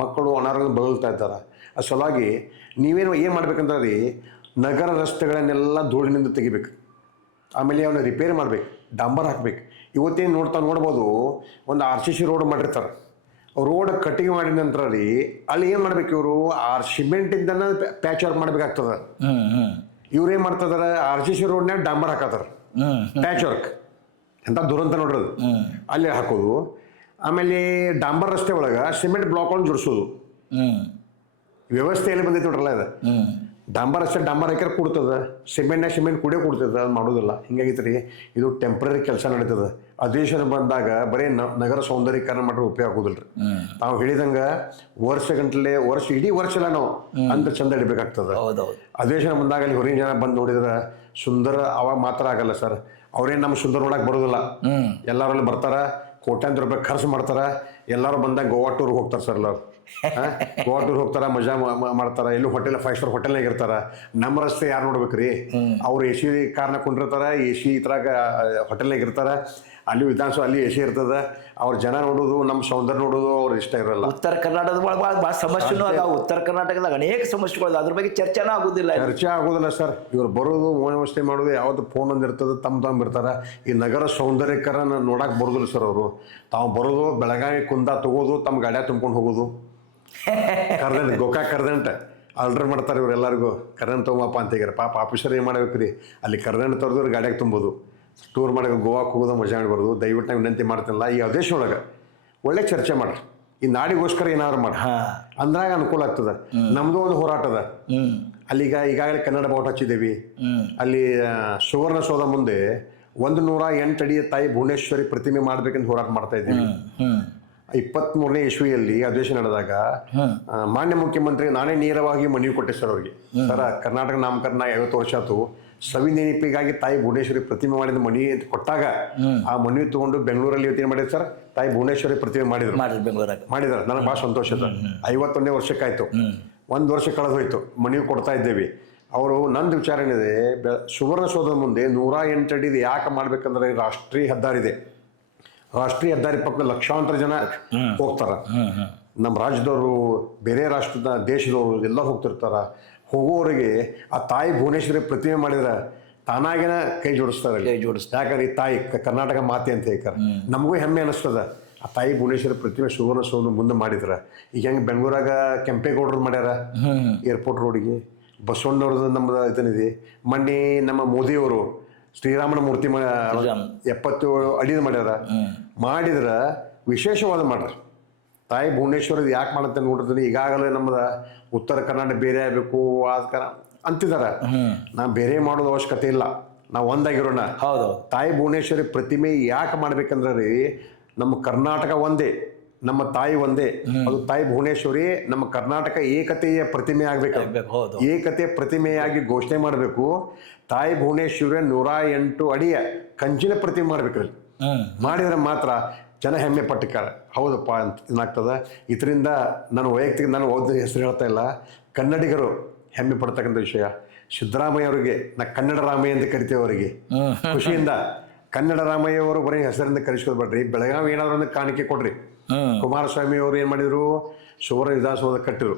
ಮಕ್ಕಳು ಅನಾರೋಗ್ಯ ಬಳಲ್ತಾ ಇದ್ದಾರೆ. ಅದು ಸಲುವಾಗಿ ಏನು ಮಾಡ್ಬೇಕಂದ್ರೆ ರೀ, ನಗರ ರಸ್ತೆಗಳನ್ನೆಲ್ಲ ಧೂಳಿನಿಂದ ತೆಗಿಬೇಕು. ಆಮೇಲೆ ಅವನ್ನ ರಿಪೇರಿ ಮಾಡ್ಬೇಕು, ಡಾಂಬರ್ ಹಾಕ್ಬೇಕು. ಇವತ್ತೇನು ನೋಡ್ಬೋದು, ಒಂದು RCC ರೋಡ್ ಮಾಡಿರ್ತಾರೆ. ರೋಡ್ ಕಟ್ಟಿಂಗ್ ಮಾಡಿದ ನಂತರ ರೀ ಅಲ್ಲಿ ಏನು ಮಾಡ್ಬೇಕು, ಇವರು ಸಿಮೆಂಟಿಂದನ ಪ್ಯಾಚ್ ವರ್ಕ್ ಮಾಡ್ಬೇಕಾಗ್ತದೆ. ಇವ್ರು ಏನು ಮಾಡ್ತಿದಾರೆ, RCC ರೋಡ್ನಾಗ ಡಾಂಬರ್ ಹಾಕತ್ತಾರೆ, ಪ್ಯಾಚ್ ವರ್ಕ್ ಎಂಥ ದುರಂತ ನೋಡ್ರದು. ಅಲ್ಲಿ ಹಾಕೋದು, ಆಮೇಲೆ ಡಾಂಬರ್ ರಸ್ತೆ ಒಳಗೆ ಸಿಮೆಂಟ್ ಬ್ಲಾಕ್ಗಳನ್ನು ಜೋಡಿಸೋದು. ವ್ಯವಸ್ಥೆ ಎಲ್ಲಿ ಬಂದೈತೆ ನೋಡ್ರಲ್ಲ ಇದು. ಡಾಂಬರ್ ಅಷ್ಟೇ ಡಾಂಬರ್ ಹಾಕಿದ್ರೆ ಕೊಡ್ತದೆ, ಸಿಮೆಂಟ್ ಕುಡಿಯೋ ಕೊಡ್ತದೆ, ಅದು ಮಾಡೋದಿಲ್ಲ. ಹಿಂಗಾಗಿತ್ತು ರೀ, ಇದು ಟೆಂಪ್ರರಿ ಕೆಲಸ ನಡೀತದೆ. ಅಧಿವೇಶನ ಬಂದಾಗ ಬರೀ ನಗರ ಸೌಂದರ್ಯೀಕರಣ ಮಾಡ್ರೆ ಉಪಯೋಗ ಆಗೋದಿಲ್ಲ ರೀ. ನಾವು ಹೇಳಿದಂಗೆ ಇಡೀ ವರ್ಷ ಎಲ್ಲ ನಾವು ಅಂತ ಚಂದ ಹಿಡಿಬೇಕಾಗ್ತದೆ. ಅಧಿವೇಶನ ಬಂದಾಗ ಅಲ್ಲಿ ಹೊರಗಿನ ಜನ ಬಂದು ನೋಡಿದ್ರೆ ಸುಂದರ ಅವಾಗ ಮಾತ್ರ ಆಗಲ್ಲ ಸರ್. ಅವ್ರೇನು ನಮ್ಮ ಸುಂದರ ನೋಡಕ್ಕೆ ಬರೋದಿಲ್ಲ. ಎಲ್ಲರಲ್ಲಿ ಬರ್ತಾರೆ, ಕೋಟ್ಯಾಂತರ ರೂಪಾಯಿ ಖರ್ಚು ಮಾಡ್ತಾರೆ. ಎಲ್ಲರೂ ಬಂದಾಗ ಗೋವಾ ಟೂರ್ಗೆ ಹೋಗ್ತಾರೆ ಸರ್. ಎಲ್ಲರೂ ಗೋವಾ ಟೂರ್ ಹೋಗ್ತಾರೆ, ಮಜಾ ಮಾಡ್ತಾರೆ. ಎಲ್ಲೂ ಹೋಟೆಲ್ 5 ಸ್ಟಾರ್ ಹೋಟೆಲ್ನಾಗ ಇರ್ತಾರೆ. ನಮ್ಮ ರಸ್ತೆ ಯಾರು ನೋಡ್ಬೇಕ್ರಿ, ಅವ್ರು AC ಕಾರ್ನ ಕೊಂಡಿರ್ತಾರೆ, AC ಇದ್ರಾಗ ಹೋಟೆಲ್ನಾಗ ಇರ್ತಾರೆ. ಅಲ್ಲಿ ವಿಧಾನಸಭೆ ಅಲ್ಲಿ AC ಇರ್ತದೆ. ಅವ್ರ ಜನ ನೋಡೋದು, ನಮ್ಮ ಸೌಂದರ್ಯ ನೋಡೋದು ಅವ್ರು ಇಷ್ಟ ಇರಲ್ಲ. ಉತ್ತರ ಕರ್ನಾಟಕದ ಭಾಳ ಸಮಸ್ಯೆನೂ ಅದಾವ. ಉತ್ತರ ಕರ್ನಾಟಕದಾಗ ಅನೇಕ ಸಮಸ್ಯೆಗಳು, ಅದ್ರ ಬಗ್ಗೆ ಚರ್ಚೆನೂ ಆಗೋದಿಲ್ಲ ಸರ್. ಇವ್ರು ಬರೋದು, ಮೋನ ವ್ಯವಸ್ಥೆ ಮಾಡೋದು, ಯಾವತ್ತು ಫೋನ್ ಒಂದು ಇರ್ತದೆ, ತಮ್ಮ ಇರ್ತಾರೆ. ಈ ನಗರ ಸೌಂದರ್ಯಕರನ್ನ ನೋಡಕ್ಕೆ ಬರೋದಿಲ್ಲ ಸರ್. ಅವರು ತಾವು ಬರೋದು ಬೆಳಗಾವಿ ಕುಂದ ತಗೋದು, ತಮ್ಮ ಗಾಡ್ಯಾಗ ತುಂಬ್ಕೊಂಡು ಹೋಗೋದು. ಗೋಕಾಕ್ ಕರ್ದಂಟ ಆರ್ಡರ್ ಮಾಡ್ತಾರೆ ಇವರೆಲ್ಲರಿಗೂ, ಕರೆಂಟ್ ತೊಗೊಂಬಪ್ಪ ಅಂತ ಹೇಳ್ಯಾರ. ಪಾಪ ಆಫೀಸರ್ ಏನು ಮಾಡ್ಬೇಕು ರೀ, ಅಲ್ಲಿ ಕರೆಂಟ್ ತರೋದು ಗಾಡ್ಯಾಗ ತುಂಬೋದು, ಟೂರ್ ಮಾಡೋಕೆ ಗೋವಾಕ್ಕೆ ಹೋಗೋದು, ಮಜಾ ಮಾಡಿ ಬರೋದು. ದಯವಿಟ್ಟು ನಾವು ವಿನಂತಿ ಮಾಡ್ತಿಲ್ಲ, ಈ ಆದೇಶ ಒಳಗೆ ಒಳ್ಳೆ ಚರ್ಚೆ ಮಾಡ್ರಿ, ಈ ನಾಡಿಗೋಸ್ಕರ ಏನಾದ್ರು ಮಾಡಿ ಅಂದ್ರಾಗ ಅನುಕೂಲ ಆಗ್ತದೆ. ನಮ್ದು ಒಂದು ಹೋರಾಟ ಅದ. ಅಲ್ಲಿಗ ಈಗಾಗಲೇ ಕನ್ನಡ ಬಾವುಟ ಹಚ್ಚಿದ್ದೇವಿ. ಅಲ್ಲಿ ಸುವರ್ಣಸೌಧ ಮುಂದೆ 108 ಅಡಿಯ ತಾಯಿ ಭುವನೇಶ್ವರಿ ಪ್ರತಿಮೆ ಮಾಡ್ಬೇಕಂತ ಹೋರಾಟ ಮಾಡ್ತಾ ಇದ್ದೀವಿ. 23ನೇ ಇಸ್ವಿಯಲ್ಲಿ ಅಧಿವೇಶನ ನಡೆದಾಗ ಮಾನ್ಯ ಮುಖ್ಯಮಂತ್ರಿ ನಾನೇ ನೇರವಾಗಿ ಮನವಿ ಕೊಟ್ಟೆ ಸರ್ ಅವ್ರಿಗೆ. ಸರ ಕರ್ನಾಟಕ ನಾಮಕರಣ 50 ವರ್ಷ ಆಯ್ತು, ಸವಿ ನೆನಪಿಗಾಗಿ ತಾಯಿ ಭುವನೇಶ್ವರಿ ಪ್ರತಿಮೆ ಮಾಡಿದ ಮನವಿ ಅಂತ ಕೊಟ್ಟಾಗ ಆ ಮನವಿ ತಗೊಂಡು ಬೆಂಗಳೂರಲ್ಲಿ ಇವತ್ತೇನು ಮಾಡಿದ್ರು ಸರ್, ತಾಯಿ ಭುವನೇಶ್ವರಿ ಪ್ರತಿಮೆ ಮಾಡಿದ್ರು. ಬೆಂಗಳೂರಾಗ ಮಾಡಿದಾರೆ. ನನಗೆ ಭಾಳ ಸಂತೋಷ ಅದ. 51ನೇ ವರ್ಷಕ್ಕಾಯ್ತು, 1 ವರ್ಷ ಕಳೆದು ಹೋಯ್ತು, ಮನವಿ ಕೊಡ್ತಾ ಇದ್ದೇವೆ. ಅವರು ನಂದು ವಿಚಾರ ಏನಿದೆ, ಸುವರ್ಣಸೌಧದ ಮುಂದೆ 108 ಅಡಿದು ಯಾಕೆ ಮಾಡ್ಬೇಕಂದ್ರೆ ರಾಷ್ಟ್ರೀಯ ಹೆದ್ದಾರಿ ಇದೆ. ರಾಷ್ಟ್ರೀಯ ಹೆದ್ದಾರಿ ಪಕ್ಕ ಲಕ್ಷಾಂತರ ಜನ ಹೋಗ್ತಾರ. ನಮ್ಮ ರಾಜ್ಯದವರು, ಬೇರೆ ರಾಷ್ಟ್ರದ ದೇಶದವರು ಎಲ್ಲ ಹೋಗ್ತಿರ್ತಾರ. ಹೋಗೋರಿಗೆ ಆ ತಾಯಿ ಭುವನೇಶ್ವರಿ ಪ್ರತಿಮೆ ಮಾಡಿದ್ರೆ ತಾನಾಗಿನ ಕೈ ಜೋಡಿಸ್ತಾರೆ. ಯಾಕಂದ್ರೆ ಈ ತಾಯಿ ಕರ್ನಾಟಕ ಮಾತೆ ಅಂತ ಹೇಳ್ತಾರೆ. ನಮಗೂ ಹೆಮ್ಮೆ ಅನಿಸ್ತದ. ಆ ತಾಯಿ ಭುವನೇಶ್ವರಿ ಪ್ರತಿಮೆ ಸುವರ್ಣಸೌಧ ಮುಂದೆ ಮಾಡಿದ್ರ. ಈಗ ಹೆಂಗೆ ಬೆಂಗಳೂರಾಗ ಕೆಂಪೇಗೌಡರು ಮಾಡ್ಯಾರ ಏರ್ಪೋರ್ಟ್ ರೋಡಿಗೆ, ಬಸವಣ್ಣವ್ರದ್ದು ನಮ್ಮದು ಇದನ್ನಿದೆ. ಮೊನ್ನೆ ನಮ್ಮ ಮೋದಿಯವರು ಶ್ರೀರಾಮನ ಮೂರ್ತಿ 70 ಅಡಿದ ಮಾಡ್ಯಾರ. ಮಾಡಿದ್ರ ವಿಶೇಷವಾದ ಮಾಡ್ರಿ. ತಾಯಿ ಭುವನೇಶ್ವರಿ ಯಾಕೆ ಮಾಡುತ್ತೆ ನೋಡಿದ್ರೆ, ಈಗಾಗಲೇ ನಮ್ಮದ ಉತ್ತರ ಕರ್ನಾಟಕ ಬೇರೆ ಆಗಬೇಕು ಅಂತಿದಾರ. ನಾ ಬೇರೆ ಮಾಡೋದು ಅವಶ್ಯಕತೆ ಇಲ್ಲ, ನಾವು ಒಂದಾಗಿರೋಣ. ಹೌದು. ತಾಯಿ ಭುವನೇಶ್ವರಿ ಪ್ರತಿಮೆ ಯಾಕೆ ಮಾಡ್ಬೇಕಂದ್ರೆ ರೀ, ನಮ್ಮ ಕರ್ನಾಟಕ ಒಂದೇ, ನಮ್ಮ ತಾಯಿ ಒಂದೇ. ಅದು ತಾಯಿ ಭುವನೇಶ್ವರಿ ನಮ್ಮ ಕರ್ನಾಟಕ ಏಕತೆಯ ಪ್ರತಿಮೆ ಆಗ್ಬೇಕು. ಏಕತೆ ಪ್ರತಿಮೆಯಾಗಿ ಘೋಷಣೆ ಮಾಡಬೇಕು. ತಾಯಿ ಭುವನೇಶ್ವರಿ 108 ಅಡಿಯ ಕಂಚಿನ ಪ್ರತಿಮೆ ಮಾಡ್ಬೇಕ್ರಿ. ಮಾಡಿದ್ರೆ ಮಾತ್ರ ಜನ ಹೆಮ್ಮೆ ಪಟ್ಟಕಾರ. ಹೌದಪ್ಪ ಅಂತ ಏನಾಗ್ತದ. ಇದರಿಂದ ನಾನು ವೈಯಕ್ತಿಕ ನಾನು ಓದ ಹೆಸರು ಹೇಳ್ತಾ ಇಲ್ಲ, ಕನ್ನಡಿಗರು ಹೆಮ್ಮೆ ಪಡ್ತಕ್ಕಂಥ ವಿಷಯ. ಸಿದ್ದರಾಮಯ್ಯ ಅವರಿಗೆ ನಾ ಕನ್ನಡ ರಾಮಯ್ಯ ಅಂತ ಕರಿತೇವೆ. ಅವರಿಗೆ ಖುಷಿಯಿಂದ ಕನ್ನಡ ರಾಮಯ್ಯ ಅವರು ಬರೀ ಹೆಸರಿಂದ ಕರೆಸ್ಕೋದ್ ಬೇಡ್ರಿ, ಬೆಳಗಾವಿ ಏನಾದ್ರು ಒಂದು ಕಾಣಿಕೆ ಕೊಡ್ರಿ. ಕುಮಾರಸ್ವಾಮಿ ಅವರು ಏನ್ ಮಾಡಿದ್ರು, ಸುವರ್ಣ ವಿಧಾನಸೌಧ ಕಟ್ಟಿರು.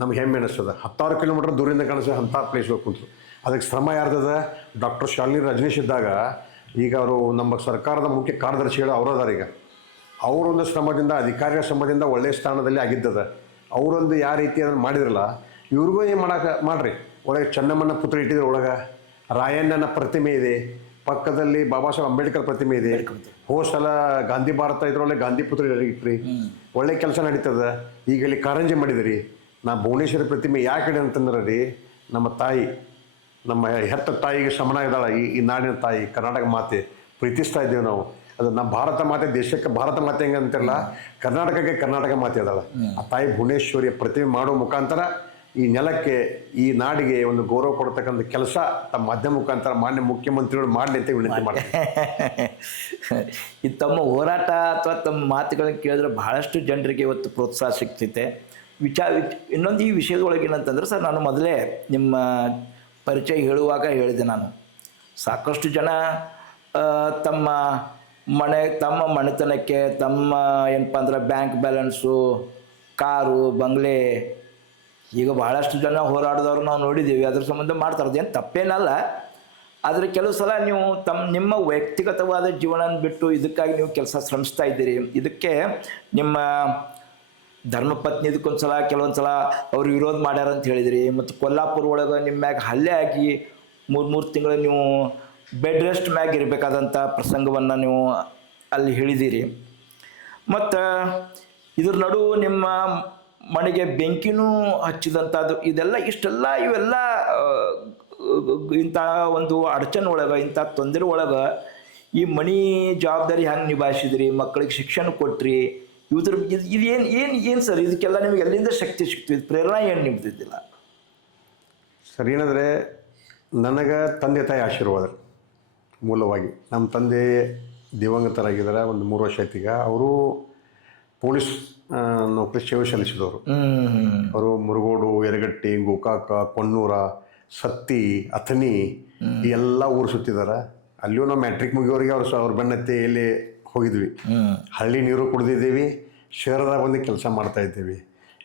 ನಮ್ಗೆ ಹೆಮ್ಮೆ ಅನಿಸ್ತದ. 10 ಕಿಲೋಮೀಟರ್ ದೂರಿಂದ ಕಾಣಿಸ್ತದೆ ಅಂಥ ಪ್ಲೇಸ್ ಹೋಗ್ಕೊಂಡ್ರು. ಅದಕ್ಕೆ ಶ್ರಮ ಯಾರ್ದದ? ಡಾಕ್ಟರ್ ಶಾಲಿನಿ ರಜನೀಶ್ ಇದ್ದಾಗ, ಈಗ ಅವರು ನಮ್ಮ ಸರ್ಕಾರದ ಮುಖ್ಯ ಕಾರ್ಯದರ್ಶಿಗಳು ಅವರದಾರ. ಈಗ ಅವರೊಂದು ಶ್ರಮದಿಂದ, ಅಧಿಕಾರಿಗಳ ಶ್ರಮದಿಂದ ಒಳ್ಳೆಯ ಸ್ಥಾನದಲ್ಲಿ ಆಗಿದ್ದದ. ಅವರೊಂದು ಯಾವ ರೀತಿ ಅದನ್ನು ಮಾಡಿದ್ರಲ್ಲ, ಇವ್ರಿಗೂ ಏನು ಮಾಡ್ರಿ. ಒಳಗೆ ಚೆನ್ನಮ್ಮನ ಪುತ್ರ ಇಟ್ಟಿದ್ರು, ಒಳಗೆ ರಾಯಣ್ಣನ ಪ್ರತಿಮೆ ಇದೆ, ಪಕ್ಕದಲ್ಲಿ ಬಾಬಾ ಸಾಹೇಬ್ ಅಂಬೇಡ್ಕರ್ ಪ್ರತಿಮೆ ಇದೆ. ಹೋದ ಸಲ ಗಾಂಧಿ ಭಾರತ ಇದ್ರೊಳಗೆ ಗಾಂಧಿ ಪುತ್ರ ಇಟ್ರಿ. ಒಳ್ಳೆ ಕೆಲಸ ನಡೀತದ. ಈಗ ಇಲ್ಲಿ ಕಾರಂಜಿ ಮಾಡಿದ್ರಿ. ನಾ ಭುವನೇಶ್ವರಿ ಪ್ರತಿಮೆ ಯಾಕೆ ಇಡಿ ಅಂತಂದ್ರೆ ರೀ, ನಮ್ಮ ತಾಯಿ, ನಮ್ಮ ಹೆತ್ತ ತಾಯಿಗೆ ಸಮನ ಇದ್ದಾಳ. ಈ ನಾಡಿನ ತಾಯಿ ಕರ್ನಾಟಕ ಮಾತೆ ಪ್ರೀತಿಸ್ತಾ ಇದ್ದೇವೆ ನಾವು. ಅದು ನಮ್ಮ ಭಾರತ ಮಾತೆ, ದೇಶಕ್ಕೆ ಭಾರತ ಮಾತೆ ಹೆಂಗೆ ಅಂತಿರಲ್ಲ, ಕರ್ನಾಟಕಕ್ಕೆ ಕರ್ನಾಟಕ ಮಾತೆ ಅದಾಳ. ಆ ತಾಯಿ ಭುವನೇಶ್ವರಿಯ ಪ್ರತಿಮೆ ಮಾಡೋ ಮುಖಾಂತರ ಈ ನೆಲಕ್ಕೆ, ಈ ನಾಡಿಗೆ ಒಂದು ಗೌರವ ಕೊಡ್ತಕ್ಕಂಥ ಕೆಲಸ ತಮ್ಮ ಮಾಧ್ಯಮ ಮುಖಾಂತರ ಮಾನ್ಯ ಮುಖ್ಯಮಂತ್ರಿಗಳು ಮಾಡಲಿ ಅಂತ ವಿನಂತಿ ಮಾಡ್ತಾರೆ. ಈ ತಮ್ಮ ಹೋರಾಟ ಅಥವಾ ತಮ್ಮ ಮಾತುಗಳನ್ನು ಕೇಳಿದ್ರೆ ಬಹಳಷ್ಟು ಜನರಿಗೆ ಇವತ್ತು ಪ್ರೋತ್ಸಾಹ ಸಿಗ್ತೈತೆ. ಇನ್ನೊಂದು ಈ ವಿಷಯದೊಳಗೆ ಏನಂತಂದ್ರೆ ಸರ್, ನಾನು ಮೊದಲೇ ನಿಮ್ಮ ಪರಿಚಯ ಹೇಳುವಾಗ ಹೇಳಿದೆ, ನಾನು ಸಾಕಷ್ಟು ಜನ ತಮ್ಮ ಮನೆತನಕ್ಕೆ, ತಮ್ಮ ಏನಪ್ಪ ಅಂದ್ರೆ ಬ್ಯಾಂಕ್ ಬ್ಯಾಲೆನ್ಸು, ಕಾರು, ಬಂಗ್ಲೆ, ಈಗ ಬಹಳಷ್ಟು ಜನ ಹೋರಾಡಿದವರು ನಾವು ನೋಡಿದ್ದೀವಿ. ಅದ್ರ ಸಂಬಂಧ ಮಾಡ್ತಾರೆ, ಏನು ತಪ್ಪೇನಲ್ಲ. ಆದರೆ ಕೆಲವು ಸಲ ನೀವು ನಿಮ್ಮ ವ್ಯಕ್ತಿಗತವಾದ ಜೀವನ ಬಿಟ್ಟು ಇದಕ್ಕಾಗಿ ನೀವು ಕೆಲಸ ಶ್ರಮಿಸ್ತಾ ಇದ್ದೀರಿ. ಇದಕ್ಕೆ ನಿಮ್ಮ ಧರ್ಮಪತ್ನಿ ಇದಕ್ಕೊಂದು ಸಲ ಕೆಲವೊಂದು ಸಲ ಅವ್ರು ವಿರೋಧ ಮಾಡ್ಯಾರ ಅಂತ ಹೇಳಿದಿರಿ. ಮತ್ತು ಕೊಲ್ಲಾಪುರ ಒಳಗೆ ನಿಮ್ಮ ಮ್ಯಾಗ ಹಲ್ಲೆ ಆಗಿ 3 ತಿಂಗಳು ನೀವು ಬೆಡ್ ರೆಸ್ಟ್ ಮ್ಯಾಗ ಇರಬೇಕಾದಂಥ ಪ್ರಸಂಗವನ್ನು ನೀವು ಅಲ್ಲಿ ಹೇಳಿದ್ದೀರಿ. ಮತ್ತು ಇದ್ರ ನಡುವೆ ನಿಮ್ಮ ಮನೆಗೆ ಬೆಂಕಿನೂ ಹಚ್ಚಿದಂಥದ್ದು, ಇವೆಲ್ಲ ಇಂಥ ಒಂದು ಅಡಚಣೆ ಒಳಗೆ, ಇಂಥ ತೊಂದರೆ ಒಳಗೆ ಈ ಮನೆ ಜವಾಬ್ದಾರಿ ಹೆಂಗೆ ನಿಭಾಯಿಸಿದ್ರಿ, ಮಕ್ಕಳಿಗೆ ಶಿಕ್ಷಣ ಕೊಟ್ರಿ, ಇದೇನು ಸರ್, ಇದಕ್ಕೆಲ್ಲ ನಿಮ್ಗೆ ಎಲ್ಲಿಂದ ಶಕ್ತಿ ಸಿಗ್ತಿದೆ, ಪ್ರೇರಣೆ ಏನು ನಿಮ್ದಿದ್ದಿಲ್ಲ ಸರ್? ಏನಂದರೆ, ನನಗೆ ತಂದೆ ತಾಯಿ ಆಶೀರ್ವಾದ ಮೂಲವಾಗಿ. ನಮ್ಮ ತಂದೆ ದಿವಂಗತರಾಗಿದ್ದಾರೆ, ಒಂದು 3 ವರ್ಷ ಆಯ್ತೀಗ. ಅವರು ಪೊಲೀಸ್ ನೌಕರಿ ಸೇವೆ ಸಲ್ಲಿಸಿದವರು. ಅವರು ಮುರುಗೋಡು, ಯರಗಟ್ಟಿ, ಗೋಕಾಕ, ಕೊಣ್ಣೂರ, ಸತ್ತಿ, ಅಥಣಿ ಈ ಎಲ್ಲ ಊರು ಸುತ್ತಿದ್ದಾರೆ. ಅಲ್ಲಿಯೂ ನಾವು ಮ್ಯಾಟ್ರಿಕ್ ಮುಗಿಯೋರಿಗೆ ಅವ್ರ ಬೆನ್ನತ್ತಿ ಎಲ್ಲಿ ಹೋಗಿದ್ವಿ. ಹಳ್ಳಿ ನೀರು ಕುಡಿದಿದ್ದೀವಿ, ಶಹರದಾಗ ಬಂದು ಕೆಲಸ ಮಾಡ್ತಾ ಇದ್ದೀವಿ.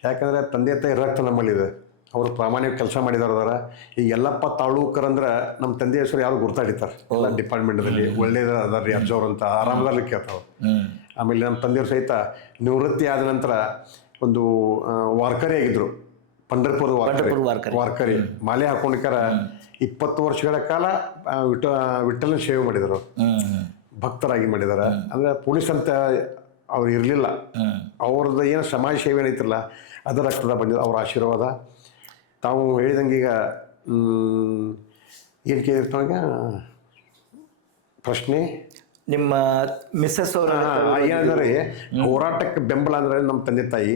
ಯಾಕಂದರೆ ತಂದೆ ತಾಯಿ ರಕ್ತ ನಮ್ಮಲ್ಲಿದೆ. ಅವರು ಪ್ರಾಮಾಣಿಕ ಕೆಲಸ ಮಾಡಿದಾರ. ಈಗ ಯಲ್ಲಪ್ಪ ತಾಳೂಕರ್ ಅಂದ್ರೆ ನಮ್ಮ ತಂದೆ ಹೆಸರು ಯಾರು ಗುರ್ತಾಡಿತಾರೆ ಎಲ್ಲ ಡಿಪಾರ್ಟ್ಮೆಂಟ್ದಲ್ಲಿ. ಒಳ್ಳೇದ ಅದಾರ ರೀ ಅಜ್ಜವ್ರು ಅಂತ ಆರಾಮದಲ್ಲಿ ಕೇಳ್ತಾವೆ. ಆಮೇಲೆ ನಮ್ಮ ತಂದೆಯವ್ರು ಸಹಿತ ನಿವೃತ್ತಿ ಆದ ನಂತರ ಒಂದು ವಾರ್ಕರಿ ಆಗಿದ್ರು, ಪಂಢರಪುರದ ವಾರ್ಕರಿ. ಮಾಲೆ ಹಾಕೊಂಡಿಕಾರ 20 ವರ್ಷಗಳ ಕಾಲ ವಿಠ್ಠಲನ ಸೇವೆ ಮಾಡಿದರು, ಭಕ್ತರಾಗಿ ಮಾಡಿದಾರೆ. ಅಂದರೆ ಪೊಲೀಸ್ ಅಂತ ಅವ್ರು ಇರಲಿಲ್ಲ. ಅವ್ರದ್ದು ಏನು ಸಮಾಜ ಸೇವೆ ಏನೈತಿರಲ್ಲ, ಅದರ ರಕ್ತದ ಬಂದಿದೆ ಅವ್ರ ಆಶೀರ್ವಾದ. ತಾವು ಹೇಳಿದಂಗೆ ಈಗ ಏನು ಕೇಳಿರ್ತಾವಾಗ ಪ್ರಶ್ನೆ, ನಿಮ್ಮ ಮಿಸ್ಸಸ್ ಅವರ ಏನಂದ್ರೆ ಹೋರಾಟಕ್ಕೆ ಬೆಂಬಲ ಅಂದ್ರೆ ನಮ್ಮ ತಂದೆ ತಾಯಿ.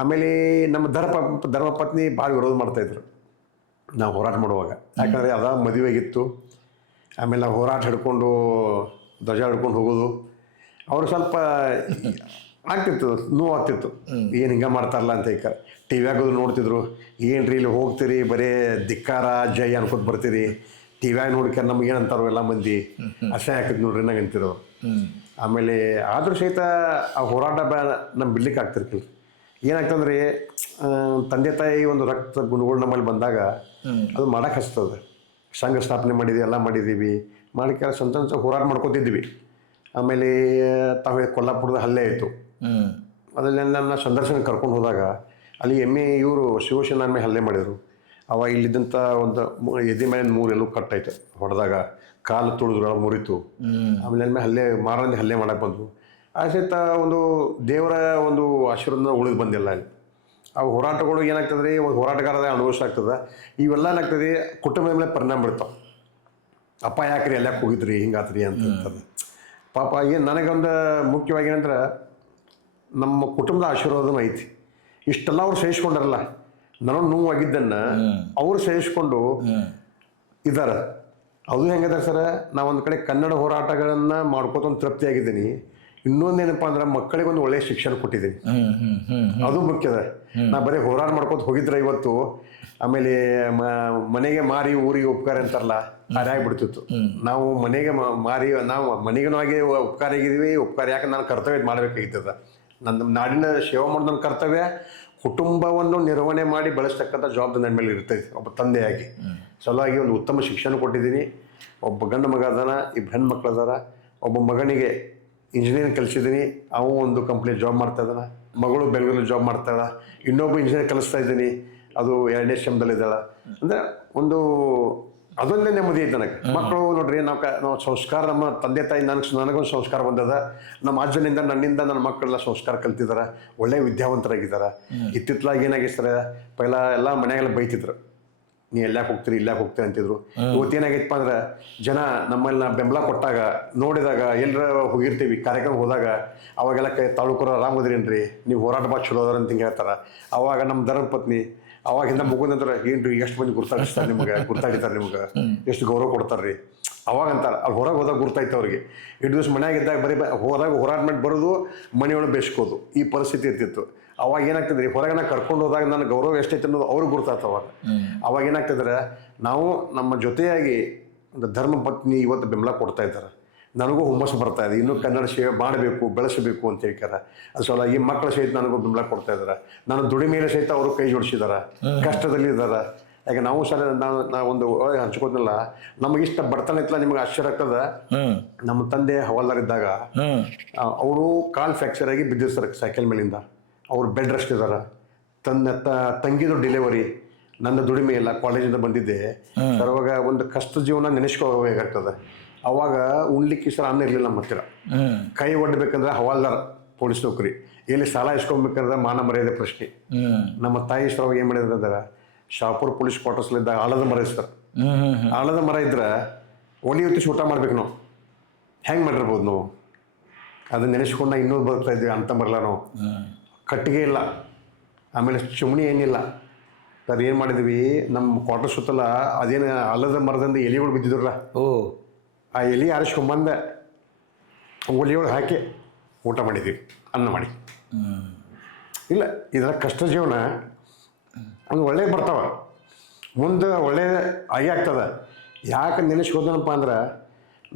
ಆಮೇಲೆ ನಮ್ಮ ಧರ್ಮಪತ್ನಿ ಭಾಳ ವಿರೋಧ ಮಾಡ್ತಾಯಿದ್ರು ನಾವು ಹೋರಾಟ ಮಾಡುವಾಗ. ಯಾಕಂದರೆ ಅದ ಮದುವೆ ಆಗಿತ್ತು. ಆಮೇಲೆ ನಾವು ಹೋರಾಟ ಹಿಡ್ಕೊಂಡು ಧ್ವಜ ಹಿಡ್ಕೊಂಡು ಹೋಗೋದು ಅವರು ಸ್ವಲ್ಪ ಆಗ್ತಿತ್ತು, ನೋವು ಆಗ್ತಿತ್ತು. ಏನು ಹಿಂಗೆ ಮಾಡ್ತಾರಲ್ಲ ಅಂತ. ಈಗ ಟಿ ವ್ಯಾಗದು ನೋಡ್ತಿದ್ರು, ಏನು ರೀ ಇಲ್ಲಿ ಹೋಗ್ತೀರಿ ಬರೀ ಧಿಕ್ಕಾರ ಜೈ ಅನ್ಕೊತ ಬರ್ತೀರಿ, ಟಿ ವ್ಯಾಗ ನೋಡ್ಕೊಂಡು ನಮ್ಗೆ ಏನಂತಾರೋ ಎಲ್ಲ ಮಂದಿ ಅಸಹ್ಯ ಆಗ್ತಿತ್ತು ನೋಡ್ರಿ ನಂಗೆ ಅಂತಿರೋ. ಆಮೇಲೆ ಆದರೂ ಸಹಿತ ಆ ಹೋರಾಟ ನಮ್ಮ ಬಿಡ್ಲಿಕ್ಕೆ ಆಗ್ತಿರ್ತಿಲ್ಲ. ಏನಾಗ್ತಂದ್ರೆ ತಂದೆ ತಾಯಿ ಒಂದು ರಕ್ತ ಗುಣಗಳು ನಮ್ಮಲ್ಲಿ ಬಂದಾಗ ಅದು ಮಾಡಕ್ಕೆ ಹಚ್ತದೆ. ಸಂಘ ಸ್ಥಾಪನೆ ಮಾಡಿದ್ವಿ, ಎಲ್ಲ ಮಾಡಿದ್ದೀವಿ, ಮಾಡಿಕೆ ಸ್ವಂತ ಹೋರಾಟ ಮಾಡ್ಕೊತಿದ್ವಿ. ಆಮೇಲೆ ತಾವೇ ಕೊಲ್ಲಾಪುರದ ಹಲ್ಲೆ ಆಯಿತು. ಅದರಲ್ಲಿ ನನ್ನ ಸಂದರ್ಶನ ಕರ್ಕೊಂಡು ಹೋದಾಗ ಅಲ್ಲಿ ಇವರು ಶಿವಸೇನಾ ಮೇಲೆ ಹಲ್ಲೆ ಮಾಡಿದರು. ಅವಾಗ ಇಲ್ಲಿದ್ದಂಥ ಒಂದು ಎದೆ ಮೇಲೆ 3 ಎಲ್ಲೂ ಕಟ್ಟಾಯ್ತು ಹೊಡೆದಾಗ, ಕಾಲು ತುಳಿದ್ರು, ಮುರಿತು. ಆಮೇಲೆ ಮೇಲೆ ಹಲ್ಲೆ ಮಾರನೇ ಹಲ್ಲೆ ಮಾಡಕ್ಕೆ ಬಂದರು. ಆ ಸಹಿತ ಒಂದು ದೇವರ ಒಂದು ಆಶೀರ್ವಾದ ಉಳಿದು ಬಂದಿಲ್ಲ ಅಲ್ಲಿ. ಆ ಹೋರಾಟಗಳು ಏನಾಗ್ತದೆ ರೀ, ಒಂದು ಹೋರಾಟಗಾರದ ಅನುಭವಿಸಾಗ್ತದೆ. ಇವೆಲ್ಲ ಏನಾಗ್ತದೆ ಕುಟುಂಬದ ಮೇಲೆ ಪರಿಣಾಮ ಬೀಳ್ತಾವೆ. ಅಪ್ಪ ಯಾಕ್ರಿ ಎಲ್ಲಕ್ಕೆ ಹೋಗಿದ್ರಿ ಹಿಂಗಾತ್ರಿ ಅಂತಂತಂದು ಪಾಪ. ಏನು ನನಗೊಂದು ಮುಖ್ಯವಾಗಿ ಏನಂದ್ರೆ ನಮ್ಮ ಕುಟುಂಬದ ಆಶೀರ್ವಾದನೂ ಐತಿ. ಇಷ್ಟೆಲ್ಲ ಅವ್ರು ಸಹಿಸ್ಕೊಂಡಾರಲ್ಲ, ನನಗೆ ನೋವಾಗಿದ್ದನ್ನು ಅವ್ರು ಸಹಿಸ್ಕೊಂಡು ಇದ್ದಾರೆ. ಅದು ಹೆಂಗದ ಸರ, ನಾವೊಂದು ಕಡೆ ಕನ್ನಡ ಹೋರಾಟಗಳನ್ನು ಮಾಡ್ಕೋತ ಒಂದು ತೃಪ್ತಿಯಾಗಿದ್ದೀನಿ. ಇನ್ನೊಂದೇನಪ್ಪ ಅಂದ್ರೆ ಮಕ್ಕಳಿಗೆ ಒಂದು ಒಳ್ಳೆಯ ಶಿಕ್ಷಣ ಕೊಟ್ಟಿದ್ದೀನಿ, ಅದು ಮುಖ್ಯದ. ನಾ ಬರೀ ಹೋರಾಟ ಮಾಡ್ಕೋತ ಹೋಗಿದ್ರೆ ಇವತ್ತು ಆಮೇಲೆ ಮನೆಗೆ ಮಾರಿ ಊರಿಗೆ ಉಪಕಾರ ಅಂತಾರಲ್ಲ, ಅದಾಗ್ಬಿಡ್ತಿತ್ತು. ನಾವು ಮನೆಗೆ ಮಾರಿ ನಾವು ಮನೆಗೂ ಆಗಿ ಉಪಕಾರ ಆಗಿದ್ದೀವಿ. ಉಪಕಾರ ಯಾಕೆ ನಾನು ಕರ್ತವ್ಯ ಮಾಡಬೇಕಾಗಿತ್ತದ. ನನ್ನ ನಾಡಿನ ಸೇವೆ ಮಾಡೋದು ನನ್ನ ಕರ್ತವ್ಯ. ಕುಟುಂಬವನ್ನು ನಿರ್ವಹಣೆ ಮಾಡಿ ಬೆಳೆಸ್ತಕ್ಕಂಥ ಜವಾಬ್ದಾರಿ ನನ್ನ ಮೇಲೆ ಇರ್ತೈತಿ ಒಬ್ಬ ತಂದೆಯಾಗಿ. ಸಲುವಾಗಿ ಒಂದು ಉತ್ತಮ ಶಿಕ್ಷಣ ಕೊಟ್ಟಿದ್ದೀನಿ. ಒಬ್ಬ ಗಂಡು ಮಗ ಅದಾನ, 2 ಹೆಣ್ಣು ಮಕ್ಳು ಅದಾರ. ಒಬ್ಬ ಮಗನಿಗೆ ಇಂಜಿನಿಯರಿಂಗ್ ಕಲಿಸಿದ್ದೀನಿ, ಅವು ಒಂದು ಕಂಪ್ನಿ ಜಾಬ್ ಮಾಡ್ತಾ ಇದ್ದಾನೆ. ಮಗಳು ಬೆಂಗಳೂರಲ್ಲಿ ಜಾಬ್ ಮಾಡ್ತಾಳೆ. ಇನ್ನೊಬ್ಬ ಇಂಜಿನಿಯರ್ ಕಲಿಸ್ತಾ ಇದ್ದೀನಿ, ಅದು 2ನೇ ಶ್ರಮದಲ್ಲಿದ್ದಾಳೆ. ಅಂದರೆ ಒಂದು ಅದೊಂದೇ ನೆಮ್ಮದಿ ಐತೆ ನನಗೆ. ಮಕ್ಕಳು ನೋಡ್ರಿ, ನಾವು ಸಂಸ್ಕಾರ, ನಮ್ಮ ತಂದೆ ತಾಯಿ ನನಗೊಂದು ಸಂಸ್ಕಾರ ಬಂದದ. ನಮ್ಮ ಅಜ್ಜನಿಂದ ನನ್ನಿಂದ ನನ್ನ ಮಕ್ಕಳೆಲ್ಲ ಸಂಸ್ಕಾರ ಕಲ್ತಿದ್ದಾರೆ, ಒಳ್ಳೆಯ ವಿದ್ಯಾವಂತರಾಗಿದ್ದಾರೆ. ಇತ್ತಿತ್ತಲಾಗಿ ಏನಾಗಿರ್ತಾರೆ, ಪೈಲ ಎಲ್ಲ ಮನೆಗೆಲ್ಲ ಬೈತಿದ್ರು, ನೀ ಎಲ್ಲಾಕೆ ಹೋಗ್ತೀರಿ ಇಲ್ಲಾಕೆ ಹೋಗ್ತೀರಿ ಅಂತಿದ್ರು. ಇವತ್ತು ಏನಾಗೈತಪ್ಪ ಅಂದ್ರೆ ಜನ ನಮ್ಮಲ್ಲಿ ಬೆಂಬಲ ಕೊಟ್ಟಾಗ, ನೋಡಿದಾಗ, ಎಲ್ಲರ ಹೋಗಿರ್ತೀವಿ ಕಾರ್ಯಕ್ರಮ ಹೋದಾಗ ಅವಾಗೆಲ್ಲ ತಾಲೂಕರು ಆರಾಮದ್ರೇನ್ರಿ, ನೀವು ಹೋರಾಟ ಭಾಳ ಚಲೋ ಅದಾರ ಅಂತ ಹಿಂಗೆ ಹೇಳ್ತಾರೆ. ಅವಾಗ ನಮ್ಮ ಧರ್ಮಪತ್ನಿ ಅವಾಗಿಂದ ಮುಗಿದಂದ್ರೆ ಏನ್ರಿ ಎಷ್ಟು ಮಂದಿ ಗುರ್ತಾಡಿಸ್ತಾರೆ ನಿಮ್ಗೆ, ಗುರ್ತಾಡಿತಾರೆ ನಿಮ್ಗೆ, ಎಷ್ಟು ಗೌರವ ಕೊಡ್ತಾರೆ ರೀ ಅವಾಗ ಅಂತಾರೆ. ಅಲ್ಲಿ ಹೊರಗೆ ಹೋದಾಗ ಗುರ್ತಾಯ್ತು ಅವ್ರಿಗೆ. 2 ದಿವಸ ಮನೆಯಾಗಿದ್ದಾಗ ಬರೀ ಹೋದಾಗ ಹೋರಾಟ ಮಾಡಿ ಬರೋದು, ಮನೆಯೊಳಗೆ ಬೇಸ್ಕೋದು, ಈ ಪರಿಸ್ಥಿತಿ ಇರ್ತಿತ್ತು. ಅವಾಗ ಏನಾಗ್ತದ್ರಿ, ಹೊರಗೆ ನಾ ಕರ್ಕೊಂಡು ಹೋದಾಗ ನನ್ನ ಗೌರವ ಎಷ್ಟೈತೆ ಅನ್ನೋದು ಅವ್ರಿಗೆ ಗುರ್ತಾಯ್ತು. ಅವಾಗ ಏನಾಗ್ತದ್ರೆ, ನಾವು ನಮ್ಮ ಜೊತೆಯಾಗಿ ಒಂದು ಧರ್ಮಪತ್ನಿ ಇವತ್ತು ಬೆಂಬಲ ಕೊಡ್ತಾ ಇದ್ದಾರೆ. ನನಗೂ ಹುಮ್ಮಸ್ಸು ಬರ್ತಾ ಇದೆ, ಇನ್ನೂ ಕನ್ನಡ ಸೇವೆ ಮಾಡಬೇಕು, ಬೆಳೆಸಬೇಕು ಅಂತ ಹೇಳ್ತಾರೆ. ಅದು ಸಲುವಾಗಿ ಮಕ್ಕಳ ಸಹಿತ ನನಗೂ ಬೆಂಬಲ ಕೊಡ್ತಾ ಇದ್ದಾರೆ. ನಾನು ದುಡಿಮೆಯಲ್ಲಿ ಸಹಿತ ಅವರು ಕೈ ಜೋಡಿಸಿದ್ದಾರೆ, ಕಷ್ಟದಲ್ಲಿ ಇದ್ದಾರೆ. ಯಾಕೆ ನಾವು ಸಲ ನಾವು ಒಂದು ಹಂಚ್ಕೋದಿಲ್ಲ, ನಮಗಿಷ್ಟ ಬಡತನ ಇತ್ತಲ್ಲ, ನಿಮಗೆ ಆಶ್ಚರ್ಯ ಆಗ್ತದ. ನಮ್ಮ ತಂದೆ ಹವಾಲ್ದಾರ್ ಇದ್ದಾಗ ಅವರು ಕಾಲು ಫ್ರ್ಯಾಕ್ಚರ್ ಆಗಿ ಬಿದ್ದಿರ್ತಾರೆ ಸೈಕಲ್ ಮೇಲಿಂದ. ಅವ್ರು ಬೆಡ್ ರೆಸ್ಟ್ ಇದ್ದಾರೆ. ತಂಗಿದು ಡೆಲಿವರಿ, ನನ್ನ ದುಡಿಮೆ ಇಲ್ಲ, ಕಾಲೇಜಿಂದ ಬಂದಿದ್ದೆ ಸರ್. ಅವಾಗ ಒಂದು ಕಷ್ಟ ಜೀವನ ನೆನೆಸ್ಕೋಬೇಕಾಗ್ತದೆ. ಅವಾಗ ಉಣ್ಲಿಕ್ಕೆ ಸರ್ ಅನ್ನ ಇರಲಿಲ್ಲ ನಮ್ಮ ಹತ್ತಿರ. ಕೈ ಒಡ್ಬೇಕಂದ್ರೆ ಹವಾಲ್ದಾರ್ ಪೊಲೀಸ್ ನೌಕರಿ, ಎಲ್ಲಿ ಸಾಲ ಇಸ್ಕೊಬೇಕಂದ್ರೆ ಮಾನ ಮರ್ಯಾದೆ ಪ್ರಶ್ನೆ. ನಮ್ಮ ತಾಯಿ ಸರ್ ಏನು ಮಾಡಿದ್ರೆ ಅಂದ್ರೆ, ಶಾಪುರ್ ಪೊಲೀಸ್ ಕ್ವಾರ್ಟರ್ಸ್ಲಿದ್ದಾಗ ಆಲದ ಮರ ಇಸ್ತಾರೆ. ಆಲದ ಮರ ಇದ್ರೆ ಒಲಿ ಹೊತ್ತಿಸಿ ಊಟ ಮಾಡ್ಬೇಕು ನಾವು. ಹೆಂಗೆ ಮಾಡಿರ್ಬೋದು ನಾವು? ಅದನ್ನ ನೆನೆಸ್ಕೊಂಡು ಇನ್ನೂ ಬರ್ತಾ ಇದ್ವಿ ಅಂತ ಬರಲ್ಲ ನಾವು. ಕಟ್ಟಿಗೆ ಇಲ್ಲ, ಆಮೇಲೆ ಚಿಮಣಿ ಏನಿಲ್ಲ ಸರ್. ಏನು ಮಾಡಿದ್ವಿ, ನಮ್ಮ ಕ್ವಾರ್ಟರ್ ಸುತ್ತಲ್ಲ ಅದೇನು ಆಲದ ಮರದಿಂದ ಎಲೆಗಳು ಬಿದ್ದಿದ್ರಲ್ಲ, ಆ ಎಲೆ ಆರಿಸ್ಕೊಂಬಂದೆ ಒಲಿಯೊಳಗೆ ಹಾಕಿ ಊಟ ಮಾಡಿದ್ವಿ, ಅನ್ನ ಮಾಡಿ. ಇಲ್ಲ, ಇದರ ಕಷ್ಟ ಜೀವನ ಒಂದು ಒಳ್ಳೆ ಬರ್ತಾವ, ಮುಂದೆ ಒಳ್ಳೆ ಆಗಿ ಆಗ್ತದೆ. ಯಾಕೆ ನೆನೆಸ್ಕೋದನಪ್ಪ ಅಂದ್ರೆ,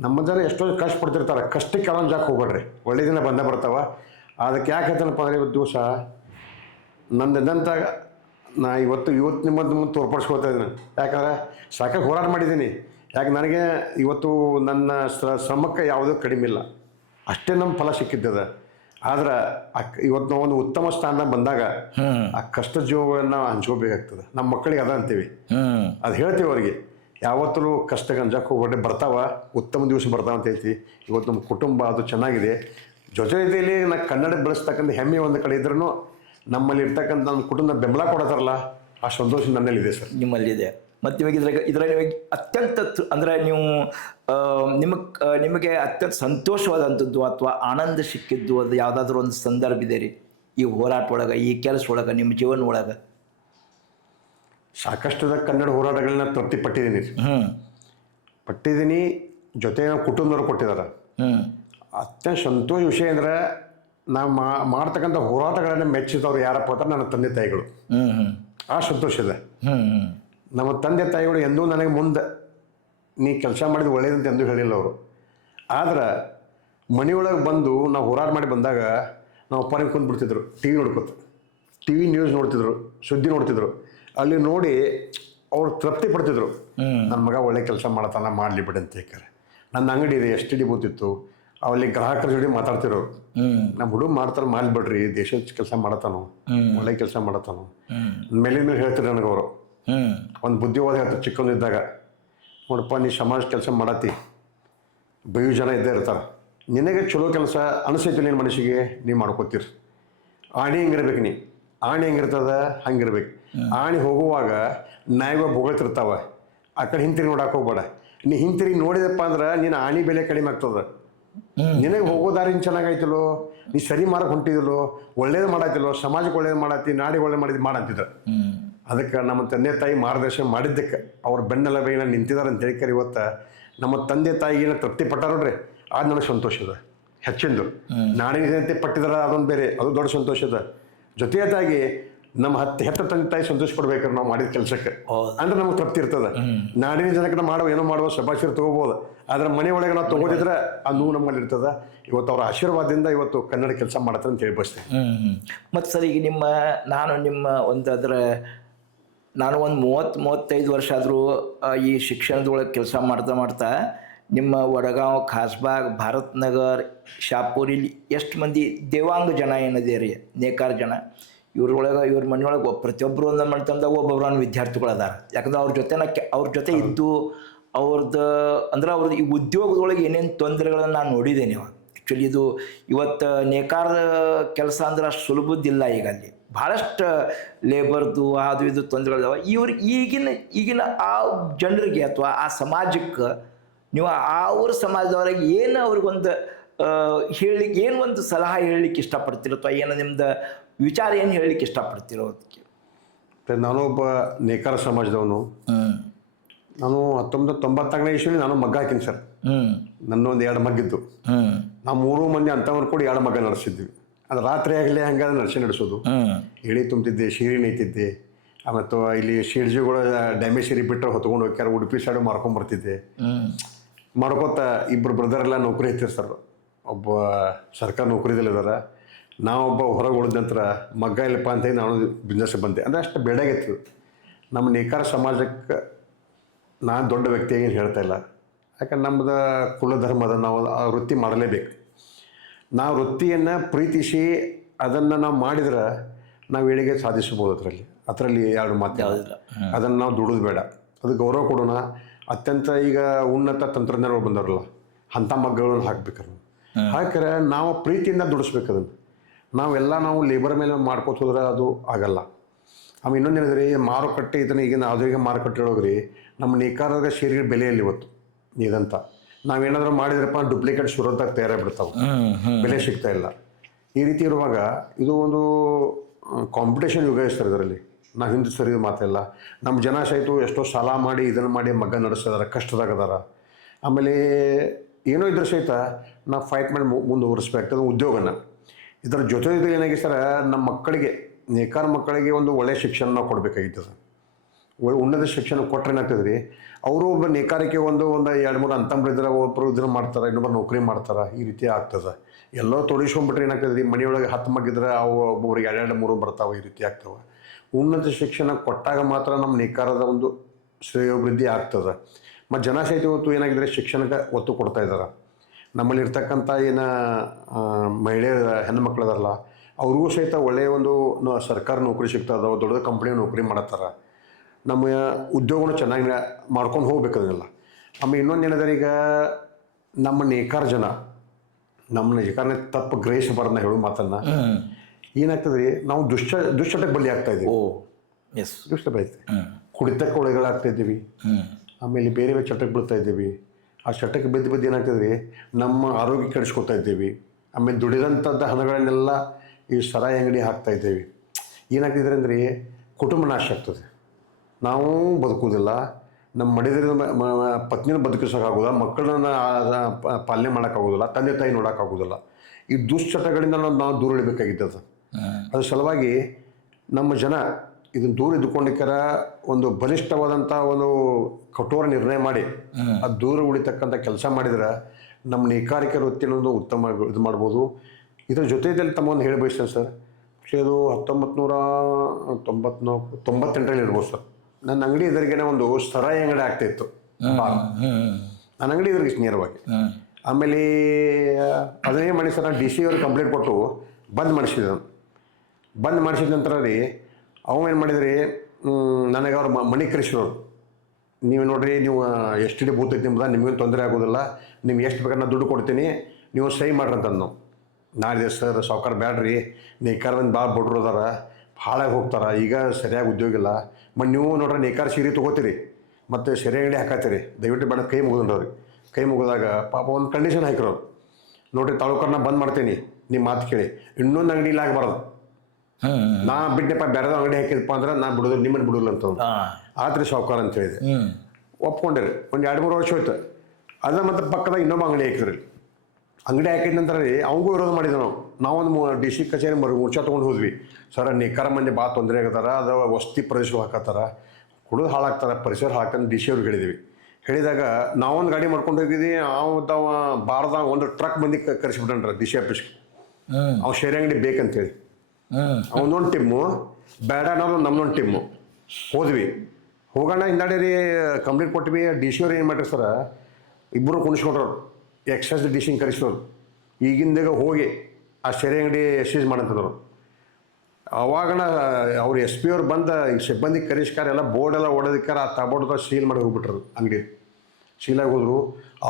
ನಮ್ಮ ಜನ ಎಷ್ಟೊಂದು ಕಷ್ಟಪಡ್ತಿರ್ತಾರೆ. ಕಷ್ಟಕ್ಕೆ ಯಾವೊಂದು ಜಾಕ್ ಹೋಗ್ಬೇಡ್ರಿ, ಒಳ್ಳೆ ದಿನ ಬಂದೇ ಬರ್ತಾವ. ಅದಕ್ಕೆ ಯಾಕೆ ಹೇಳ್ತಾನಪ್ಪ ಅಂದರೆ, ಇವತ್ತು ದಿವಸ ನಂದಂತ ನಾ ಇವತ್ತು ನಿಮ್ಮದು ಮುಂದೆ ತೋರ್ಪಡಿಸ್ಕೊಳ್ತಾ ಇದ್ದೀನಿ. ಯಾಕಂದರೆ ಸಾಕಾಗಿ ಹೋರಾಟ ಮಾಡಿದ್ದೀನಿ. ಯಾಕೆ ನನಗೆ ಇವತ್ತು ನನ್ನ ಶ್ರಮಕ್ಕೆ ಯಾವುದೂ ಕಡಿಮೆ ಇಲ್ಲ, ಅಷ್ಟೇ ನಮ್ಮ ಫಲ ಸಿಕ್ಕಿದ್ದದ. ಆದ್ರೆ ಇವತ್ತು ನಾವು ಒಂದು ಉತ್ತಮ ಸ್ಥಾನದಾಗ ಬಂದಾಗ ಆ ಕಷ್ಟ ಜೀವಗಳನ್ನ ಹಂಚ್ಕೋಬೇಕಾಗ್ತದೆ. ನಮ್ಮ ಮಕ್ಕಳಿಗೆ ಅದ ಅಂತೀವಿ, ಅದು ಹೇಳ್ತೀವಿ ಅವ್ರಿಗೆ. ಯಾವತ್ತೂ ಕಷ್ಟಕ್ಕೆ ಅಂಜಕ್ಕೆ ಹೋಗ್ಬಿಟ್ಟೆ ಬರ್ತಾವ, ಉತ್ತಮ ದಿವಸ ಬರ್ತಾವ ಅಂತ ಹೇಳ್ತೀವಿ. ಇವತ್ತು ನಮ್ಮ ಕುಟುಂಬ ಅದು ಚೆನ್ನಾಗಿದೆ. ಜೊತೆಯಲ್ಲಿ ನಾ ಕನ್ನಡ ಬೆಳೆಸ್ತಕ್ಕಂಥ ಹೆಮ್ಮೆ ಒಂದು ಕಡೆ ಇದ್ರೂ, ನಮ್ಮಲ್ಲಿ ಇರ್ತಕ್ಕಂಥ ನಮ್ಮ ಕುಟುಂಬ ಬೆಂಬಲ ಕೊಡತಾರಲ್ಲ, ಆ ಸಂತೋಷ ನನ್ನಲ್ಲಿದೆ ಸರ್. ನಿಮ್ಮಲ್ಲಿದೆ. ಮತ್ತು ನಿಮಗೆ ಇದ್ರಾಗ ನಿಮಗೆ ಅತ್ಯಂತ ಅಂದರೆ ನೀವು ನಿಮಗೆ ಅತ್ಯಂತ ಸಂತೋಷವಾದಂಥದ್ದು ಅಥವಾ ಆನಂದ ಸಿಕ್ಕಿದ್ದು ಅದು ಯಾವುದಾದ್ರೂ ಒಂದು ಸಂದರ್ಭ ಇದೆ ರೀ ಈ ಹೋರಾಟ ಒಳಗೆ, ಈ ಕೆಲಸ ಒಳಗೆ, ನಿಮ್ಮ ಜೀವನ ಒಳಗೆ? ಸಾಕಷ್ಟು ಕನ್ನಡ ಹೋರಾಟಗಳನ್ನ ತೃಪ್ತಿ ಪಟ್ಟಿದ್ದೀನಿ ಪಟ್ಟಿದ್ದೀನಿ. ಜೊತೆ ನಾವು ಕುಟುಂಬದವ್ರು ಕೊಟ್ಟಿದ್ದಾರೆ. ಅತ್ಯಂತ ಸಂತೋಷ ವಿಷಯ ಅಂದರೆ ನಾವು ಮಾಡ್ತಕ್ಕಂಥ ಹೋರಾಟಗಳನ್ನು ಮೆಚ್ಚಿದವ್ರು ಯಾರಪ್ಪ ಅಂತ ನನ್ನ ತಂದೆ ತಾಯಿಗಳು. ಆ ಸಂತೋಷ ಇದೆ. ನಮ್ಮ ತಂದೆ ತಾಯಿಗಳು ಎಂದೂ ನನಗೆ ಮುಂದೆ ನೀ ಕೆಲಸ ಮಾಡಿದ ಒಳ್ಳೇದಂತ ಎಂದೂ ಹೇಳಿಲ್ಲ ಅವರು. ಆದ್ರೆ ಮನೆಯೊಳಗೆ ಬಂದು ನಾವು ಹೋರಾಟ ಮಾಡಿ ಬಂದಾಗ ನಾವು ಅಪ್ಪನಿಗೆ ಕುಂದ್ಬಿಡ್ತಿದ್ರು, ಟಿ ವಿ ನೋಡ್ಕೊತ, ಟಿ ವಿ ನ್ಯೂಸ್ ನೋಡ್ತಿದ್ರು, ಸುದ್ದಿ ನೋಡ್ತಿದ್ರು. ಅಲ್ಲಿ ನೋಡಿ ಅವ್ರು ತೃಪ್ತಿ ಪಡ್ತಿದ್ರು, ನನ್ನ ಮಗ ಒಳ್ಳೆ ಕೆಲಸ ಮಾಡ್ತಾನ, ಮಾಡಲಿ ಬಿಡಿ ಅಂತ ಹೇಳ್ತಾರೆ. ನನ್ನ ಅಂಗಡಿ ಇದೆ, STD ಬೂತಿತ್ತು, ಅವಲ್ಲಿ ಗ್ರಾಹಕರ ಜೋಡಿ ಮಾತಾಡ್ತಿರೋರು. ನಮ್ಮ ಹುಡುಗ ಮಾಡ್ತಾರೆ, ಮಾಡ್ಬಿಡ್ರಿ, ದೇಶದ ಕೆಲಸ ಮಾಡತ್ತಾನು, ಒಳ್ಳೆ ಕೆಲಸ ಮಾಡತ್ತಾನು. ಮೇಲಿನ ಮೇಲೆ ಹೇಳ್ತಾರೆ ನನಗೆ ಅವರು. ಒಂದು ಬುದ್ಧಿವಾದ ಹೇಳ್ತಾರೆ ಚಿಕ್ಕಂದಿದ್ದಾಗ, ನೋಡಪ್ಪ ನೀ ಸಮಾಜ ಕೆಲಸ ಮಾಡತ್ತಿ, ಬೈಯು ಜನ ಇದ್ದೇ ಇರ್ತಾರೆ, ನಿನಗೆ ಚಲೋ ಕೆಲಸ ಅನಿಸೈತಿ ನಿನ್ನ ಮನಸ್ಸಿಗೆ ನೀ ಮಾಡ್ಕೋತೀರಿ. ಆಣಿ ಹೆಂಗಿರ್ಬೇಕು, ನೀ ಆಣಿ ಹೆಂಗಿರ್ತದ ಹಂಗಿರ್ಬೇಕು. ಆಣಿ ಹೋಗುವಾಗ ನಾಯಿಗಳು ಬೊಗಳ್ತಿರ್ತಾವ, ಆ ಕಡೆ ಹಿಂತಿರಿ ನೋಡಕ್ಕೆ ಹೋಗ್ಬೇಡ. ನೀ ಹಿಂತಿರುಗಿ ನೋಡಿದಪ್ಪ ಅಂದ್ರೆ ನಿನ್ನ ಆಣಿ ಬೆಲೆ ಕಡಿಮೆ ಆಗ್ತದ. ನಿನಗೆ ಹೋಗೋ ದಾರಿನ ಚೆನ್ನಾಗೈತಿಲ್ಲೋ, ನೀ ಸರಿ ಮಾರಕ್ಕೆ ಹೊಂಟಿದಿಲ್ಲೋ, ಒಳ್ಳೇದು ಮಾಡತ್ತಿಲ್ಲೋ, ಸಮಾಜಕ್ಕೆ ಒಳ್ಳೇದು ಮಾಡತ್ತಿ, ನಾಡಿಗೆ ಒಳ್ಳೇದು ಮಾಡಿದ್ದು ಮಾಡಂತಿದ್ರು. ಅದಕ್ಕೆ ನಮ್ಮ ತಂದೆ ತಾಯಿ ಮಾರ್ಗದರ್ಶನ ಮಾಡಿದ್ದಕ್ಕೆ ಅವ್ರ ಬೆನ್ನೆಲುಬಿಗೆ ನಿಂತಿದ್ದಾರೆ ಅಂತ ಹೇಳ್ಕರಿ. ಇವತ್ತು ನಮ್ಮ ತಂದೆ ತಾಯಿಗೇನ ತೃಪ್ತಿ ಪಟ್ಟಾರ ನೋಡ್ರಿ, ಅದು ನನಗೆ ಸಂತೋಷ ಇದೆ ಹೆಚ್ಚಿಂದು. ನಾಡಿನ ಜನತೆ ಪಟ್ಟಿದಾರ ಅದೊಂದು ಬೇರೆ, ಅದು ದೊಡ್ಡ ಸಂತೋಷ ಇದೆ. ಜೊತೆಯಾಗಿ ನಮ್ಮ ಹೆತ್ತ ತಂದೆ ತಾಯಿ ಸಂತೋಷ ಪಡ್ಬೇಕಾದ್ರೆ ನಾವು ಮಾಡಿದ ಕೆಲಸಕ್ಕೆ ಅಂದ್ರೆ ನಮ್ಗೆ ತೃಪ್ತಿ ಇರ್ತದೆ. ನಾಡಿನ ಜನಕ್ಕೆ ನಾವು ಏನೋ ಮಾಡುವ ಶಬಾಷಿರ್ ತಗೋಬೋದು, ಆದ್ರೆ ಮನೆ ಒಳಗೆ ನಾವು ತಗೋದಿದ್ರೆ ಆ ನೋವು ನಮ್ಮಲ್ಲಿ ಇರ್ತದೆ. ಇವತ್ತು ಅವರ ಆಶೀರ್ವಾದದಿಂದ ಇವತ್ತು ಕನ್ನಡ ಕೆಲಸ ಮಾಡತ್ತಾರೆ ಅಂತ ಹೇಳಿ ಬಯಸ್ತೇನೆ. ಮತ್ತು ಸರ್, ಈಗ ನಾನು ಒಂದು 30-35 ವರ್ಷ ಆದರೂ ಈ ಶಿಕ್ಷಣದೊಳಗೆ ಕೆಲಸ ಮಾಡ್ತಾ ನಿಮ್ಮ ವಡಗಾಂವ್, ಖಾಸ್ಬಾಗ್, ಭಾರತ್ ನಗರ್, ಶಾಪುರ್ ಇಲ್ಲಿ ಎಷ್ಟು ಮಂದಿ ದೇವಾಂಗ ಜನ ಏನಿದೆ ರೀ, ನೇಕಾರ ಜನ, ಇವ್ರ ಮನೆಯೊಳಗೆ ಪ್ರತಿಯೊಬ್ಬರು ಒಂದೊಂದು ಮಾಡ್ತಂದಾಗ ಒಬ್ಬೊಬ್ಬರು ವಿದ್ಯಾರ್ಥಿಗಳು ಅದಾರ. ಯಾಕಂದ್ರೆ ಅವ್ರ ಜೊತೆ ಇದ್ದು ಅವ್ರದ್ದು ಈ ಉದ್ಯೋಗದೊಳಗೆ ಏನೇನು ತೊಂದರೆಗಳನ್ನು ನಾನು ನೋಡಿದ್ದೇನೆ. ಆ್ಯಕ್ಚುಲಿ ಇದು ಇವತ್ತು ನೇಕಾರ ಕೆಲಸ ಅಂದ್ರೆ ಅಷ್ಟು ಸುಲಭದಿಲ್ಲ. ಈಗ ಅಲ್ಲಿ ಭಾಳಷ್ಟು ಲೇಬರ್ದು ಅದು ಇದು ತೊಂದರೆಗಳಿದಾವೆ. ಈಗಿನ ಆ ಜನರಿಗೆ ಅಥವಾ ಆ ಸಮಾಜಕ್ಕೆ ನೀವು ಅವ್ರ ಸಮಾಜದವ್ರಿಗೆ ಏನು ಅವ್ರಿಗೊಂದು ಹೇಳಲಿಕ್ಕೆ, ಏನು ಒಂದು ಸಲಹೆ ಹೇಳಲಿಕ್ಕೆ ಇಷ್ಟಪಡ್ತಿರೋ ಅಥವಾ ಏನು ನಿಮ್ದು ವಿಚಾರ ಏನು ಹೇಳಲಿಕ್ಕೆ ಇಷ್ಟಪಡ್ತಿರೋ? ಅದಕ್ಕೆ ನಾನು ಒಬ್ಬ ನೇಕಾರ ಸಮಾಜದವನು. ನಾನು 1994ನೇ ಇಸ್ವಿಯಲ್ಲಿ ನಾನು ಮಗ್ಗ ಹಾಕಿನಿ ಸರ್. ನನ್ನೊಂದು 2 ಮಗ್ಗಿದ್ದು. ನಾವು 3 ಮಂದಿ ಅಂಥವ್ರು ಕೂಡ 2 ಮಗ್ಗ ನಡೆಸಿದ್ವಿ. ಅದು ರಾತ್ರಿ ಆಗಲಿ ಹಂಗಾದ್ರೆ ನಡೆಸೋದು. ಎಳಿ ತುಂಬ್ತಿದ್ದೆ, ಶೀರಿ ನೇಯ್ತಿದ್ದೆ. ಮತ್ತು ಇಲ್ಲಿ ಶೀರ್ಜಿಗಳು ಡ್ಯಾಮೇಜ್ ಸೀರೆ ಬಿಟ್ಟರೆ ಹೊತ್ಕೊಂಡು ಹೋಗ್ಯಾರ, ಉಡುಪಿ ಸೈಡು ಮಾರ್ಕೊಂಬರ್ತಿದ್ದೆ. ಮಾಡ್ಕೋತ ಇಬ್ಬರು ಬ್ರದರ್ ಎಲ್ಲ ನೌಕರಿ ಐತಿರ್ ಸರ್. ಒಬ್ಬ ಸರ್ಕಾರ ನೌಕರಿದಲ್ಲಿದ್ದಾರೆ, ನಾವೊಬ್ಬ ಹೊರಗೆ ಉಳಿದ ನಂತರ ಮಗ್ಗ ಇಲ್ಲಪ್ಪ ಅಂತ ನಾನು ಬಿಸ್ನೆಸ್ ಬಂದೆ. ಅಂದರೆ ಅಷ್ಟು ಬೇಡಾಗಿತ್ತು. ನಮ್ಮ ನೇಕಾರ ಸಮಾಜಕ್ಕೆ ನಾನು ದೊಡ್ಡ ವ್ಯಕ್ತಿಯಾಗಿ ಏನು ಹೇಳ್ತಾ ಇಲ್ಲ, ಯಾಕಂದ್ರೆ ನಮ್ಮದು ಕುಲಧರ್ಮದ ನಾವು ಆ ವೃತ್ತಿ ಮಾಡಲೇಬೇಕು. ನಾವು ವೃತ್ತಿಯನ್ನು ಪ್ರೀತಿಸಿ ಅದನ್ನು ನಾವು ಮಾಡಿದ್ರೆ ನಾವು ಏಳಿಗೆ ಸಾಧಿಸಬಹುದು. ಅದರಲ್ಲಿ 2 ಮಾತು ಯಾವುದಿಲ್ಲ. ಅದನ್ನು ನಾವು ದುಡಿದು ಬೇಡ, ಅದು ಗೌರವ ಕೊಡೋಣ. ಅತ್ಯಂತ ಈಗ ಉನ್ನತ ತಂತ್ರಜ್ಞಾನಗಳು ಬಂದವರಲ್ಲ, ಅಂಥ ಮಗ್ಗಗಳನ್ನು ಹಾಕ್ಬೇಕಾರೆ ಹಾಕಿದ್ರೆ ನಾವು ಪ್ರೀತಿಯಿಂದ ದುಡಿಸ್ಬೇಕು. ಅದನ್ನು ನಾವು ಲೇಬರ್ ಮೇಲೆ ಮಾಡ್ಕೋತ ಹೋದ್ರೆ ಅದು ಆಗಲ್ಲ. ಆಮೇಲೆ ಇನ್ನೊಂದು ಹೇಳಿದ್ರಿ, ಮಾರುಕಟ್ಟೆ ಇದನ್ನು ಈಗಿನ ಆಧುನಿಕ ಮಾರುಕಟ್ಟೆ ಒಳಗ್ರಿ ನಮ್ಮ ನೇಕಾರರ ಶೇರಿಗೆ ಬೆಲೆಯಲ್ಲಿ ಇವತ್ತು ಇದಂತ ನಾವೇನಾದರೂ ಮಾಡಿದ್ರಪ್ಪ ಡುಪ್ಲಿಕೇಟ್ ಸುರತ್ತಾಗಿ ತಯಾರಾಗ್ಬಿಡ್ತಾವೆ, ಬೆಲೆ ಸಿಗ್ತಾ ಇಲ್ಲ. ಈ ರೀತಿ ಇರುವಾಗ ಇದು ಒಂದು ಕಾಂಪಿಟೇಷನ್ ಯುಗ ಇರ್ತಾರೆ. ಇದರಲ್ಲಿ ನಾವು ಹಿಂದೆ ಸರಿದು ಮಾತಿಲ್ಲ. ನಮ್ಮ ಜನ ಸಹಿತ ಎಷ್ಟೋ ಸಾಲ ಮಾಡಿ ಇದನ್ನು ಮಾಡಿ ಮಗ್ಗ ನಡೆಸಿದಾರೆ, ಕಷ್ಟದಾಗದಾರ. ಆಮೇಲೆ ಏನೋ ಇದ್ರೆ ಸಹಿತ ನಾವು ಫೈಟ್ ಮಾಡಿ ಮುಂದುವರಿಸ್ಬೇಕಾಗ್ತದೆ ಉದ್ಯೋಗನ. ಇದರ ಜೊತೆ ಏನಾಗಿ ಸರ, ನಮ್ಮ ಮಕ್ಕಳಿಗೆ, ನೇಕಾರ ಮಕ್ಕಳಿಗೆ ಒಂದು ಒಳ್ಳೆಯ ಶಿಕ್ಷಣ ನಾವು ಕೊಡಬೇಕಾಗಿತ್ತು. ಉನ್ನತ ಶಿಕ್ಷಣ ಕೊಟ್ಟರೆ ಏನಾಗ್ತದೆ ರೀ, ಅವರು ಒಬ್ಬ ನೇಕಾರಿಕೆ ಒಂದು 2-3 ಅಂತಂಬ್ರು ಇದ್ರೆ ಒಬ್ಬರು ಇದನ್ನು ಮಾಡ್ತಾರೆ, ಇನ್ನೊಬ್ಬರು ನೌಕರಿ ಮಾಡ್ತಾರೆ. ಈ ರೀತಿ ಆಗ್ತದೆ. ಎಲ್ಲೋ ತೊಡಿಸ್ಕೊಂಡ್ಬಿಟ್ರೆ ಏನಾಗ್ತದೆ ರೀ, ಮನೆಯೊಳಗೆ 10 ಮಗ್ಗಿದ್ರೆ ಅವು ಒಬ್ಬೊಬ್ರಿಗೆ 2-3 ಬರ್ತಾವೆ. ಈ ರೀತಿ ಆಗ್ತವೆ. ಉನ್ನತ ಶಿಕ್ಷಣ ಕೊಟ್ಟಾಗ ಮಾತ್ರ ನಮ್ಮ ನೇಕಾರದ ಒಂದು ಶ್ರೇಯೋಭಿವೃದ್ಧಿ ಆಗ್ತದೆ. ಮತ್ತು ಜನ ಸಹಿತ ಇವತ್ತು ಏನಾಗಿದ್ರೆ ಶಿಕ್ಷಣಕ್ಕೆ ಒತ್ತು ಕೊಡ್ತಾ ಇದ್ದಾರೆ. ನಮ್ಮಲ್ಲಿ ಇರ್ತಕ್ಕಂಥ ಮಹಿಳೆಯರ ಹೆಣ್ಣುಮಕ್ಳು ಅದಾರಲ್ಲ, ಅವ್ರಿಗೂ ಸಹಿತ ಒಳ್ಳೆಯ ಒಂದು ಸರ್ಕಾರ ನೌಕರಿ ಸಿಗ್ತದೆ, ದೊಡ್ಡ ಕಂಪ್ನಿ ನೌಕರಿ ಮಾಡತ್ತಾರೆ. ನಮ್ಮ ಉದ್ಯೋಗನೂ ಚೆನ್ನಾಗಿ ಮಾಡ್ಕೊಂಡು ಹೋಗ್ಬೇಕು ಅದನ್ನೆಲ್ಲ. ಆಮೇಲೆ ಇನ್ನೊಂದು ಏನಿದೆ, ಈಗ ನಮ್ಮ ನೇಕಾರ ಜನ ನಮ್ಮ ನೇಕಾರನೇ ತಪ್ಪು ಗ್ರಹಿಸಬಾರ್ದು ಹೇಳೋ ಮಾತನ್ನು. ಏನಾಗ್ತದೆ ರೀ, ನಾವು ದುಶ್ಚಟಕ್ಕೆ ಬಲಿ ಆಗ್ತಾ ಇದ್ದೀವಿ. ದುಷ್ಟ ಬೈತೆ ಕುಡಿತಕ್ಕೆ ಒಳಗಾಗ್ತಾ ಇದ್ದೀವಿ. ಆಮೇಲೆ ಬೇರೆ ಬೇರೆ ಚಟಕ್ಕೆ ಬೀಳ್ತಾ ಇದ್ದೀವಿ. ಆ ಚಟಕ್ಕೆ ಬಿದ್ದು ಏನಾಗ್ತದೆ, ನಮ್ಮ ಆರೋಗ್ಯ ಕೆಡಿಸ್ಕೊತಾ ಇದ್ದೀವಿ. ಆಮೇಲೆ ದುಡಿದಂಥದ್ದು ಹಣಗಳನ್ನೆಲ್ಲ ಈ ಸರಾಯಿ ಅಂಗಡಿ ಹಾಕ್ತಾ ಇದ್ದೇವೆ. ಏನಾಗ್ತಿದ್ರೆ ಅಂದರೆ ಕುಟುಂಬ ನಾಶ ಆಗ್ತದೆ. ನಾವು ಬದುಕುವುದಿಲ್ಲ, ನಮ್ಮ ಮಡಿದ ಪತ್ನಿನ ಬದುಕಿಸೋಕ್ಕಾಗೋದಿಲ್ಲ, ಮಕ್ಕಳನ್ನ ಪಾಲನೆ ಮಾಡೋಕ್ಕಾಗೋದಿಲ್ಲ, ತಂದೆ ತಾಯಿ ನೋಡೋಕ್ಕಾಗೋದಿಲ್ಲ. ಈ ದುಶ್ಚಟಗಳಿಂದ ನಾವು ದೂರ ಇಡಬೇಕಾಗಿದ್ದದು. ಅದ್ರ ಸಲುವಾಗಿ ನಮ್ಮ ಜನ ಇದನ್ನು ದೂರ ಇದ್ದುಕೊಂಡಿಕ್ಕಾರ ಒಂದು ಬಲಿಷ್ಠವಾದಂಥ ಒಂದು ಕಠೋರ ನಿರ್ಣಯ ಮಾಡಿ ಅದು ದೂರ ಉಳಿತಕ್ಕಂಥ ಕೆಲಸ ಮಾಡಿದ್ರೆ ನಮ್ಮ ನೇಕಾರಿಕೆ ವೃತ್ತಿನೊಂದು ಉತ್ತಮ ಇದು ಮಾಡ್ಬೋದು. ಇದರ ಜೊತೆಯಲ್ಲಿ ತಮ್ಮೊಂದು ಹೇಳಿ ಬಯಸ್ತೇನೆ ಸರ್. ಇದು 1998ರಲ್ಲಿ ಇರ್ಬೋದು ಸರ್. ನನ್ನ ಅಂಗಡಿ ಎದುರಿಗೇನೆ ಒಂದು ಸರಾಯಿ ಅಂಗಡಿ ಆಗ್ತಾಯಿತ್ತು. ನನ್ನ ಅಂಗಡಿ ಎದುರಿಗೆ ನೇರವಾಗಿ. ಆಮೇಲೆ ಅದನ್ನೇ ಮಾಡಿ ಸರ್, ನಾನು DC ಅವ್ರಿಗೆ ಕಂಪ್ಲೇಂಟ್ ಕೊಟ್ಟು ಬಂದ್ ಮಾಡಿಸಿದ. ಬಂದ್ ಮಾಡಿಸಿದ ನಂತರ ರೀ ಅವೇನು ಮಾಡಿದ್ರಿ, ನನಗೆ ಅವ್ರು ಮನೆ ಕರೆಸಿರೋರು. ನೀವು ನೋಡಿರಿ, ನೀವು STD ಬೂತ್ ಐತಿ ನಿಮ್ದು, ನಿಮಗೇನು ತೊಂದರೆ ಆಗೋದಿಲ್ಲ, ನೀವು ಎಷ್ಟು ಬೇಕಾದ್ರೆ ನಾನು ದುಡ್ಡು ಕೊಡ್ತೀನಿ, ನೀವು ಸಹಿ ಮಾಡ್ರಿ ಅಂತಂದು ನಾವು. ನಾಳೆ ಸರ್ ಸಾವ್ಕಾರ ಬ್ಯಾಡ್ರಿ, ನೇಕಾರದಿಂದ ಭಾಳ ಬಡ್ರು ಅದಾರ, ಹಾಳಾಗಿ ಹೋಗ್ತಾರೆ, ಈಗ ಸರಿಯಾಗಿ ಉದ್ಯೋಗ ಇಲ್ಲ. ಮತ್ತು ನೀವು ನೋಡ್ರಿ ನೇಕಾರ ಸೀರೆ ತೊಗೋತೀರಿ ಮತ್ತು ಸೆರೆ ಅಂಗಡಿ ಹಾಕತ್ತೀರಿ, ದಯವಿಟ್ಟು ಬೇಡ ಕೈ ಮುಗಿದ್ರಿ. ಕೈ ಮುಗಿದಾಗ ಪಾಪ ಒಂದು ಕಂಡೀಷನ್ ಹಾಕಿರೋರು, ನೋಡಿರಿ ತಾಲೂಕನ್ನ ಬಂದ್ ಮಾಡ್ತೀನಿ, ನಿಮ್ಮ ಮಾತು ಕೇಳಿ ಇನ್ನೊಂದು ಅಂಗಡಿ ಇಲ್ಲ ಆಗಬಾರ್ದು. ನಾ ಬಿಟ್ಟೆಪ್ಪ ಬೇರೆ ಅಂಗಡಿ ಹಾಕಿದಪ್ಪ ಅಂದ್ರೆ ನಾನು ಬಿಡೋದು, ನಿಮ್ಮನ್ನು ಬಿಡೋಲ್ಲ ಅಂತ ಆತ್ರಿ ಸಾವ್ಕಾರ ಅಂತ ಹೇಳಿದೆ. ಒಪ್ಕೊಂಡಿರಿ. ಒಂದು 2-3 ವರ್ಷ ಹೋಯ್ತು. ಅದ ಮತ್ತು ಪಕ್ಕದಾಗ ಇನ್ನೊಬ್ಬ ಅಂಗಡಿ ಹಾಕಿದ್ರಿ. ಅಂಗಡಿ ಹಾಕಿದ ನಂತರ ರೀ ಅವಂಗೂ ವಿರೋಧ ಮಾಡಿದ್ವಿ ನಾವೊಂದು DC ಕಚೇರಿ ಮುರ್ಚಾ ತೊಗೊಂಡು ಹೋದ್ವಿ. ಸರ್ ನೇಕಾರ ಮಂದಿ ಭಾಳ ತೊಂದರೆ ಆಗತ್ತಾರ, ಅದು ವಸತಿ ಪ್ರದೇಶ ಹಾಕತ್ತಾರ, ಕುಡಿದು ಹಾಳಾಗ್ತಾರೆ, ಪರಿಸರ ಹಾಕಂತ DC ಅವ್ರಿಗೆ ಹೇಳಿದ್ವಿ. ಹೇಳಿದಾಗ ನಾವೊಂದು ಗಾಡಿ ಮಾಡ್ಕೊಂಡು ಹೋಗಿದ್ವಿ. ಅವ ಬಾರ್ದಾಗ ಒಂದು ಟ್ರಕ್ ಮಂದಿ ಕರೆಸಿಬಿಟ್ಟನ್ರ DC ಆಫೀಸ್ಗೆ. ಅವ್ ಶೇರೆ ಅಂಗಡಿ ಬೇಕಂತೇಳಿ ಅವನೊಂದು ಟೀಮು, ಬೇಡ ಅನ್ನೋದು ನಮ್ಮದೊಂದು ಟೀಮು. ಹೋದ್ವಿ. ಹೋಗೋಣ ಹಿಂದಾಡಿ ರೀ ಕಂಪ್ಲೇಂಟ್ ಕೊಟ್ವಿ. DC ಅವ್ರು ಏನು ಮಾಡ್ರಿ ಸರ, ಇಬ್ಬರು ಕುಣಿಸ್ಕೊಂಡ್ರು, ಎಕ್ಸೈಸ್ DC ಕರೆಸಿದವ್ರು. ಈಗಿಂದಾಗ ಹೋಗಿ ಆ ಶೇರೆ ಅಂಗಡಿ ಸೀಜ್ ಮಾಡಂತದ್ರು. ಅವಾಗಣ ಅವ್ರು SP ಅವ್ರು ಬಂದ ಸಿಬ್ಬಂದಿ ಕರೆಸ್ಕಾರ ಎಲ್ಲ ಬೋರ್ಡೆಲ್ಲ ಹೊಡೆದಕ್ಕಾರ ಆ ತಬೋಡ್ದ ಸೀಲ್ ಮಾಡಿ ಹೋಗ್ಬಿಟ್ರು. ಅಂಗಡಿ ಸೀಲಾಗಿ ಹೋದ್ರು.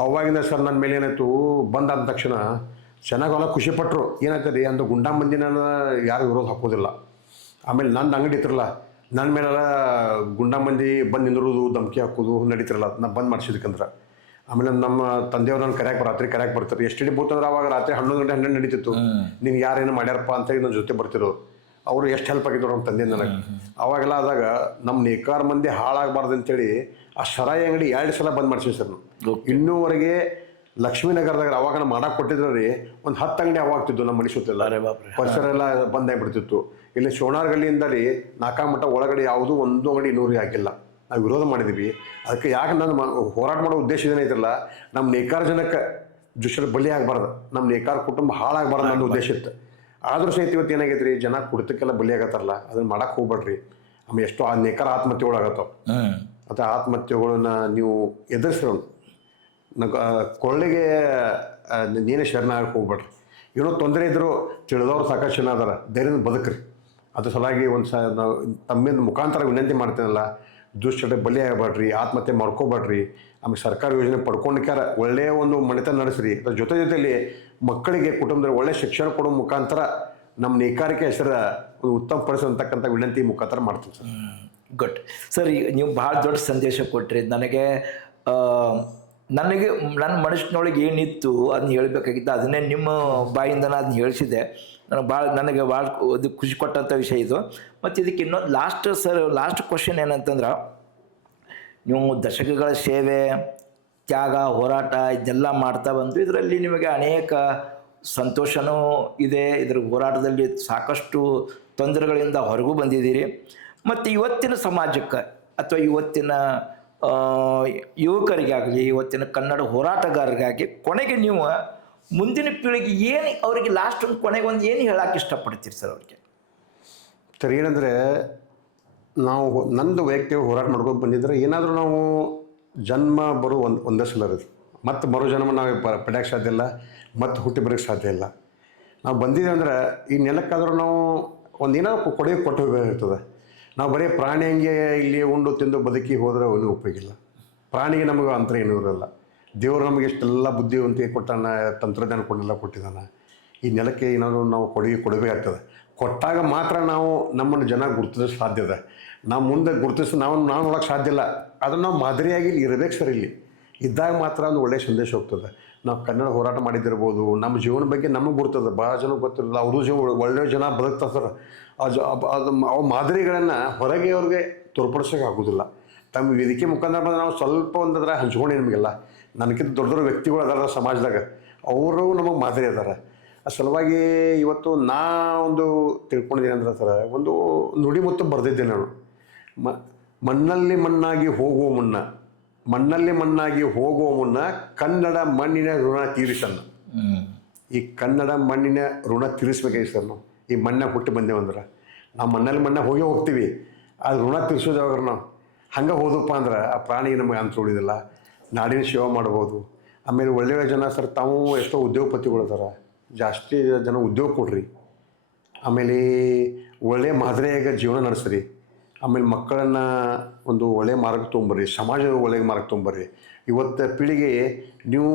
ಅವಾಗಿಂದ ಸರ್ ನನ್ನ ಮೇಲೆ ಏನಾಯ್ತು, ಬಂದಾದ ತಕ್ಷಣ ಚೆನ್ನಾಗೆಲ್ಲ ಖುಷಿಪಟ್ಟರು. ಏನಾಯ್ತು ರೀ, ಅಂದು ಗುಂಡಾ ಮಂದಿನ ಯಾರು ವಿರೋಧ ಹಾಕೋದಿಲ್ಲ. ಆಮೇಲೆ ನಂದು ಅಂಗಡಿ ಇತ್ತಿರಲ್ಲ, ನನ್ನ ಮೇಲೆಲ್ಲ ಗುಂಡಾ ಮಂದಿ ಬಂದು ನಿಂದಿರೋದು, ಧಮಕಿ ಹಾಕೋದು ನಡೀತಿರಲ್ಲ. ನಾನು ಬಂದ್ ಮಾಡಿಸಿದಕ್ಕಂದ್ರೆ ಆಮೇಲೆ ನಮ್ಮ ತಂದೆಯವ್ರು ನಾನು ರಾತ್ರಿ ಕರೆಯಾಕೆ ಬರ್ತಾರೆ. STD ಬೂತ್ ಅಂದ್ರೆ ಅವಾಗ ರಾತ್ರಿ 11 ಗಂಟೆ 12 ನಡೀತಿತ್ತು. ನೀನು ಯಾರೇನು ಮಾಡ್ಯಾರಪ್ಪ ಅಂತೇಳಿ ನನ್ನ ಜೊತೆ ಬರ್ತಿರೋರು. ಅವರು ಎಷ್ಟು ಹೆಲ್ಪ್ ಆಗಿದ್ರು ನಮ್ಮ ತಂದೆ ನನಗೆ. ಅವಾಗೆಲ್ಲ ಆದಾಗ ನಮ್ಮ ನೇಕಾರ ಮಂದಿ ಹಾಳಾಗಬಾರ್ದು ಅಂತೇಳಿ ಆ ಸರಾಯಿ ಅಂಗಡಿ 2 ಸಲ ಬಂದ್ ಮಾಡಿಸಿ ಸರ್ ನಾವು. ಇನ್ನೂವರೆಗೆ ಲಕ್ಷ್ಮೀನಗರದಾಗ ಅವಾಗ ನಾವು ಮಾಡಕ್ಕೆ ಕೊಟ್ಟಿದ್ರೆ ರೀ ಒಂದು 10 ಅಂಗಡಿ ಅವಾಗ್ತಿದ್ದು ನಮ್ಮ ಮನೆ ಸುತ್ತಿಲ್ಲ. ಪರಿಸರ ಎಲ್ಲ ಬಂದಾಗ್ಬಿಡ್ತಿತ್ತು. ಇಲ್ಲಿ ಶಿವನಾರ್ ಗಲ್ಲಿಯಿಂದ ರೀ ನಾಕಾಮಠ ಒಳಗಡೆ ಯಾವುದೂ ಒಂದು ಅಂಗಡಿ 100 ಹಾಕಿಲ್ಲ. ನಾವು ವಿರೋಧ ಮಾಡಿದ್ವಿ. ಅದಕ್ಕೆ ಯಾಕೆ ನಾನು ಹೋರಾಟ ಮಾಡೋ ಉದ್ದೇಶ ಏನೈತಿರಲ್ಲ, ನಮ್ಮ ನೇಕಾರ ಜನಕ್ಕೆ ದುಷ್ಟರ ಬಲಿ ಆಗಬಾರ್ದು, ನಮ್ಮ ನೇಕಾರ ಕುಟುಂಬ ಹಾಳಾಗಬಾರ್ದು ನನ್ನ ಉದ್ದೇಶ ಇತ್ತು. ಆದರೂ ಸಹಿತ ಇವತ್ತು ಏನಾಗೈತೆ ರೀ, ಜನ ಕುಡಿತಕ್ಕೆಲ್ಲ ಬಲಿ ಆಗತ್ತಾರಲ್ಲ, ಅದನ್ನು ಮಾಡಕ್ಕೆ ಹೋಗ್ಬೇಡ್ರಿ. ಆಮೇಲೆ ಎಷ್ಟೋ ಆ ನೇಕಾರ ಆತ್ಮಹತ್ಯೆಗಳು ಆಗತ್ತವ. ಮತ್ತು ಆತ್ಮಹತ್ಯೆಗಳನ್ನ ನೀವು ಎದುರಿಸಿರೋನು ಕೊಳ್ಳಿಗೆ ನೀನೇ ಶರಣಾಗಕ್ಕೆ ಹೋಗ್ಬೇಡ್ರಿ. ಏನೋ ತೊಂದರೆ ಇದ್ದರೂ ತಿಳಿದವ್ರು ಸಾಕಷ್ಟು ಜನ ಅದಾರ, ಧೈರ್ಯದ ಬದುಕ್ರಿ. ಅದ್ರ ಸಲುವಾಗಿ ಒಂದು ನಾವು ತಮ್ಮಿಂದ ಮುಖಾಂತರ ವಿನಂತಿ ಮಾಡ್ತೀನಲ್ಲ, ದುಶ್ಚಟ ಬಲಿ ಆಗಬೇಡ್ರಿ, ಆತ್ಮಹತ್ಯೆ ಮಾಡ್ಕೋಬೇಡ್ರಿ. ಆಮೇಲೆ ಸರ್ಕಾರ ಯೋಜನೆ ಪಡ್ಕೊಂಡಿಕ್ಕಾರ ಒಳ್ಳೆಯ ಒಂದು ಮನೆತನ ನಡೆಸ್ರಿ. ಅದ್ರ ಜೊತೆಯಲ್ಲಿ ಮಕ್ಕಳಿಗೆ ಕುಟುಂಬದಲ್ಲಿ ಒಳ್ಳೆಯ ಶಿಕ್ಷಣ ಕೊಡೋ ಮುಖಾಂತರ ನಮ್ಮ ನೇಕಾರಿಕೆ ಹೆಸರ ಒಂದು ಉತ್ತಮ ಪಡಿಸತಕ್ಕಂಥ ವಿನಂತಿ ಮುಖಾಂತರ ಮಾಡ್ತೀನಿ ಸರ್. Good sir. ಈಗ ನೀವು ಭಾಳ ದೊಡ್ಡ ಸಂದೇಶ ಕೊಟ್ರಿ. ನನಗೆ ನನ್ನ ಮನಸ್ಸಿನೊಳಗೆ ಏನಿತ್ತು ಅದನ್ನ ಹೇಳಬೇಕಾಗಿತ್ತು, ಅದನ್ನೇ ನಿಮ್ಮ ಬಾಯಿಂದ ಅದನ್ನ ಹೇಳಿಸಿದೆ. ನನಗೆ ಭಾಳ ಅದು ಖುಷಿ ಕೊಟ್ಟಂಥ ವಿಷಯ ಇದು. ಮತ್ತು ಇದಕ್ಕೆ ಇನ್ನೊಂದು ಲಾಸ್ಟ್ ಕ್ವಶನ್ ಏನಂತಂದ್ರೆ, ನೀವು ದಶಕಗಳ ಸೇವೆ, ತ್ಯಾಗ, ಹೋರಾಟ ಇದೆಲ್ಲ ಮಾಡ್ತಾ ಬಂದು ಇದರಲ್ಲಿ ನಿಮಗೆ ಅನೇಕ ಸಂತೋಷನೂ ಇದೆ. ಇದರ ಹೋರಾಟದಲ್ಲಿ ಸಾಕಷ್ಟು ತೊಂದರೆಗಳಿಂದ ಹೊರಗೂ ಬಂದಿದ್ದೀರಿ. ಮತ್ತು ಇವತ್ತಿನ ಸಮಾಜಕ್ಕೆ ಅಥವಾ ಇವತ್ತಿನ ಯುವಕರಿಗಾಗಲಿ, ಇವತ್ತಿನ ಕನ್ನಡ ಹೋರಾಟಗಾರರಿಗಾಗಿ ಕೊನೆಗೆ ನೀವು ಮುಂದಿನ ಪೀಳಿಗೆ ಏನು ಅವರಿಗೆ ಲಾಸ್ಟ್ ಒಂದು ಕೊನೆಗೆ ಒಂದು ಏನು ಹೇಳಕ್ಕೆ ಇಷ್ಟಪಡ್ತೀರಿ ಸರ್ ಅವ್ರಿಗೆ? ಸರ್ ಏನಂದರೆ, ನಾವು ನಂದು ವೈಯಕ್ತಿಕ ಹೋರಾಟ ಮಾಡ್ಕೊಂಡು ಬಂದಿದ್ರೆ ಏನಾದರೂ ನಾವು ಜನ್ಮ ಬರೋ ಒಂದೇ ಸಲ ಇರೋದು, ಮತ್ತು ಮರು ಜನ್ಮ ನಾವು ಪಡೆಯೋಕ್ಕೆ ಸಾಧ್ಯ ಇಲ್ಲ, ಮತ್ತು ಹುಟ್ಟಿ ಬರೋಕ್ಕೆ ಸಾಧ್ಯ ಇಲ್ಲ. ನಾವು ಬಂದಿದ್ದೀವಿ ಅಂದ್ರೆ ಈ ನೆಲಕ್ಕಾದರೂ ನಾವು ಒಂದೇನಾದ್ರು ಕೊಡುಗೆ ಕೊಟ್ಟು ಹೋಗಿರ್ತದೆ. ನಾವು ಬರೀ ಪ್ರಾಣಿ ಹಂಗೆ ಇಲ್ಲಿ ಉಂಡು ತಿಂದು ಬದುಕಿ ಹೋದರೆ ಏನೂ ಉಪಯೋಗ ಇಲ್ಲ. ಪ್ರಾಣಿಗೆ ನಮಗೆ ಅಂತರ ಏನೂ ಇರೋಲ್ಲ. ದೇವರು ನಮಗೆ ಇಷ್ಟೆಲ್ಲ ಬುದ್ಧಿವಂತಿಕೆ ಕೊಟ್ಟಾನ, ತಂತ್ರಜ್ಞಾನ ಕೊಟ್ಟೆಲ್ಲ ಕೊಟ್ಟಿದ್ದಾನೆ. ಈ ನೆಲಕ್ಕೆ ಏನಾದರೂ ನಾವು ಕೊಡುಗೆ ಕೊಡಬೇಕಾಗ್ತದೆ. ಕೊಟ್ಟಾಗ ಮಾತ್ರ ನಾವು ನಮ್ಮನ್ನು ಜನ ಗುರುತಿಸಲು ಸಾಧ್ಯ ಇದೆ. ನಾವು ಮುಂದೆ ಗುರುತಿಸಿ ನಾವು ನೋಡೋಕ್ಕೆ ಸಾಧ್ಯ ಇಲ್ಲ. ಅದನ್ನು ನಾವು ಮಾದರಿಯಾಗಿ ಇಲ್ಲಿ ಇರಬೇಕು ಸರ್. ಇಲ್ಲಿ ಇದ್ದಾಗ ಮಾತ್ರ ಒಂದು ಒಳ್ಳೆಯ ಸಂದೇಶ ಹೋಗ್ತದೆ. ನಾವು ಕನ್ನಡ ಹೋರಾಟ ಮಾಡಿದ್ದಿರ್ಬೋದು, ನಮ್ಮ ಜೀವನ ಬಗ್ಗೆ ನಮಗೆ ಗುರ್ತದೆ, ಭಾಳ ಜನಕ್ಕೆ ಗೊತ್ತಿರಲಿಲ್ಲ. ಅವರು ಜೀವ ಒಳ್ಳೆಯ ಜನ ಬದುಕ್ತಾರೆ ಸರ್. ಅದು ಅವು ಮಾದರಿಗಳನ್ನು ಹೊರಗೆ ಅವ್ರಿಗೆ ತೋರ್ಪಡಿಸೋಕೆ ಆಗೋದಿಲ್ಲ. ತಮ್ಮ ವೇದಿಕೆ ಮುಖಾಂತರ ಬಂದು ನಾವು ಸ್ವಲ್ಪ ಒಂದರ ಹಂಚ್ಕೊಂಡು ನಿಮಗೆಲ್ಲ ನನಗಿಂತ ದೊಡ್ಡ ದೊಡ್ಡ ವ್ಯಕ್ತಿಗಳು ಅದಾರ ಸಮಾಜದಾಗ, ಅವರು ನಮಗೆ ಮಾದರಿ ಅದಾರ. ಆ ಸಲುವಾಗಿ ಇವತ್ತು ನಾ ಒಂದು ತಿಳ್ಕೊಂಡಿದ್ದೀನಿ ಅಂದ್ರೆ ಸರ, ಒಂದು ನುಡಿ ಮತ್ತು ಬರೆದಿದ್ದೆ ನಾನು. ಮಣ್ಣಲ್ಲಿ ಮಣ್ಣಾಗಿ ಹೋಗುವ ಮುನ್ನ, ಮಣ್ಣಲ್ಲಿ ಮಣ್ಣಾಗಿ ಹೋಗುವ ಮುನ್ನ ಕನ್ನಡ ಮಣ್ಣಿನ ಋಣ ತೀರಿಸನ್ನು. ಈ ಕನ್ನಡ ಮಣ್ಣಿನ ಋಣ ತೀರಿಸ್ಬೇಕಾಗಿ ಸರ್. ನಾವು ಈ ಮಣ್ಣಾಗ ಹುಟ್ಟಿ ಬಂದೇವಂದ್ರೆ ನಾವು ಮಣ್ಣಲ್ಲಿ ಮಣ್ಣಾಗ ಹೋಗ್ತೀವಿ. ಅದು ಋಣ ತೀರಿಸೋದು ಯಾವಾಗ ನಾವು ಹಂಗೆ ಹೋದಪ್ಪ ಅಂದ್ರೆ ಆ ಪ್ರಾಣಿಗೆ ನಮಗೆ ಅಂತ ಉಳಿದಿಲ್ಲ. ನಾಡಿನ ಸೇವೆ ಮಾಡ್ಬೋದು. ಆಮೇಲೆ ಒಳ್ಳೆಯ ಜನ ಸರ್, ತಾವು ಎಷ್ಟೋ ಉದ್ಯೋಗಪತಿಗಳು ಅದಾರ, ಜಾಸ್ತಿ ಜನ ಉದ್ಯೋಗ ಕೊಡ್ರಿ. ಆಮೇಲೆ ಒಳ್ಳೆಯ ಮಾದರಿಯಾಗ ಜೀವನ ನಡೆಸ್ರಿ. ಆಮೇಲೆ ಮಕ್ಕಳನ್ನು ಒಂದು ಒಳ್ಳೆಯ ಮಾರ್ಗ ತೊಗೊಂಬರ್ರಿ, ಸಮಾಜದ ಒಳ್ಳೆಯ ಮಾರ್ಗ ತೊಗೊಂಬರ್ರಿ. ಇವತ್ತು ಪೀಳಿಗೆ ನೀವು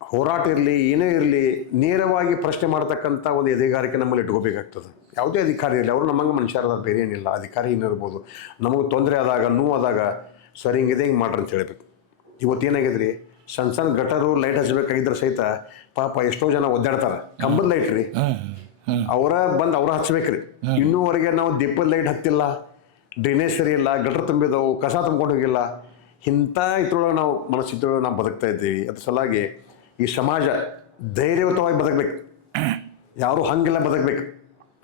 ಹೋರಾಟ ಇರಲಿ ಏನೇ ಇರಲಿ ನೇರವಾಗಿ ಪ್ರಶ್ನೆ ಮಾಡ್ತಕ್ಕಂಥ ಒಂದು ಎದೆಗಾರಿಕೆ ನಮ್ಮಲ್ಲಿ ಇಟ್ಕೋಬೇಕಾಗ್ತದೆ. ಯಾವುದೇ ಅಧಿಕಾರಿ ಇರಲಿ, ಅವರು ನಮ್ಮಂಗೆ ಮನುಷ್ಯರದ ಬೇರೆ ಏನಿಲ್ಲ. ಅಧಿಕಾರಿ ಏನಿರ್ಬೋದು, ನಮಗೆ ತೊಂದರೆ ಆದಾಗ ನೋವಾದಾಗ ಸರ್ ಹಿಂಗಿದೆ ಹಿಂಗೆ ಮಾಡ್ರಿ ಅಂತ ಹೇಳಬೇಕು. ಇವತ್ತೇನಾಗಿದೆ ರೀ, ಸಣ್ಣ ಸಣ್ಣ ಗಟರು ಲೈಟ್ ಹಚ್ಚಬೇಕಾಗಿದ್ರೆ ಸಹಿತ ಪಾಪ ಎಷ್ಟೋ ಜನ ಒದ್ದಾಡ್ತಾರೆ. ಕಂಬದ ಲೈಟ್ ರೀ, ಅವರ ಬಂದು ಅವ್ರ ಹಚ್ಬೇಕ್ರಿ. ಇನ್ನೂವರೆಗೆ ನಾವು ದೀಪದ ಲೈಟ್ ಹತ್ತಿಲ್ಲ, ಡ್ರೈನೇಜ್ ಸರಿ ಇಲ್ಲ, ಗಟರ್ ತುಂಬಿದವು, ಕಸ ತುಂಬ್ಕೊಂಡು ಹೋಗಿಲ್ಲ. ಇಂಥ ಇದ್ರೊಳಗೆ ನಾವು ಮನಸ್ಥಿತಿಯೊಳಗೆ ನಾವು ಬದುಕ್ತಾ ಇದ್ದೀವಿ. ಅದ್ರ ಸಲುವಾಗಿ ಈ ಸಮಾಜ ಧೈರ್ಯಯುತವಾಗಿ ಬದುಕಬೇಕು. ಯಾರು ಹಂಗೆಲ್ಲ ಬದುಕಬೇಕು.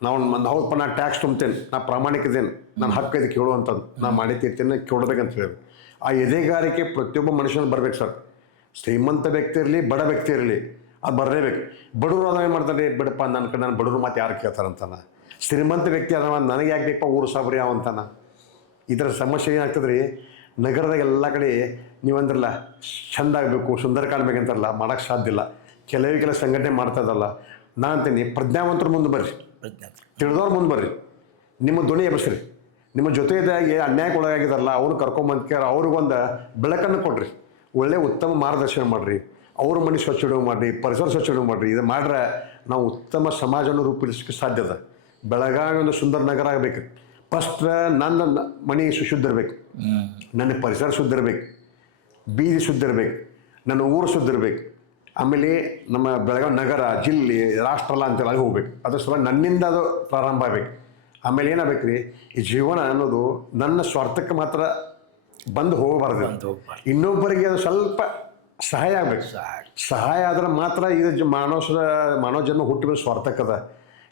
ಹೌದಪ್ಪ ನಾ ಟ್ಯಾಕ್ಸ್ ತುಂಬ್ತೇನೆ, ನಾ ಪ್ರಾಮಾಣಿಕದೇನು, ನನ್ನ ಹಕ್ಕು ಇದಕ್ಕೆ ಕೇಳುವಂಥದ್ದು, ನಾ ಮಾಡಿರ್ತೀನಿ ಕೇಳಬೇಕಂತ ಹೇಳಿ ಆ ಎದೆಗಾರಿಕೆ ಪ್ರತಿಯೊಬ್ಬ ಮನುಷ್ಯನಲ್ಲಿ ಬರ್ಬೇಕು ಸರ್. ಶ್ರೀಮಂತ ವ್ಯಕ್ತಿ ಇರಲಿ, ಬಡ ವ್ಯಕ್ತಿ ಇರಲಿ, ಅದು ಬರಲೇಬೇಕು. ಬಡವರು ಅದ ಏನು ಮಾಡ್ತಾರೆ, ಬಿಡಪ್ಪ ನನ್ನ ಕಡೆ ನಾನು ಬಡವರು ಮಾತು ಯಾರು ಕೇಳ್ತಾರಂತಾನ. ಶ್ರೀಮಂತ ವ್ಯಕ್ತಿ ಅದ ನನಗೆ ಯಾಕೆ ಬೇಕಪ್ಪ ಊರು ಸಾಬ್ರಿ ಯಾವಂತಾನ. ಇದರ ಸಮಸ್ಯೆ ಏನಾಗ್ತದೆ ರೀ, ನಗರದಾಗ ಎಲ್ಲ ಕಡೆ ನೀವಂದ್ರಲ್ಲ ಚೆಂದ ಆಗಬೇಕು, ಸುಂದರ ಕಾಣ್ಬೇಕಂತಾರಲ್ಲ, ಮಾಡೋಕ್ಕೆ ಸಾಧ್ಯ ಇಲ್ಲ. ಕೆಲವು ಸಂಘಟನೆ ಮಾಡ್ತದಲ್ಲ. ನಾ ಅಂತೀನಿ, ಪ್ರಜ್ಞಾವಂತರು ಮುಂದೆ ಬರ್ರಿ, ತಿಳಿದವ್ರು ಮುಂದೆ ಬರ್ರಿ, ನಿಮ್ಮ ಧ್ವನಿ ಎಬ್ಬಿಸ್ರಿ. ನಿಮ್ಮ ಜೊತೆದಾಗಿ ಅನ್ಯಾಯಕ್ಕೆ ಒಳಗಾಗಿದಾರಲ್ಲ ಅವ್ರು ಕರ್ಕೊಂಬಂದ್ಕ್ಯಾರ, ಅವ್ರಿಗೊಂದು ಬೆಳಕನ್ನು ಕೊಡ್ರಿ, ಒಳ್ಳೆಯ ಉತ್ತಮ ಮಾರ್ಗದರ್ಶನ ಮಾಡಿರಿ, ಅವ್ರ ಮನೆ ಸ್ವಚ್ಛ ಇಡುವ ಮಾಡಿರಿ, ಪರಿಸರ ಸ್ವಚ್ಛ ಇಡುವ ಮಾಡಿರಿ. ಇದು ಮಾಡ್ರೆ ನಾವು ಉತ್ತಮ ಸಮಾಜವನ್ನು ರೂಪಿಸಲಿಕ್ಕೆ ಸಾಧ್ಯ ಅದ. ಬೆಳಗಾವಿ ಒಂದು ಸುಂದರ ನಗರ ಆಗಬೇಕು. ಫಸ್ಟ್ ನನ್ನ ಮನೆ ಶುದ್ಧ ಇರಬೇಕು, ನನ್ನ ಪರಿಸರ ಶುದ್ಧ ಇರಬೇಕು, ಬೀದಿ ಶುದ್ಧ ಇರಬೇಕು, ನನ್ನ ಊರು ಶುದ್ಧ ಇರಬೇಕು. ಆಮೇಲೆ ನಮ್ಮ ಬೆಳಗಾವಿ ನಗರ, ಜಿಲ್ಲೆ, ರಾಷ್ಟ್ರ ಎಲ್ಲ ಅಂತೇಳಿ ಅಲ್ಲಿ ಹೋಗ್ಬೇಕು. ಅದ್ರ ಸಲುವಾಗಿ ನನ್ನಿಂದ ಅದು ಪ್ರಾರಂಭ ಆಗಬೇಕು. ಆಮೇಲೆ ಏನಾಗಬೇಕು ರೀ, ಈ ಜೀವನ ಅನ್ನೋದು ನನ್ನ ಸ್ವಾರ್ಥಕ್ಕೆ ಮಾತ್ರ ಬಂದು ಹೋಗಬಾರ್ದು. ಇನ್ನೊಬ್ಬರಿಗೆ ಅದು ಸ್ವಲ್ಪ ಸಹಾಯ ಆಗಬೇಕು. ಸಹಾಯ ಆದ್ರೆ ಮಾತ್ರ ಇದು ಮಾನವ ಜನ್ಮ ಹುಟ್ಟಿದ ಸ್ವಾರ್ಥಕ್ಕದ.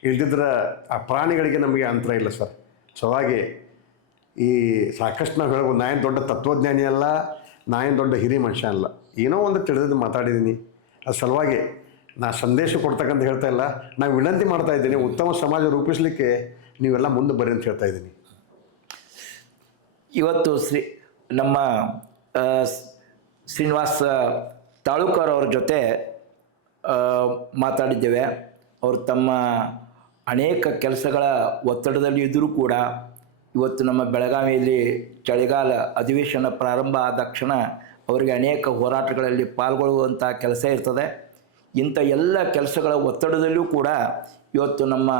ಇಲ್ದಿದ್ರೆ ಆ ಪ್ರಾಣಿಗಳಿಗೆ ನಮಗೆ ಅಂತರ ಇಲ್ಲ ಸರ್. ಸಲುವಾಗಿ ಈ ಸಾಕಷ್ಟು ನಾವು ಹೇಳ್ಬೋದು, ನಾ ಏನು ದೊಡ್ಡ ತತ್ವಜ್ಞಾನಿ ಅಲ್ಲ, ನಾ ಏನು ದೊಡ್ಡ ಹಿರಿಯ ಮನುಷ್ಯ ಅಲ್ಲ, ಏನೋ ಒಂದು ತಿಳಿದು ಮಾತಾಡಿದ್ದೀನಿ. ಅದು ಸಲುವಾಗಿ ನಾ ಸಂದೇಶ ಕೊಡ್ತಕ್ಕಂತ ಹೇಳ್ತಾ ಇಲ್ಲ, ನಾನು ವಿನಂತಿ ಮಾಡ್ತಾ ಇದ್ದೀನಿ, ಉತ್ತಮ ಸಮಾಜ ರೂಪಿಸಲಿಕ್ಕೆ ನೀವೆಲ್ಲ ಮುಂದೆ ಬರ್ರಿ ಅಂತ ಹೇಳ್ತಾ ಇದ್ದೀನಿ. ಇವತ್ತು ನಮ್ಮ ಶ್ರೀನಿವಾಸ ತಾಳೂಕರ್ ಅವ್ರ ಜೊತೆ ಮಾತಾಡಿದ್ದೇವೆ. ಅವರು ತಮ್ಮ ಅನೇಕ ಕೆಲಸಗಳ ಒತ್ತಡದಲ್ಲಿ ಇದ್ದರೂ ಕೂಡ ಇವತ್ತು ನಮ್ಮ ಬೆಳಗಾವಿಯಲ್ಲಿ ಚಳಿಗಾಲ ಅಧಿವೇಶನ ಪ್ರಾರಂಭ ಆದ ತಕ್ಷಣ ಅವರಿಗೆ ಅನೇಕ ಹೋರಾಟಗಳಲ್ಲಿ ಪಾಲ್ಗೊಳ್ಳುವಂಥ ಕೆಲಸ ಇರ್ತದೆ. ಇಂಥ ಎಲ್ಲ ಕೆಲಸಗಳ ಒತ್ತಡದಲ್ಲೂ ಕೂಡ ಇವತ್ತು ನಮ್ಮ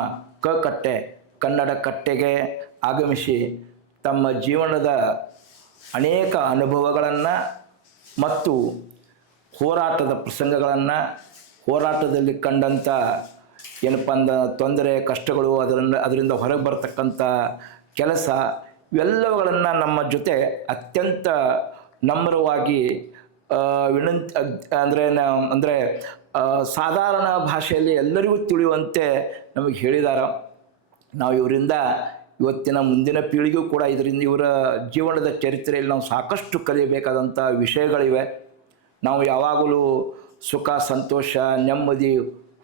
ಕನ್ನಡ ಕಟ್ಟೆಗೆ ಆಗಮಿಸಿ ತಮ್ಮ ಜೀವನದ ಅನೇಕ ಅನುಭವಗಳನ್ನು ಮತ್ತು ಹೋರಾಟದ ಪ್ರಸಂಗಗಳನ್ನು, ಹೋರಾಟದಲ್ಲಿ ಕಂಡಂಥ ಏನಪ್ಪ ಅಂದ ತೊಂದರೆ ಕಷ್ಟಗಳು, ಅದರಿಂದ ಹೊರಗೆ ಬರ್ತಕ್ಕಂಥ ಕೆಲಸ, ಇವೆಲ್ಲವುಗಳನ್ನು ನಮ್ಮ ಜೊತೆ ಅತ್ಯಂತ ನಮ್ರವಾಗಿ ವಿನಂತಿ ಅಂದರೆ ಸಾಧಾರಣ ಭಾಷೆಯಲ್ಲಿ ಎಲ್ಲರಿಗೂ ತಿಳಿಯುವಂತೆ ನಮಗೆ ಹೇಳಿದ್ದಾರೆ. ನಾವು ಇವರಿಂದ ಇವತ್ತಿನ ಮುಂದಿನ ಪೀಳಿಗೆಯೂ ಕೂಡ ಇವರ ಜೀವನದ ಚರಿತ್ರೆಯಲ್ಲಿ ನಾವು ಸಾಕಷ್ಟು ಕಲಿಯಬೇಕಾದಂಥ ವಿಷಯಗಳಿವೆ. ನಾವು ಯಾವಾಗಲೂ ಸುಖ, ಸಂತೋಷ, ನೆಮ್ಮದಿ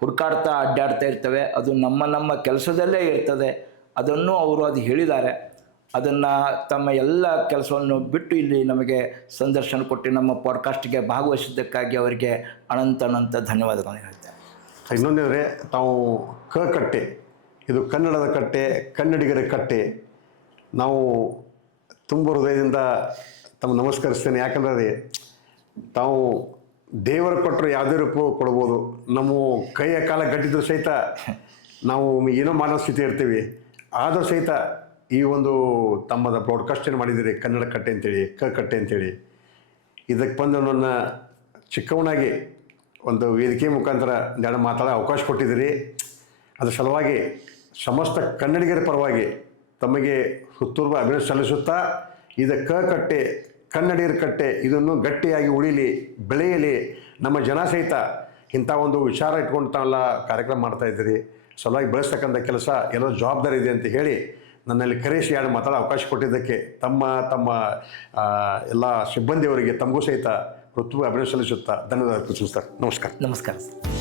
ಹುಡುಕಾಡ್ತಾ ಅಡ್ಡಾಡ್ತಾ ಇರ್ತೇವೆ. ಅದು ನಮ್ಮ ಕೆಲಸದಲ್ಲೇ ಇರ್ತದೆ. ಅದನ್ನು ಅವರು ಅದು ಹೇಳಿದ್ದಾರೆ. ಅದನ್ನು ತಮ್ಮ ಎಲ್ಲ ಕೆಲಸವನ್ನು ಬಿಟ್ಟು ಇಲ್ಲಿ ನಮಗೆ ಸಂದರ್ಶನ ಕೊಟ್ಟು ನಮ್ಮ ಪಾಡ್ಕಾಸ್ಟ್ಗೆ ಭಾಗವಹಿಸಿದ್ದಕ್ಕಾಗಿ ಅವರಿಗೆ ಅನಂತ ಧನ್ಯವಾದಗಳನ್ನು ಹೇಳ್ತೇನೆ. ಇನ್ನೊಂದೇಂದರೆ, ತಾವು ಕಟ್ಟೆ, ಇದು ಕನ್ನಡದ ಕಟ್ಟೆ, ಕನ್ನಡಿಗರ ಕಟ್ಟೆ. ನಾವು ತುಂಬ ಹೃದಯದಿಂದ ತಮ್ಮ ನಮಸ್ಕರಿಸ್ತೇನೆ. ಯಾಕಂದರೆ ತಾವು ದೇವರ ಕೊಟ್ಟರು ಯಾವುದೇ ರೂಪ ಕೊಡ್ಬೋದು. ನಮ್ಮ ಕೈಯ ಕಾಲ ಗಟ್ಟಿದ್ರು ಸಹಿತ ನಾವು ಏನೋ ಮಾನವ ಸ್ಥಿತಿ ಇರ್ತೀವಿ. ಆದರೂ ಸಹಿತ ಈ ಒಂದು ತಮ್ಮದ ಬ್ರಾಡ್ಕಾಸ್ಟ್ ಏನು ಮಾಡಿದ್ದೀರಿ ಕನ್ನಡ ಕಟ್ಟೆ ಅಂತೇಳಿ ಕಟ್ಟೆ ಅಂತೇಳಿ, ಇದಕ್ಕೆ ಬಂದು ನನ್ನ ಚಿಕ್ಕವನಾಗಿ ಒಂದು ವೇದಿಕೆ ಮುಖಾಂತರ ನಾನು ಮಾತಾಡೋ ಅವಕಾಶ ಕೊಟ್ಟಿದ್ದೀರಿ. ಅದರ ಸಲುವಾಗಿ ಸಮಸ್ತ ಕನ್ನಡಿಗರ ಪರವಾಗಿ ತಮಗೆ ಹೃತ್ಪೂರ್ವ ಅಭಿನಂದನೆ ಸಲ್ಲಿಸುತ್ತಾ, ಕಟ್ಟೆ ಕನ್ನಡಿಗರ ಕಟ್ಟೆ ಇದನ್ನು ಗಟ್ಟಿಯಾಗಿ ಉಳಿಲಿ, ಬೆಳೆಯಲಿ, ನಮ್ಮ ಜನ ಸಹಿತ ಇಂಥ ಒಂದು ವಿಚಾರ ಇಟ್ಕೊಂಡು ತಾವೆಲ್ಲ ಕಾರ್ಯಕ್ರಮ ಮಾಡ್ತಾಯಿದ್ದೀರಿ. ಸಲುವಾಗಿ ಬೆಳೆಸ್ತಕ್ಕಂಥ ಕೆಲಸ ಎಲ್ಲೋ ಜವಾಬ್ದಾರಿ ಇದೆ ಅಂತ ಹೇಳಿ ನನ್ನಲ್ಲಿ ಕರೆಸಿ ಯಾರು ಮಾತಾಡೋ ಅವಕಾಶ ಕೊಟ್ಟಿದ್ದಕ್ಕೆ ತಮ್ಮ ಎಲ್ಲ ಸಿಬ್ಬಂದಿಯವರಿಗೆ ತಮಗೂ ಸಹಿತ ಹೃತ್ಪೂರ್ವ ಅಭಿನಂದನೆ ಸಲ್ಲಿಸುತ್ತಾ ಧನ್ಯವಾದ ಅರ್ಪಿಸುತ್ತಾರೆ. ನಮಸ್ಕಾರ. ನಮಸ್ಕಾರ ಸರ್.